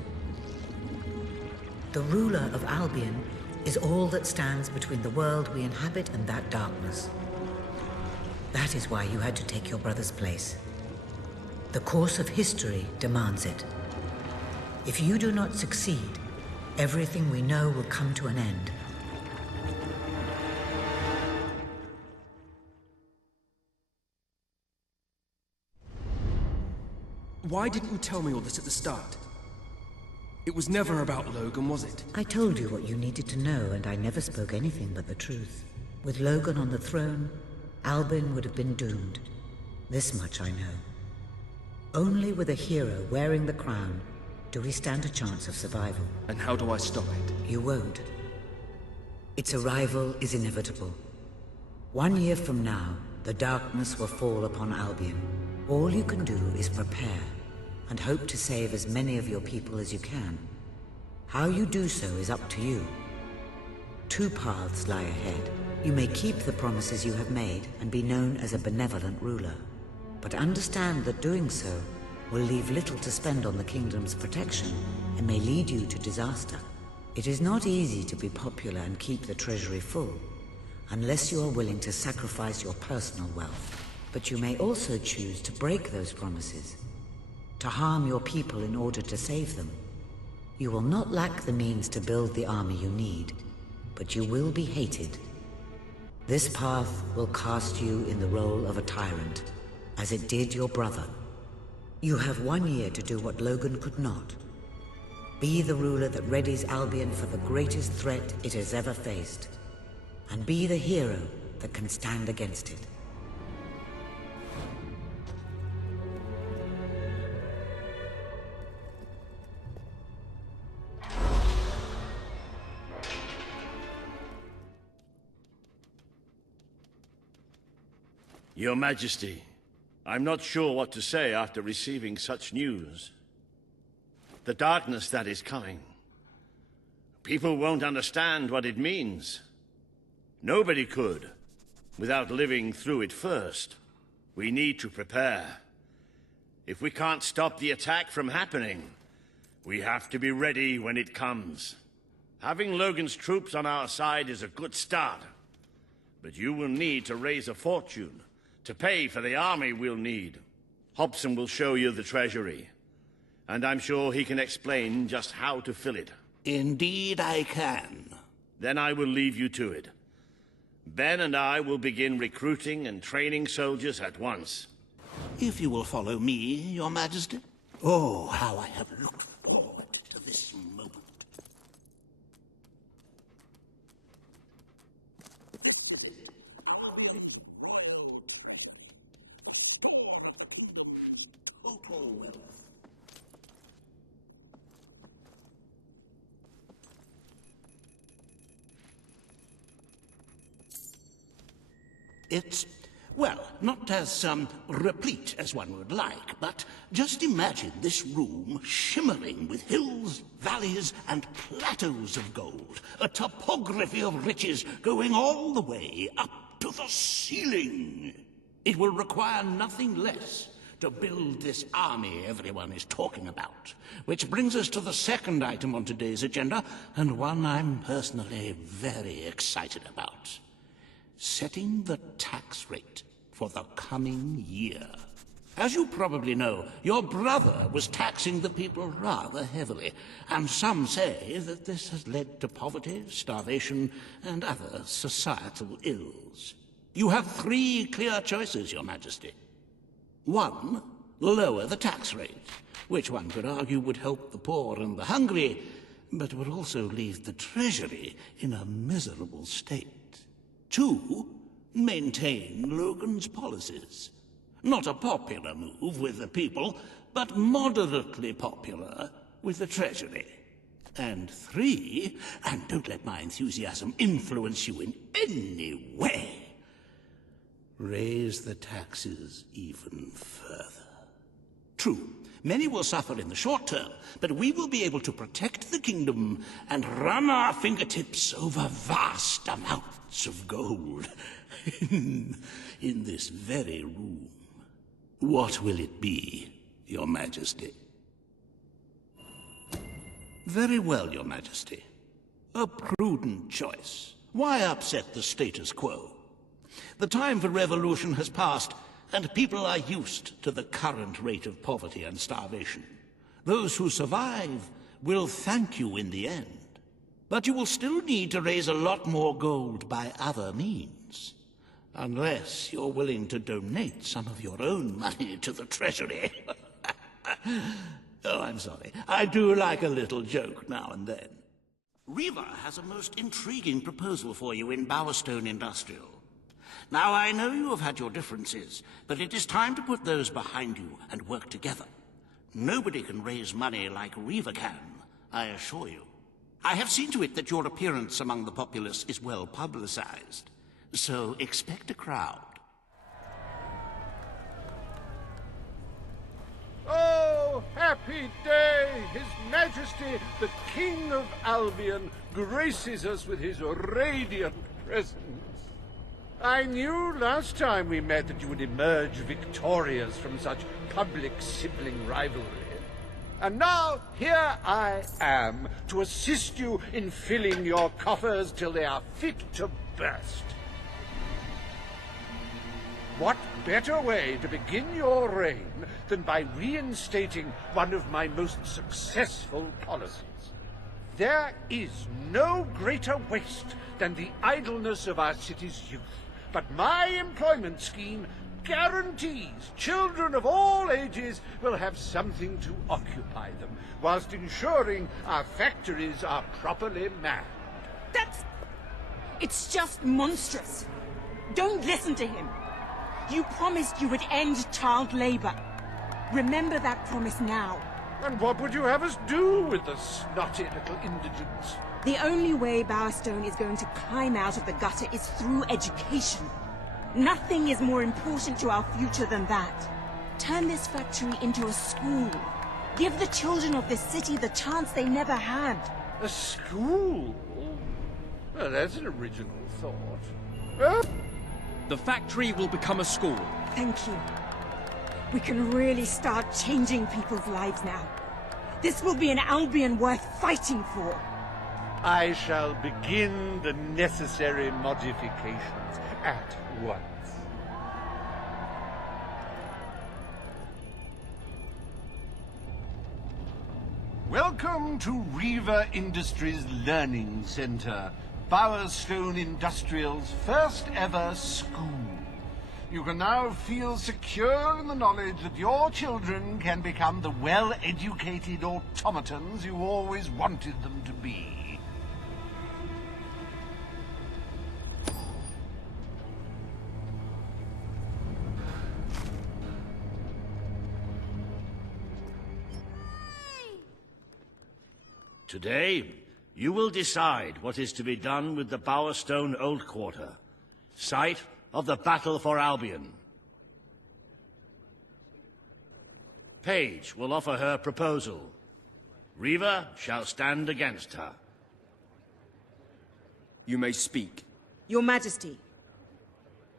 The ruler of Albion is all that stands between the world we inhabit and that darkness. That is why you had to take your brother's place. The course of history demands it. If you do not succeed, everything we know will come to an end. Why didn't you tell me all this at the start? It was never about Logan, was it? I told you what you needed to know, and I never spoke anything but the truth. With Logan on the throne, Albion would have been doomed. This much I know. Only with a hero wearing the crown do we stand a chance of survival. And how do I stop it? You won't. Its arrival is inevitable. 1 year from now, the darkness will fall upon Albion. All you can do is prepare, and hope to save as many of your people as you can. How you do so is up to you. 2 paths lie ahead. You may keep the promises you have made and be known as a benevolent ruler. But understand that doing so will leave little to spend on the kingdom's protection and may lead you to disaster. It is not easy to be popular and keep the treasury full, unless you are willing to sacrifice your personal wealth. But you may also choose to break those promises, to harm your people in order to save them. You will not lack the means to build the army you need, but you will be hated. This path will cast you in the role of a tyrant, as it did your brother. You have 1 year to do what Logan could not. Be the ruler that readies Albion for the greatest threat it has ever faced, and be the hero that can stand against it. Your Majesty, I'm not sure what to say after receiving such news. The darkness that is coming. People won't understand what it means. Nobody could, without living through it first. We need to prepare. If we can't stop the attack from happening, we have to be ready when it comes. Having Logan's troops on our side is a good start, but you will need to raise a fortune to pay for the army we'll need. Hobson will show you the treasury, and I'm sure he can explain just how to fill it. Indeed I can. Then I will leave you to it. Ben and I will begin recruiting and training soldiers at once. If you will follow me, Your Majesty. Oh, how I have looked forward to this moment. It's, well, not as, replete as one would like, but just imagine this room shimmering with hills, valleys, and plateaus of gold. A topography of riches going all the way up to the ceiling. It will require nothing less to build this army everyone is talking about. Which brings us to the second item on today's agenda, and one I'm personally very excited about. Setting the tax rate for the coming year. As you probably know, your brother was taxing the people rather heavily, and some say that this has led to poverty, starvation, and other societal ills. You have 3 clear choices, Your Majesty. 1, lower the tax rate, which one could argue would help the poor and the hungry, but would also leave the treasury in a miserable state. 2, maintain Logan's policies. Not a popular move with the people, but moderately popular with the treasury. And 3, and don't let my enthusiasm influence you in any way, raise the taxes even further. True, many will suffer in the short term, but we will be able to protect the kingdom and run our fingertips over vast amounts of gold in this very room. What will it be, Your Majesty? Very well, Your Majesty. A prudent choice. Why upset the status quo? The time for revolution has passed, and people are used to the current rate of poverty and starvation. Those who survive will thank you in the end. But you will still need to raise a lot more gold by other means. Unless you're willing to donate some of your own money to the treasury. Oh, I'm sorry. I do like a little joke now and then. Reaver has a most intriguing proposal for you in Bowerstone Industrial. Now, I know you have had your differences, but it is time to put those behind you and work together. Nobody can raise money like Reaver can, I assure you. I have seen to it that your appearance among the populace is well publicized. So expect a crowd. Oh, happy day! His Majesty, the King of Albion, graces us with his radiant presence. I knew last time we met that you would emerge victorious from such public sibling rivalry. And now, here I am, to assist you in filling your coffers till they are fit to burst. What better way to begin your reign than by reinstating one of my most successful policies? There is no greater waste than the idleness of our city's youth, but my employment scheme guarantees children of all ages will have something to occupy them, whilst ensuring our factories are properly manned. It's just monstrous. Don't listen to him. You promised you would end child labor. Remember that promise now. And what would you have us do with the snotty little indigents? The only way Bowerstone is going to climb out of the gutter is through education. Nothing is more important to our future than that. Turn this factory into a school. Give the children of this city the chance they never had. A school? Well, that's an original thought. The factory will become a school. Thank you. We can really start changing people's lives now. This will be an Albion worth fighting for. I shall begin the necessary modifications at once. Welcome to Reaver Industries Learning Center, Bowerstone Industrial's first ever school. You can now feel secure in the knowledge that your children can become the well-educated automatons you always wanted them to be. Today, you will decide what is to be done with the Bowerstone Old Quarter, site of the battle for Albion. Paige will offer her proposal. Reaver shall stand against her. You may speak. Your Majesty,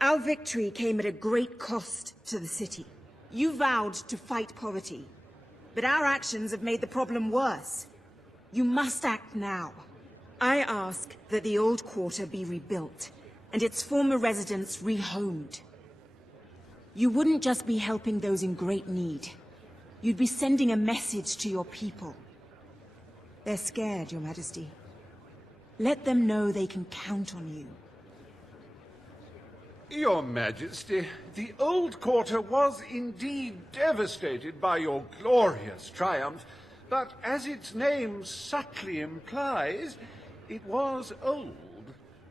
our victory came at a great cost to the city. You vowed to fight poverty, but our actions have made the problem worse. You must act now. I ask that the old quarter be rebuilt, and its former residents rehomed. You wouldn't just be helping those in great need. You'd be sending a message to your people. They're scared, Your Majesty. Let them know they can count on you. Your Majesty, the old quarter was indeed devastated by your glorious triumph, but as its name subtly implies, it was old.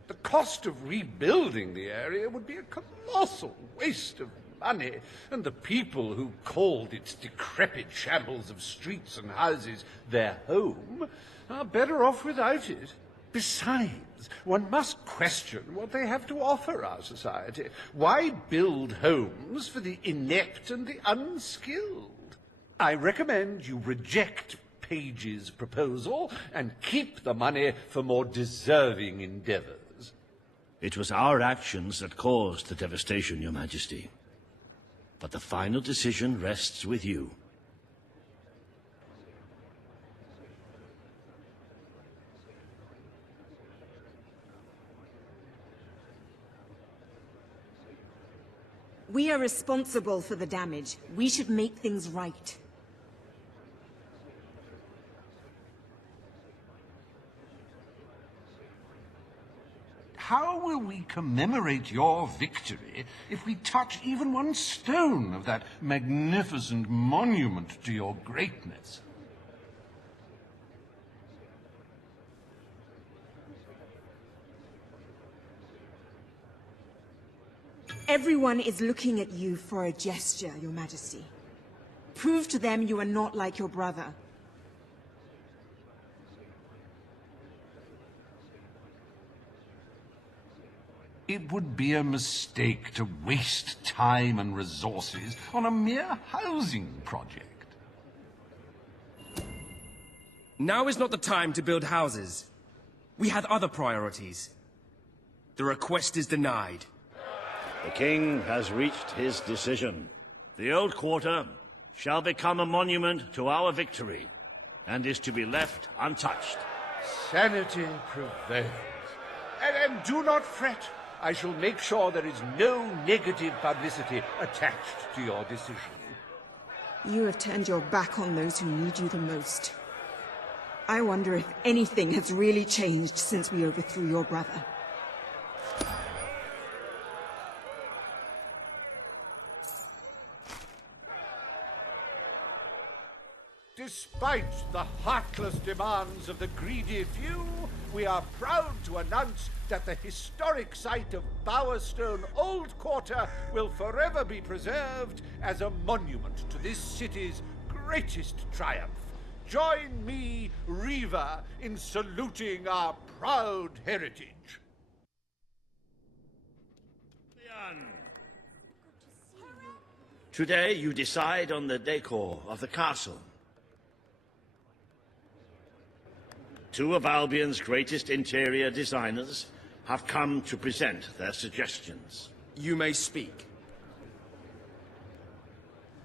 The cost of rebuilding the area would be a colossal waste of money, and the people who called its decrepit shambles of streets and houses their home are better off without it. Besides, one must question what they have to offer our society. Why build homes for the inept and the unskilled? I recommend you reject Page's proposal and keep the money for more deserving endeavors. It was our actions that caused the devastation, Your Majesty. But the final decision rests with you. We are responsible for the damage. We should make things right. How will we commemorate your victory if we touch even one stone of that magnificent monument to your greatness? Everyone is looking at you for a gesture, Your Majesty. Prove to them you are not like your brother. It would be a mistake to waste time and resources on a mere housing project. Now is not the time to build houses. We had other priorities. The request is denied. The king has reached his decision. The old quarter shall become a monument to our victory, and is to be left untouched. Sanity prevails. And do not fret. I shall make sure there is no negative publicity attached to your decision. You have turned your back on those who need you the most. I wonder if anything has really changed since we overthrew your brother. Despite the heartless demands of the greedy few, we are proud to announce that the historic site of Bowerstone Old Quarter will forever be preserved as a monument to this city's greatest triumph. Join me, Reaver, in saluting our proud heritage. Today you decide on the decor of the castle. Two of Albion's greatest interior designers have come to present their suggestions. You may speak.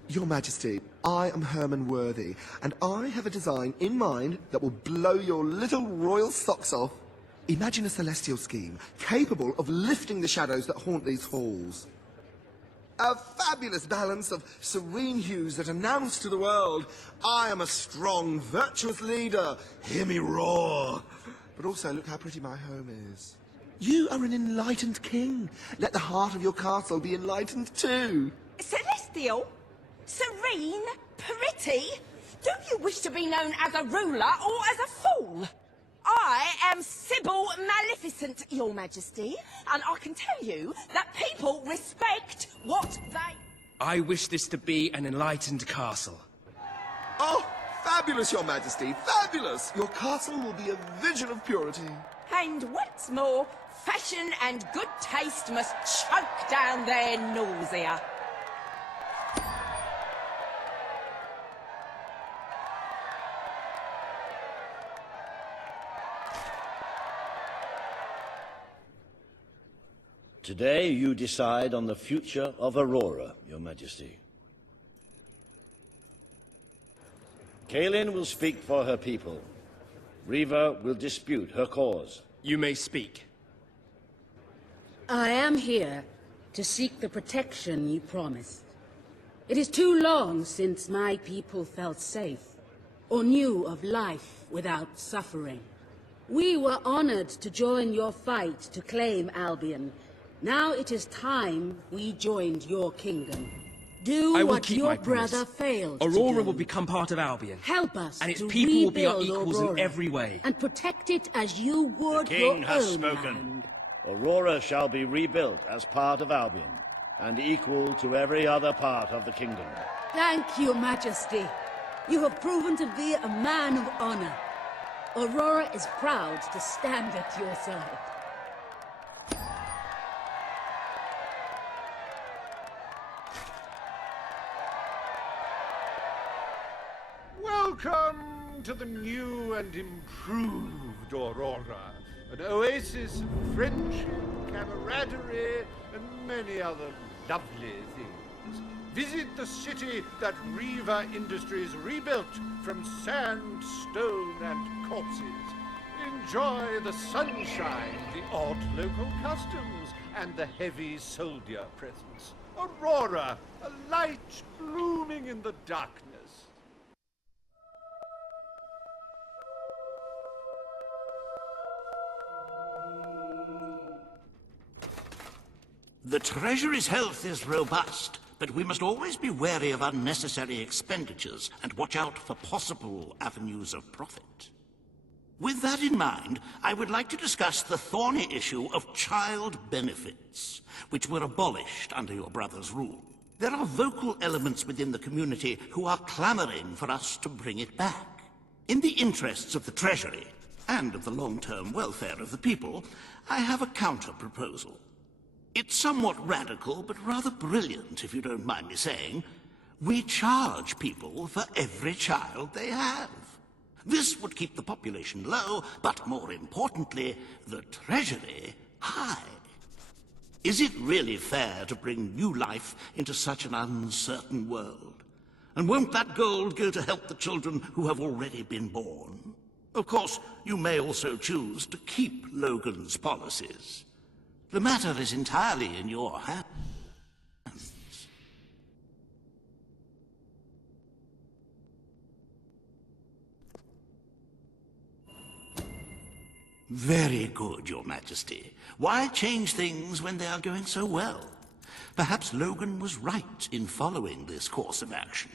Your Majesty, I am Herman Worthy, and I have a design in mind that will blow your little royal socks off. Imagine a celestial scheme capable of lifting the shadows that haunt these halls. A fabulous balance of serene hues that announce to the world, I am a strong, virtuous leader. Hear me roar. But also, look how pretty my home is. You are an enlightened king. Let the heart of your castle be enlightened too. Celestial? Serene? Pretty? Do you wish to be known as a ruler or as a fool? I am Sybil Maleficent, Your Majesty, and I can tell you that people respect what they... I wish this to be an enlightened castle. Oh, fabulous, Your Majesty, fabulous! Your castle will be a vision of purity. And what's more, fashion and good taste must choke down their nausea. Today you decide on the future of Aurora, Your Majesty. Kaelin will speak for her people. Reaver will dispute her cause. You may speak. I am here to seek the protection you promised. It is too long since my people felt safe, or knew of life without suffering. We were honored to join your fight to claim Albion. Now it is time we joined your kingdom. Do I will what keep your my promise. brother failed Aurora to do. will become part of Albion. Help us and its to people will be our rebuild equals Aurora in every way. and protect it as you would The king your has own spoken. land. Aurora shall be rebuilt as part of Albion, and equal to every other part of the kingdom. Thank you, Majesty. You have proven to be a man of honor. Aurora is proud to stand at your side. Welcome to the new and improved Aurora. An oasis of friendship, camaraderie, and many other lovely things. Visit the city that Reaver Industries rebuilt from sand, stone, and corpses. Enjoy the sunshine, the odd local customs, and the heavy soldier presence. Aurora, a light blooming in the darkness. The Treasury's health is robust, but we must always be wary of unnecessary expenditures and watch out for possible avenues of profit. With that in mind, I would like to discuss the thorny issue of child benefits, which were abolished under your brother's rule. There are vocal elements within the community who are clamoring for us to bring it back. In the interests of the Treasury, and of the long-term welfare of the people, I have a counter-proposal. It's somewhat radical, but rather brilliant, if you don't mind me saying. We charge people for every child they have. This would keep the population low, but more importantly, the treasury high. Is it really fair to bring new life into such an uncertain world? And won't that gold go to help the children who have already been born? Of course, you may also choose to keep Logan's policies. The matter is entirely in your hands. Very good, Your Majesty. Why change things when they are going so well? Perhaps Logan was right in following this course of action.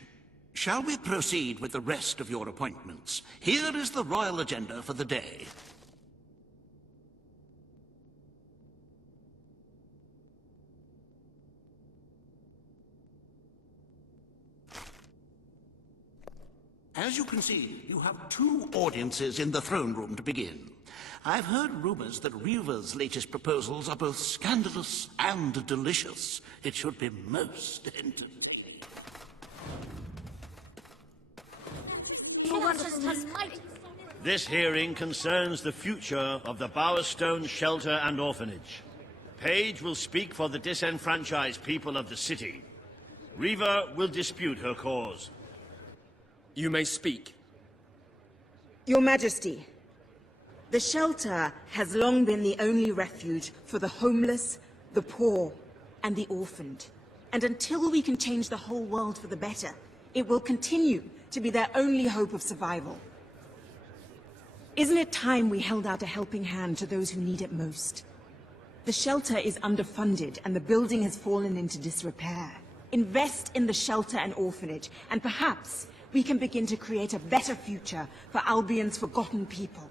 Shall we proceed with the rest of your appointments? Here is the royal agenda for the day. As you can see, you have 2 audiences in the throne room to begin. I've heard rumors that Reaver's latest proposals are both scandalous and delicious. It should be most entertaining. This hearing concerns the future of the Bowerstone Shelter and Orphanage. Paige will speak for the disenfranchised people of the city. Reaver will dispute her cause. You may speak. Your Majesty, the shelter has long been the only refuge for the homeless, the poor, and the orphaned. And until we can change the whole world for the better, it will continue to be their only hope of survival. Isn't it time we held out a helping hand to those who need it most? The shelter is underfunded and the building has fallen into disrepair. Invest in the shelter and orphanage, and perhaps we can begin to create a better future for Albion's forgotten people.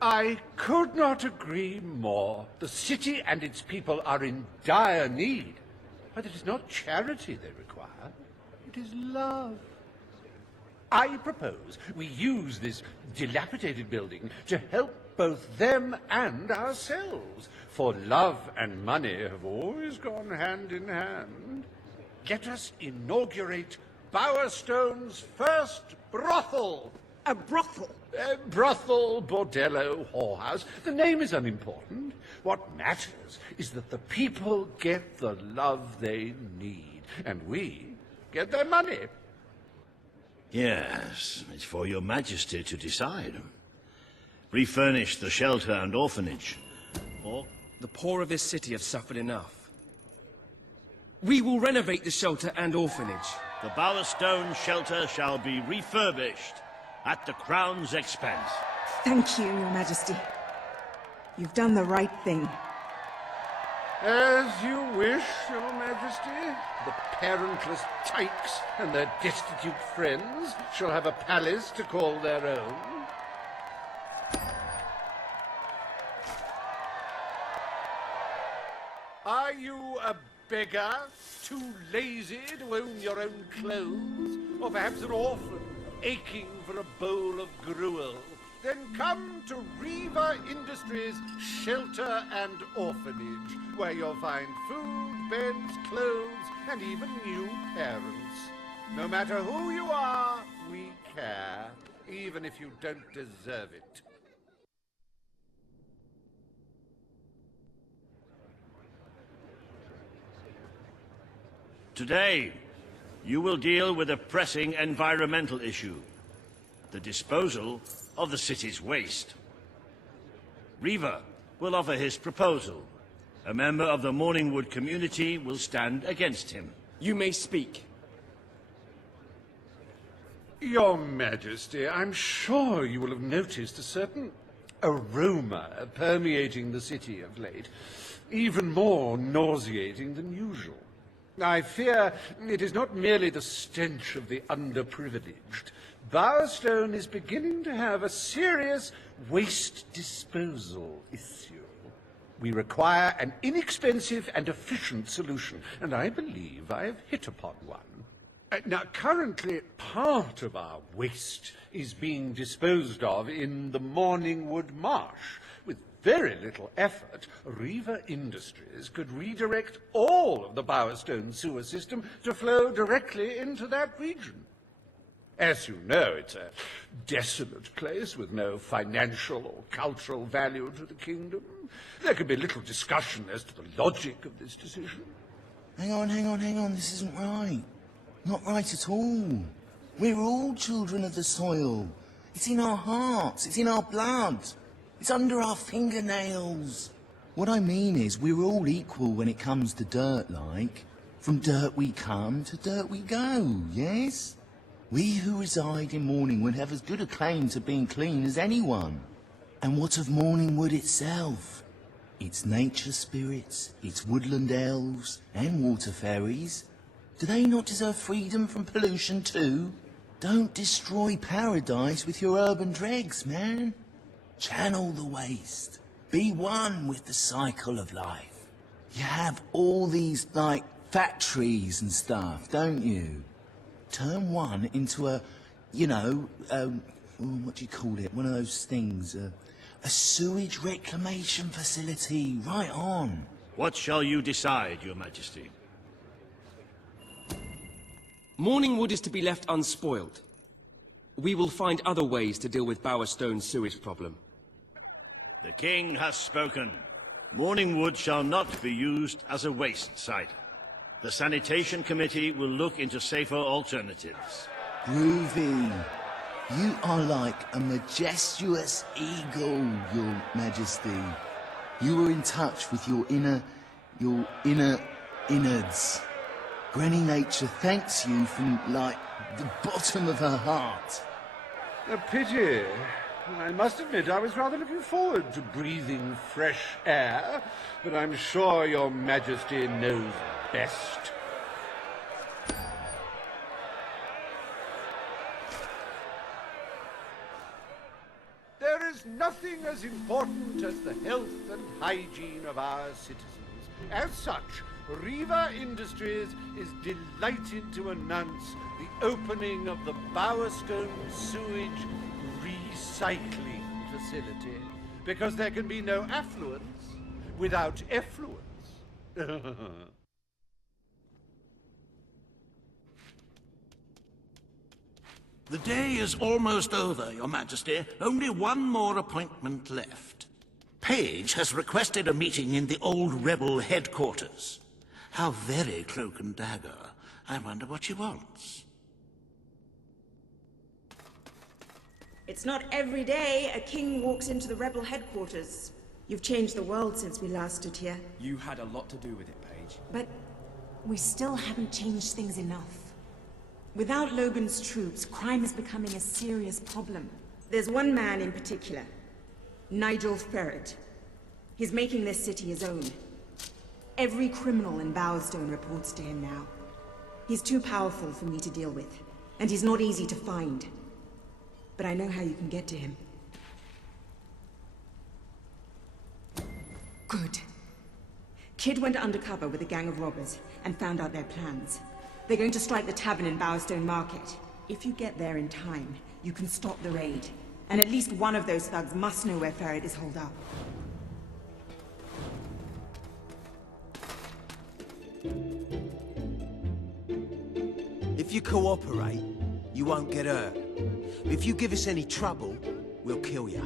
I could not agree more. The city and its people are in dire need. But it is not charity they require. It is love. I propose we use this dilapidated building to help both them and ourselves. For love and money have always gone hand in hand. Let us inaugurate Bowerstone's first brothel. A brothel? Brothel, bordello, whorehouse. The name is unimportant. What matters is that the people get the love they need, and we get their money. Yes, it's for your majesty to decide. Refurnish the shelter and orphanage, or... The poor of this city have suffered enough. We will renovate the shelter and orphanage. The Bowerstone shelter shall be refurbished at the Crown's expense. Thank you, Your Majesty. You've done the right thing. As you wish, Your Majesty. The parentless tykes and their destitute friends shall have a palace to call their own. Are you a beggar, too lazy to own your own clothes? Or perhaps an orphan, aching for a bowl of gruel? Then come to Reaver Industries Shelter and Orphanage, where you'll find food, beds, clothes, and even new parents. No matter who you are, we care, even if you don't deserve it. Today, you will deal with a pressing environmental issue. The disposal of the city's waste. Reaver will offer his proposal. A member of the Morningwood community will stand against him. You may speak. Your Majesty, I'm sure you will have noticed a certain aroma permeating the city of late, even more nauseating than usual. I fear it is not merely the stench of the underprivileged. Bowerstone is beginning to have a serious waste disposal issue. We require an inexpensive and efficient solution, and I believe I have hit upon one. Now, currently, part of our waste is being disposed of in the Morningwood Marsh. With very little effort, Reaver Industries could redirect all of the Bowerstone sewer system to flow directly into that region. As you know, it's a desolate place with no financial or cultural value to the kingdom. There can be little discussion as to the logic of this decision. Hang on, this isn't right. Not right at all. We're all children of the soil. It's in our hearts, it's in our blood. It's under our fingernails. What I mean is, we're all equal when it comes to dirt, like. From dirt we come to dirt we go, yes? We who reside in Morningwood have as good a claim to being clean as anyone. And what of Morningwood itself? Its nature spirits, its woodland elves, and water fairies. Do they not deserve freedom from pollution too? Don't destroy paradise with your urban dregs, man. Channel the waste. Be one with the cycle of life. You have all these, like, factories and stuff, don't you? Turn one into a, you know, what do you call it? One of those things, a sewage reclamation facility. Right on. What shall you decide, Your Majesty? Morningwood is to be left unspoiled. We will find other ways to deal with Bowerstone's sewage problem. The king has spoken. Morningwood shall not be used as a waste site. The sanitation committee will look into safer alternatives. Groovy. You are like a majestuous eagle, Your Majesty. You are in touch with your inner innards. Granny Nature thanks you from, like, the bottom of her heart. A pity. I must admit I was rather looking forward to breathing fresh air, but I'm sure Your Majesty knows best. There is nothing as important as the health and hygiene of our citizens. As such, Reaver Industries is delighted to announce the opening of the Bowerstone Sewage Recycling Facility, because there can be no affluence without effluence. The day is almost over, Your Majesty. Only one more appointment left. Page has requested a meeting in the old rebel headquarters. How very cloak and dagger. I wonder what she wants. It's not every day a king walks into the rebel headquarters. You've changed the world since we last stood here. You had a lot to do with it, Paige. But we still haven't changed things enough. Without Logan's troops, crime is becoming a serious problem. There's one man in particular, Nigel Ferret. He's making this city his own. Every criminal in Bowerstone reports to him now. He's too powerful for me to deal with, and he's not easy to find. But I know how you can get to him. Good. Kid went undercover with a gang of robbers and found out their plans. They're going to strike the tavern in Bowerstone Market. If you get there in time, you can stop the raid. And at least one of those thugs must know where Ferret is holed up. If you cooperate, you won't get hurt. If you give us any trouble, we'll kill you.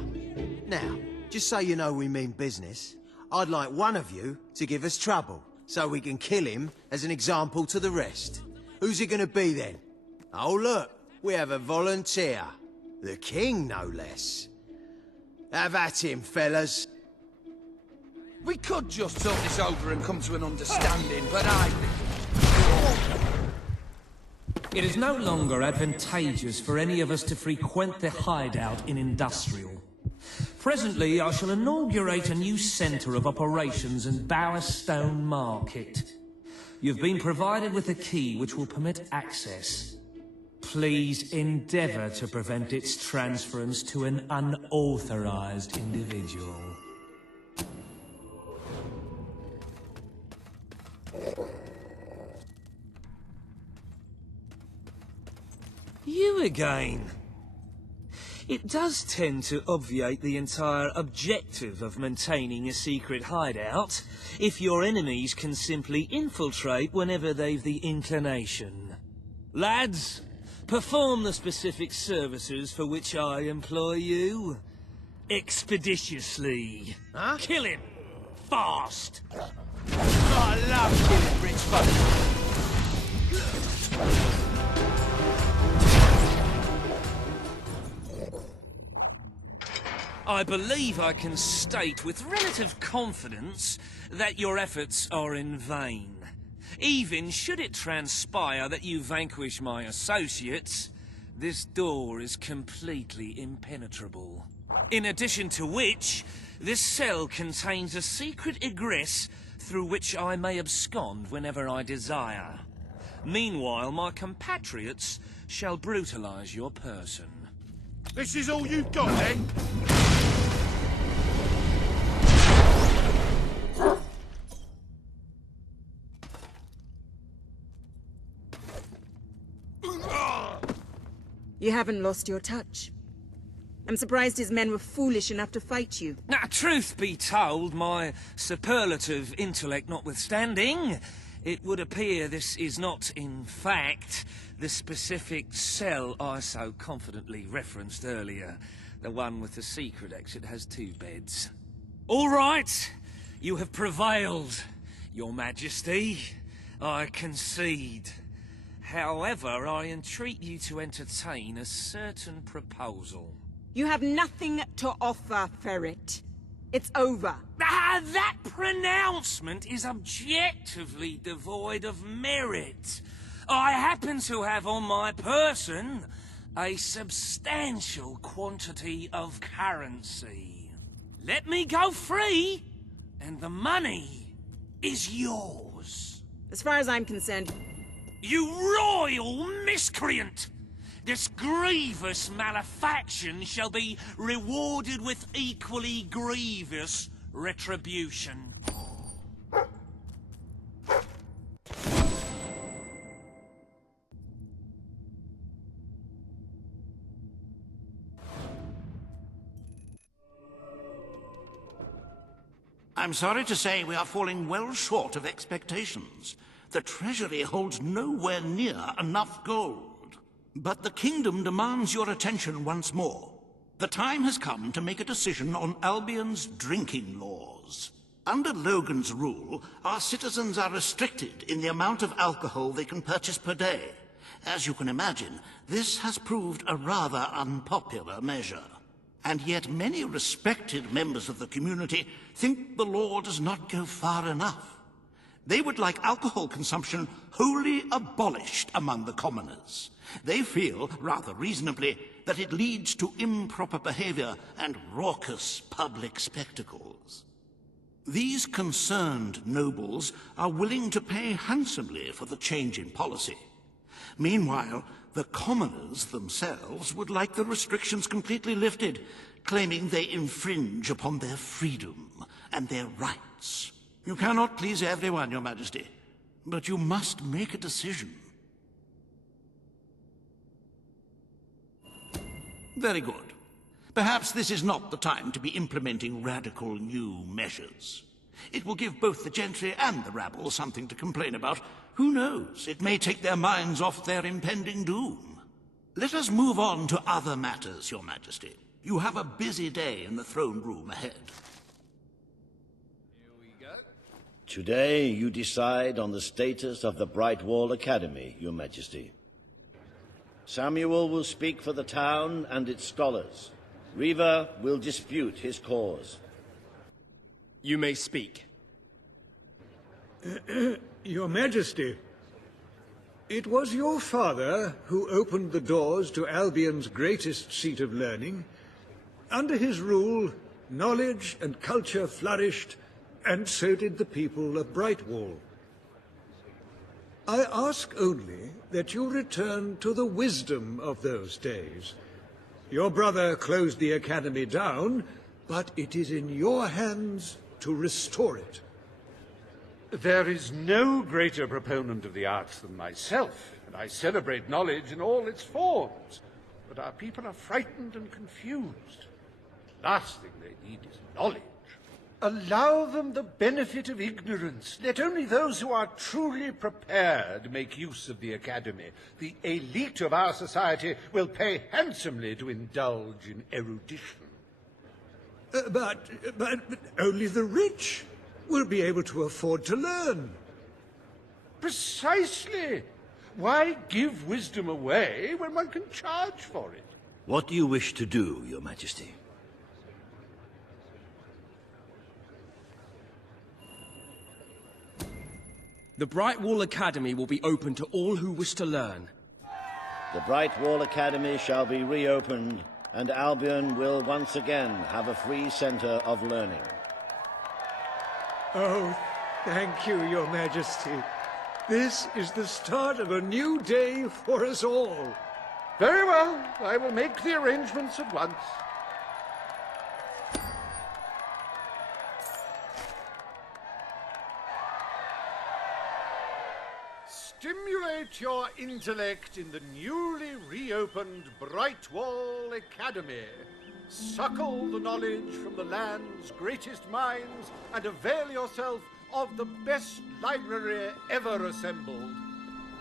Now, just so you know we mean business, I'd like one of you to give us trouble, so we can kill him as an example to the rest. Who's it gonna be then? Oh look, we have a volunteer. The king, no less. Have at him, fellas. We could just talk this over and come to an understanding, but It is no longer advantageous for any of us to frequent the hideout in Industrial. Presently, I shall inaugurate a new centre of operations in Bowerstone Market. You've been provided with a key which will permit access. Please endeavour to prevent its transference to an unauthorised individual. You again. It does tend to obviate the entire objective of maintaining a secret hideout, if your enemies can simply infiltrate whenever they've the inclination. Lads, perform the specific services for which I employ you. Expeditiously. Huh? Kill him. Fast. I love killing rich folk. I believe I can state with relative confidence that your efforts are in vain. Even should it transpire that you vanquish my associates, this door is completely impenetrable. In addition to which, this cell contains a secret egress through which I may abscond whenever I desire. Meanwhile, my compatriots shall brutalize your person. This is all you've got, then? You haven't lost your touch. I'm surprised his men were foolish enough to fight you. Now, truth be told, my superlative intellect notwithstanding, it would appear this is not, in fact, the specific cell I so confidently referenced earlier. The one with the secret exit has 2 beds. All right, you have prevailed, Your Majesty. I concede. However, I entreat you to entertain a certain proposal. You have nothing to offer, Ferret. It's over. Ah, that pronouncement is objectively devoid of merit. I happen to have on my person a substantial quantity of currency. Let me go free, and the money is yours. As far as I'm concerned... You royal miscreant! This grievous malefaction shall be rewarded with equally grievous retribution. I'm sorry to say we are falling well short of expectations. The treasury holds nowhere near enough gold. But the kingdom demands your attention once more. The time has come to make a decision on Albion's drinking laws. Under Logan's rule, our citizens are restricted in the amount of alcohol they can purchase per day. As you can imagine, this has proved a rather unpopular measure. And yet many respected members of the community think the law does not go far enough. They would like alcohol consumption wholly abolished among the commoners. They feel, rather reasonably, that it leads to improper behavior and raucous public spectacles. These concerned nobles are willing to pay handsomely for the change in policy. Meanwhile, the commoners themselves would like the restrictions completely lifted, claiming they infringe upon their freedom and their rights. You cannot please everyone, Your Majesty, but you must make a decision. Very good. Perhaps this is not the time to be implementing radical new measures. It will give both the gentry and the rabble something to complain about. Who knows? It may take their minds off their impending doom. Let us move on to other matters, Your Majesty. You have a busy day in the throne room ahead. Today you decide on the status of the Brightwall Academy, Your Majesty. Samuel will speak for the town and its scholars. Reaver will dispute his cause. You may speak. Your Majesty, it was your father who opened the doors to Albion's greatest seat of learning. Under his rule, knowledge and culture flourished, and so did the people of Brightwall. I ask only that you return to the wisdom of those days. Your brother closed the academy down, but it is in your hands to restore it. There is no greater proponent of the arts than myself, and I celebrate knowledge in all its forms. But our people are frightened and confused. The last thing they need is knowledge. Allow them the benefit of ignorance. Let only those who are truly prepared make use of the academy. The elite of our society will pay handsomely to indulge in erudition. But only the rich will be able to afford to learn. Precisely. Why give wisdom away when one can charge for it? What do you wish to do, Your Majesty? The Brightwall Academy will be open to all who wish to learn. The Brightwall Academy shall be reopened, and Albion will once again have a free center of learning. Oh, thank you, Your Majesty. This is the start of a new day for us all. Very well. I will make the arrangements at once. Stimulate your intellect in the newly reopened Brightwall Academy. Suckle the knowledge from the land's greatest minds and avail yourself of the best library ever assembled.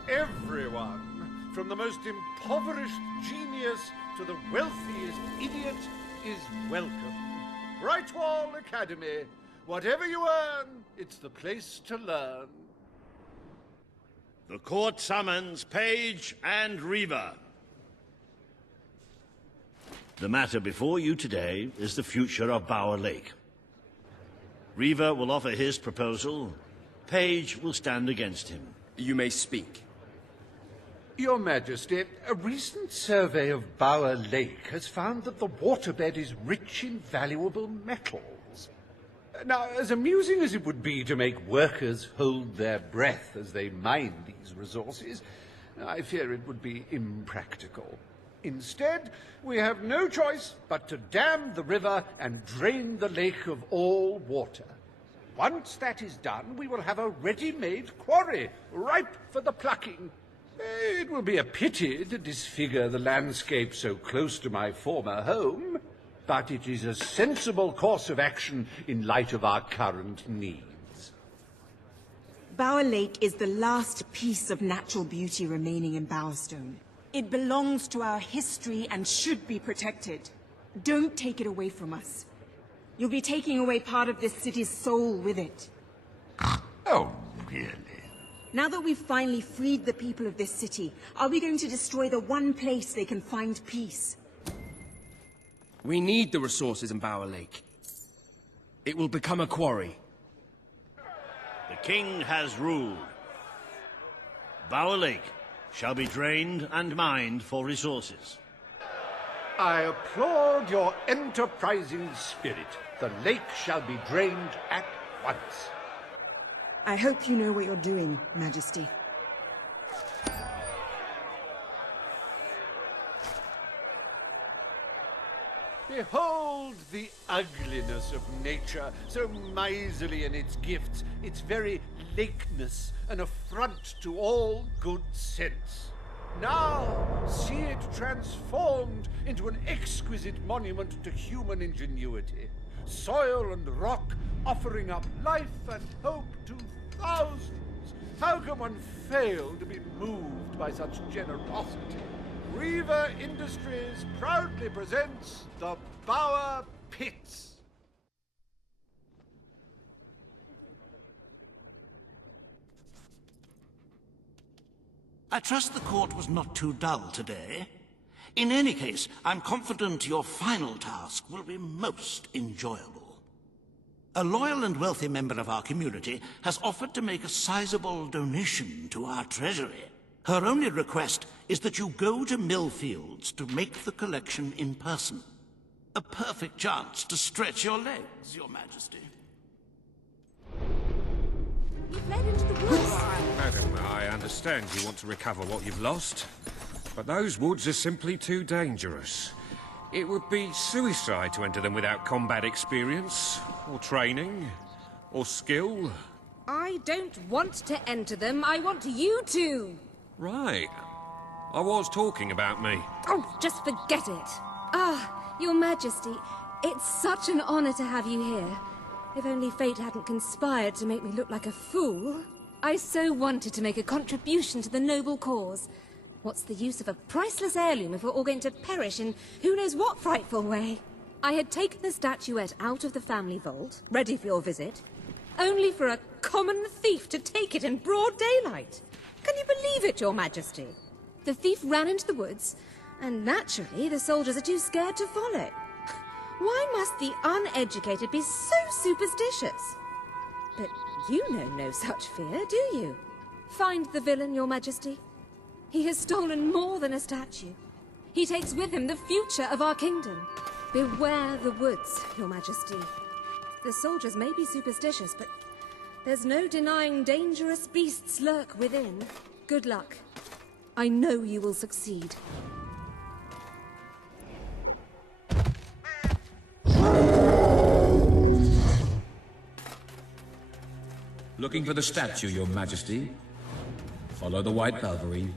Everyone, from the most impoverished genius to the wealthiest idiot, is welcome. Brightwall Academy. Whatever you earn, it's the place to learn. The court summons Page and Reaver. The matter before you today is the future of Bower Lake. Reaver will offer his proposal. Page will stand against him. You may speak. Your Majesty, a recent survey of Bower Lake has found that the waterbed is rich in valuable metals. Now, as amusing as it would be to make workers hold their breath as they mine these resources, I fear it would be impractical. Instead, we have no choice but to dam the river and drain the lake of all water. Once that is done, we will have a ready-made quarry, ripe for the plucking. It will be a pity to disfigure the landscape so close to my former home, but it is a sensible course of action in light of our current needs. Bower Lake is the last piece of natural beauty remaining in Bowerstone. It belongs to our history and should be protected. Don't take it away from us. You'll be taking away part of this city's soul with it. Oh, really? Now that we've finally freed the people of this city, are we going to destroy the one place they can find peace? We need the resources in Bower Lake. It will become a quarry. The king has ruled. Bower Lake shall be drained and mined for resources. I applaud your enterprising spirit. The lake shall be drained at once. I hope you know what you're doing, Majesty. Behold the ugliness of nature, so miserly in its gifts, its very lakeness, an affront to all good sense. Now, see it transformed into an exquisite monument to human ingenuity. Soil and rock offering up life and hope to thousands. How can one fail to be moved by such generosity? Reaver Industries proudly presents the Bower Pits. I trust the court was not too dull today. In any case, I'm confident your final task will be most enjoyable. A loyal and wealthy member of our community has offered to make a sizable donation to our treasury. Her only request is that you go to Millfields to make the collection in person. A perfect chance to stretch your legs, Your Majesty. We've led into the woods. Madam, I understand you want to recover what you've lost, but those woods are simply too dangerous. It would be suicide to enter them without combat experience, or training, or skill. I don't want to enter them, I want you to! Right. I was talking about me. Oh, just forget it. Ah, Your Majesty, it's such an honor to have you here. If only fate hadn't conspired to make me look like a fool. I so wanted to make a contribution to the noble cause. What's the use of a priceless heirloom if we're all going to perish in who knows what frightful way? I had taken the statuette out of the family vault, ready for your visit, only for a common thief to take it in broad daylight. Can you believe it, Your Majesty? The thief ran into the woods, and naturally the soldiers are too scared to follow. Why must the uneducated be so superstitious? But you know no such fear, do you? Find the villain, Your Majesty. He has stolen more than a statue. He takes with him the future of our kingdom. Beware the woods, Your Majesty. The soldiers may be superstitious, but there's no denying dangerous beasts lurk within. Good luck. I know you will succeed. Looking for the statue, Your Majesty. Follow the white Balverine.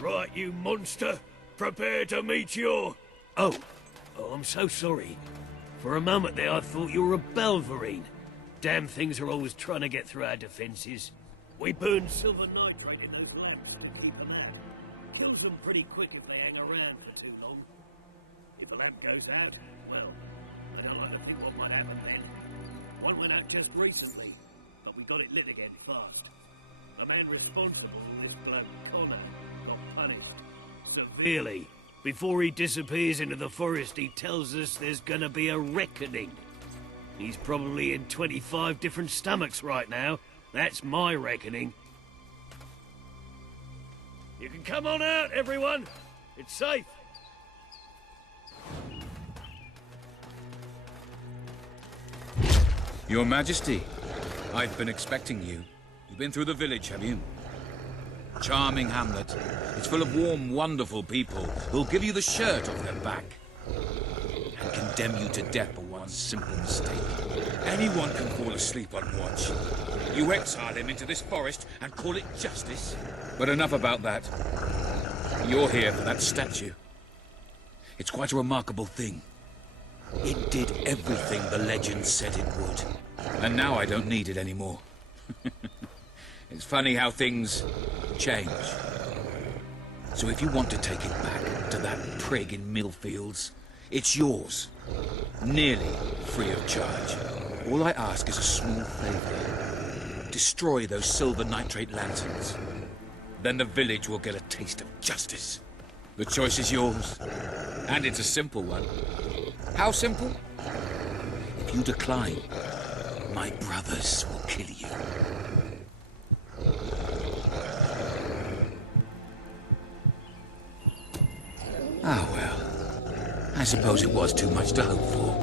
Right, you monster. Prepare to meet your... Oh, I'm so sorry. For a moment there I thought you were a Balverine. Damn things are always trying to get through our defenses. We burn silver nitrate in those lamps to keep them out. Kills them pretty quick if they hang around for too long. If a lamp goes out, well, I don't like to think what might happen then. One went out just recently, but we got it lit again fast. The man responsible for this bloke, Connor, got punished severely. Before he disappears into the forest, he tells us there's gonna be a reckoning. He's probably in 25 different stomachs right now. That's my reckoning. You can come on out, everyone. It's safe. Your Majesty, I've been expecting you. You've been through the village, have you? Charming hamlet. It's full of warm, wonderful people who'll give you the shirt off their back and condemn you to death for one simple mistake. Anyone can fall asleep on watch. You exile him into this forest and call it justice. But enough about that. You're here for that statue. It's quite a remarkable thing. It did everything the legend said it would. And now I don't need it anymore. It's funny how things change. So if you want to take it back, to that prig in Millfields. It's yours. Nearly free of charge. All I ask is a small favor. Destroy those silver nitrate lanterns. Then the village will get a taste of justice. The choice is yours. And it's a simple one. How simple? If you decline, my brothers will kill you. Ah, well. I suppose it was too much to hope for.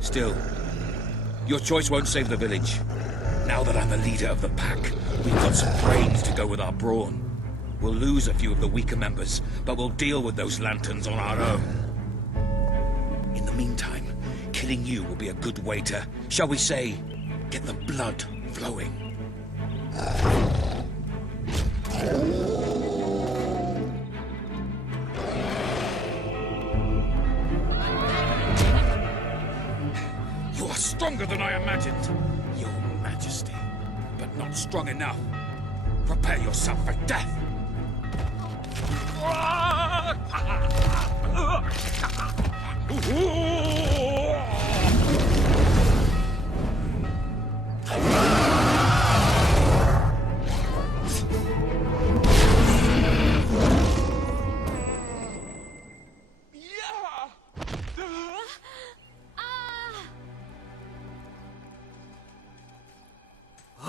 Still, your choice won't save the village. Now that I'm the leader of the pack, we've got some brains to go with our brawn. We'll lose a few of the weaker members, but we'll deal with those lanterns on our own. In the meantime, killing you will be a good way to, shall we say, get the blood flowing. You are stronger than I imagined, Your Majesty, but not strong enough. Prepare yourself for death.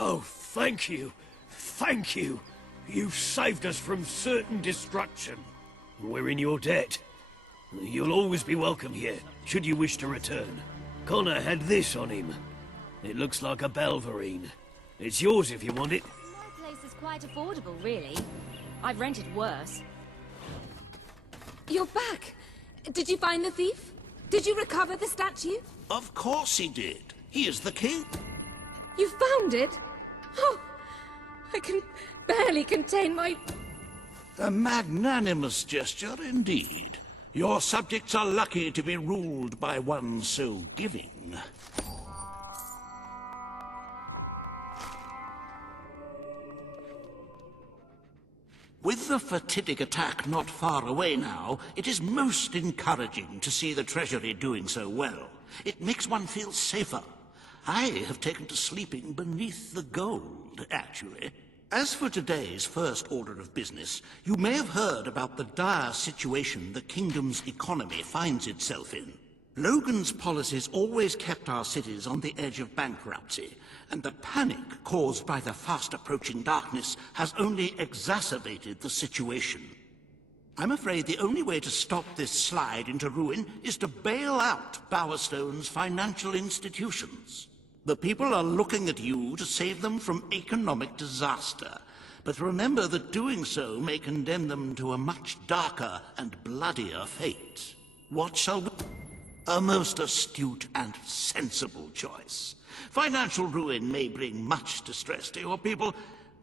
Oh, thank you. Thank you. You've saved us from certain destruction. We're in your debt. You'll always be welcome here, should you wish to return. Connor had this on him. It looks like a Belverine. It's yours if you want it. My place is quite affordable, really. I've rented worse. You're back! Did you find the thief? Did you recover the statue? Of course he did. He is the king. You found it? Oh, I can barely contain my... A magnanimous gesture indeed. Your subjects are lucky to be ruled by one so giving. With the fatidic attack not far away now, it is most encouraging to see the Treasury doing so well. It makes one feel safer. I have taken to sleeping beneath the gold, actually. As for today's first order of business, you may have heard about the dire situation the kingdom's economy finds itself in. Logan's policies always kept our cities on the edge of bankruptcy, and the panic caused by the fast-approaching darkness has only exacerbated the situation. I'm afraid the only way to stop this slide into ruin is to bail out Bowerstone's financial institutions. The people are looking at you to save them from economic disaster. But remember that doing so may condemn them to a much darker and bloodier fate. What shall we... A most astute and sensible choice. Financial ruin may bring much distress to your people,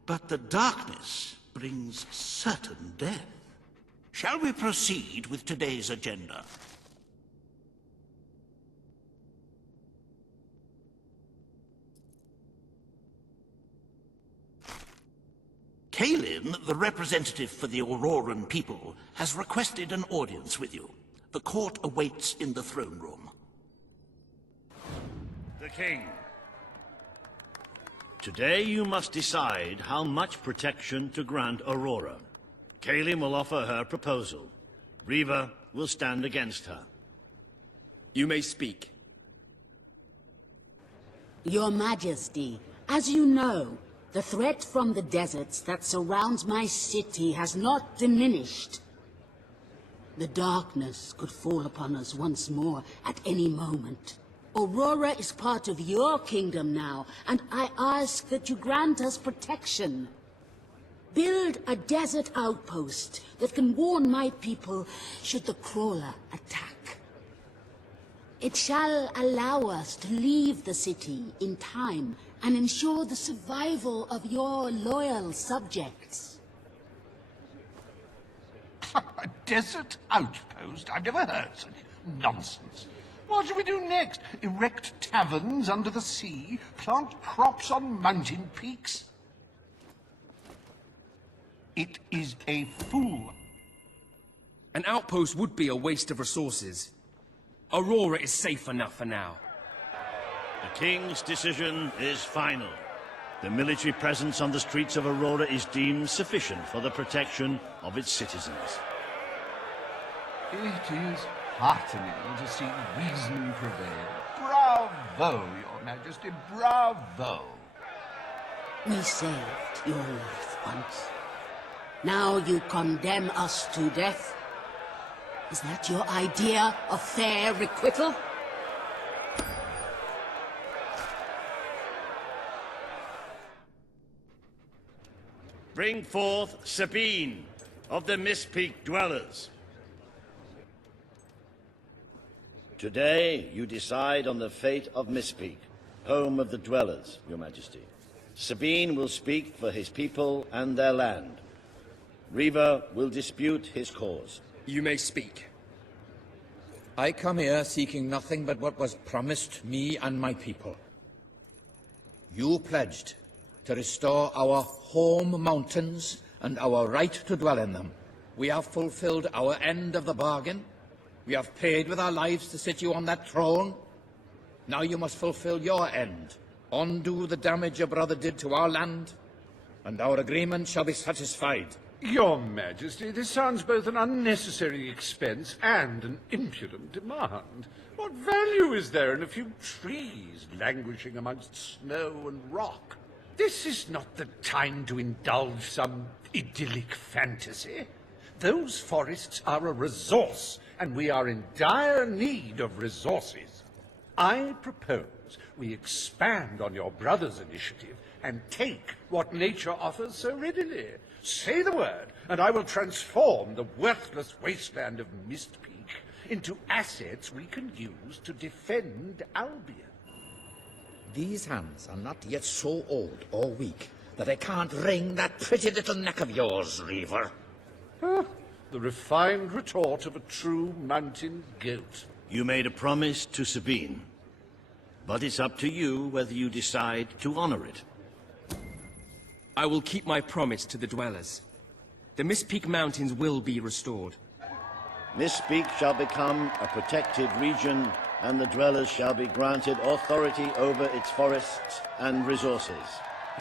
but the darkness brings certain death. Shall we proceed with today's agenda? Kaelin, the representative for the Auroran people, has requested an audience with you. The court awaits in the throne room. The king. Today you must decide how much protection to grant Aurora. Kaelin will offer her proposal. Reaver will stand against her. You may speak. Your Majesty, as you know, the threat from the deserts that surrounds my city has not diminished. The darkness could fall upon us once more at any moment. Aurora is part of your kingdom now, and I ask that you grant us protection. Build a desert outpost that can warn my people should the crawler attack. It shall allow us to leave the city in time and ensure the survival of your loyal subjects. A desert outpost? I've never heard such nonsense. What shall we do next? Erect taverns under the sea? Plant crops on mountain peaks? It is a fool. An outpost would be a waste of resources. Aurora is safe enough for now. The King's decision is final. The military presence on the streets of Aurora is deemed sufficient for the protection of its citizens. It is heartening to see reason prevail. Bravo, Your Majesty, bravo! We saved your life once. Now you condemn us to death? Is that your idea of fair requital? Bring forth Sabine of the Mistpeak Dwellers. Today, you decide on the fate of Mistpeak, home of the Dwellers, Your Majesty. Sabine will speak for his people and their land. Reaver will dispute his cause. You may speak. I come here seeking nothing but what was promised me and my people. You pledged to restore our home mountains and our right to dwell in them. We have fulfilled our end of the bargain. We have paid with our lives to sit you on that throne. Now you must fulfill your end. Undo the damage your brother did to our land, and our agreement shall be satisfied. Your Majesty, this sounds both an unnecessary expense and an impudent demand. What value is there in a few trees languishing amongst snow and rock? This is not the time to indulge some idyllic fantasy. Those forests are a resource, and we are in dire need of resources. I propose we expand on your brother's initiative and take what nature offers so readily. Say the word, and I will transform the worthless wasteland of Mistpeak into assets we can use to defend Albion. These hands are not yet so old or weak that I can't wring that pretty little neck of yours, Reaver. The refined retort of a true mountain goat. You made a promise to Sabine, but it's up to you whether you decide to honor it. I will keep my promise to the Dwellers. The Mistpeak Mountains will be restored. Mistpeak shall become a protected region, and the Dwellers shall be granted authority over its forests and resources.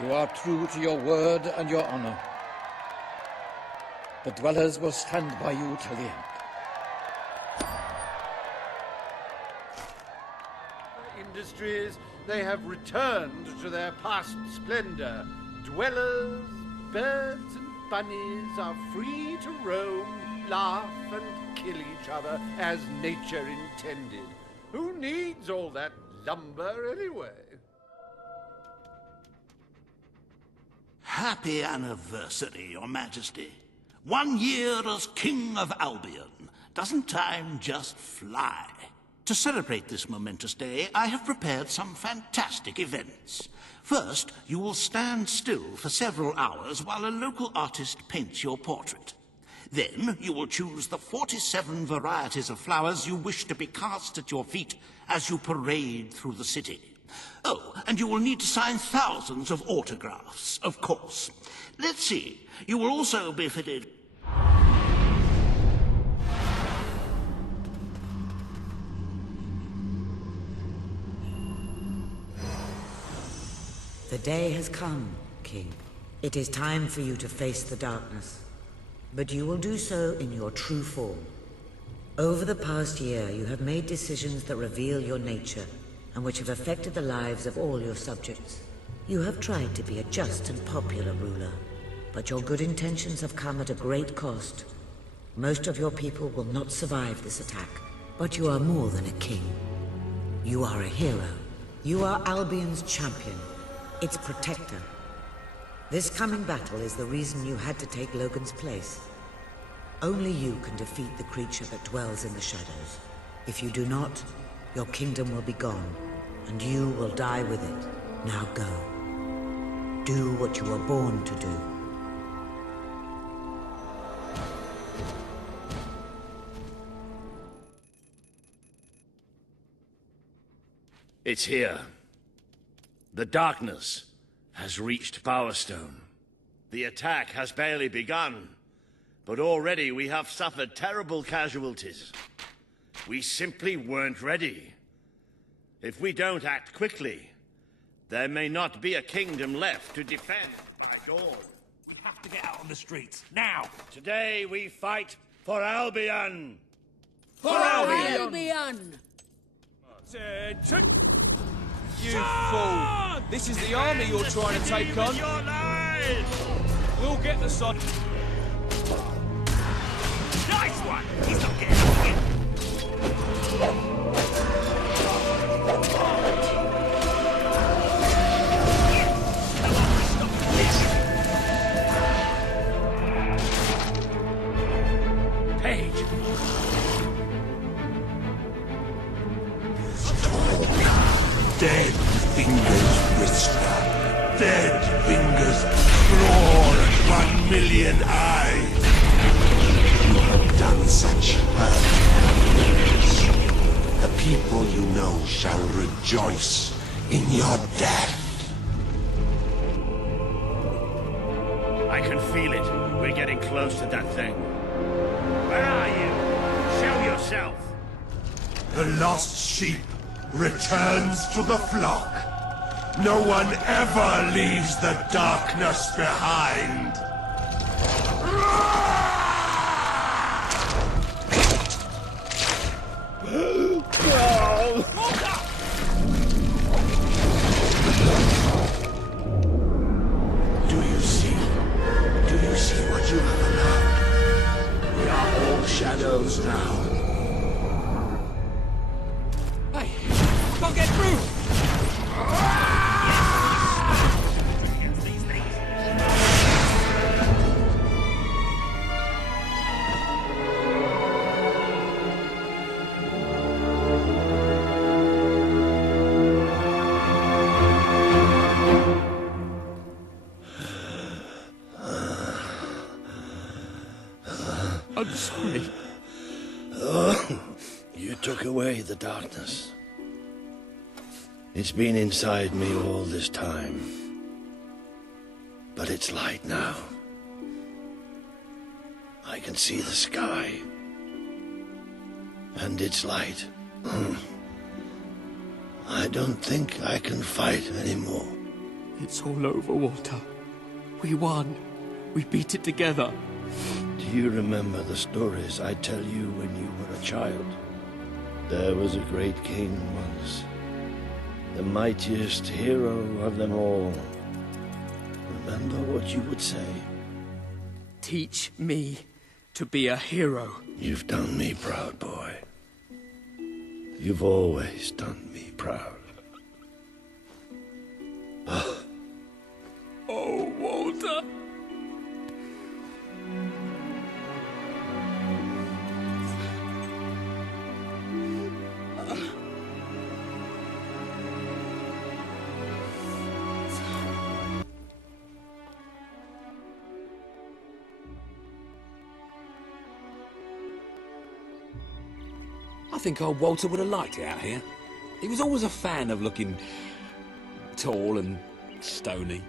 You are true to your word and your honor. The Dwellers will stand by you till the end. Industries, they have returned to their past splendor. Dwellers, birds and bunnies are free to roam, laugh and kill each other as nature intended. Who needs all that lumber anyway? Happy anniversary, Your Majesty. 1 year as King of Albion. Doesn't time just fly? To celebrate this momentous day, I have prepared some fantastic events. First, you will stand still for several hours while a local artist paints your portrait. Then, you will choose the 47 varieties of flowers you wish to be cast at your feet as you parade through the city. Oh, and you will need to sign thousands of autographs, of course. Let's see, you will also be fitted... The day has come, King. It is time for you to face the darkness. But you will do so in your true form. Over the past year, you have made decisions that reveal your nature, and which have affected the lives of all your subjects. You have tried to be a just and popular ruler, but your good intentions have come at a great cost. Most of your people will not survive this attack, but you are more than a king. You are a hero. You are Albion's champion, its protector. This coming battle is the reason you had to take Logan's place. Only you can defeat the creature that dwells in the shadows. If you do not, your kingdom will be gone, and you will die with it. Now go. Do what you were born to do. It's here. The darkness has reached Bowerstone. The attack has barely begun, but already we have suffered terrible casualties. We simply weren't ready. If we don't act quickly, there may not be a kingdom left to defend by dawn. We have to get out on the streets, now! Today we fight for Albion! For Albion! Albion! Attention! You fool! This is the army you're trying to take on. We'll get the sod. Nice one! He's not getting out again. Page! Dead fingers whisper, dead fingers claw at 1 million eyes. You have done such hurt. The people you know shall rejoice in your death. I can feel it. We're getting close to that thing. Where are you? Show yourself. The lost sheep returns to the flock. No one ever leaves the darkness behind. Do you see? Do you see what you have allowed? We are all shadows now. Can't get through! I'm sorry. You took away the darkness. It's been inside me all this time. But it's light now. I can see the sky. And it's light. I don't think I can fight anymore. It's all over, Walter. We won. We beat it together. Do you remember the stories I tell you when you were a child? There was a great king once. The mightiest hero of them all. Remember what you would say? Teach me to be a hero. You've done me proud, boy. You've always done me proud. Oh, Walter. I think old Walter would have liked it out here. He was always a fan of looking tall and stony.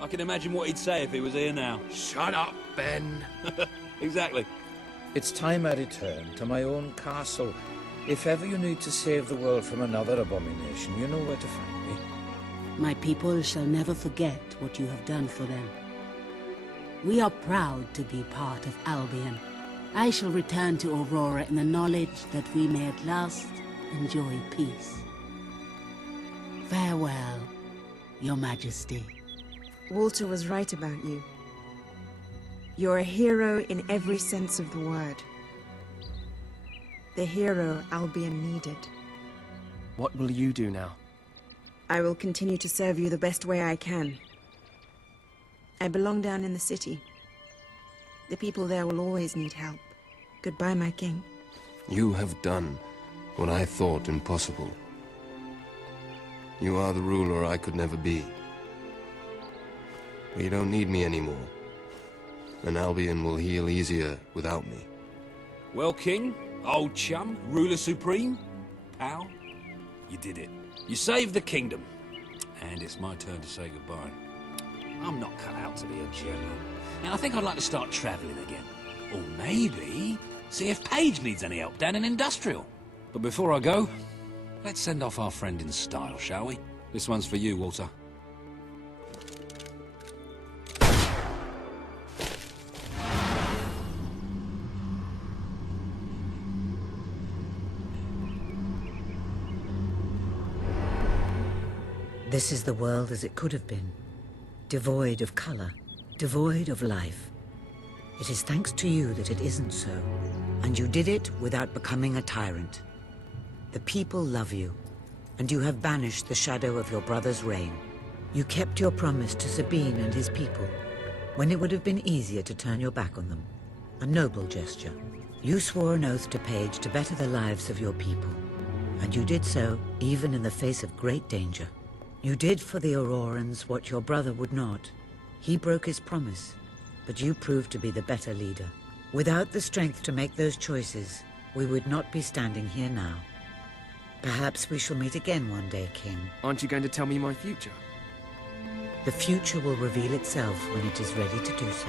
I can imagine what he'd say if he was here now. Shut up, Ben. Exactly. It's time I return to my own castle. If ever you need to save the world from another abomination, you know where to find me. My people shall never forget what you have done for them. We are proud to be part of Albion. I shall return to Aurora in the knowledge that we may at last enjoy peace. Farewell, Your Majesty. Walter was right about you. You're a hero in every sense of the word. The hero Albion needed. What will you do now? I will continue to serve you the best way I can. I belong down in the city. The people there will always need help. Goodbye, my king. You have done what I thought impossible. You are the ruler I could never be. You don't need me anymore. And Albion will heal easier without me. Well, King, old chum, ruler supreme, pal, you did it. You saved the kingdom. And it's my turn to say goodbye. I'm not cut out to be a general. And I think I'd like to start travelling again. Or maybe see if Paige needs any help down in Industrial. But before I go, let's send off our friend in style, shall we? This one's for you, Walter. This is the world as it could have been. Devoid of color, devoid of life. It is thanks to you that it isn't so. And you did it without becoming a tyrant. The people love you, and you have banished the shadow of your brother's reign. You kept your promise to Sabine and his people, when it would have been easier to turn your back on them. A noble gesture. You swore an oath to Paige to better the lives of your people, and you did so even in the face of great danger. You did for the Aurorans what your brother would not. He broke his promise, but you proved to be the better leader. Without the strength to make those choices, we would not be standing here now. Perhaps we shall meet again one day, King. Aren't you going to tell me my future? The future will reveal itself when it is ready to do so.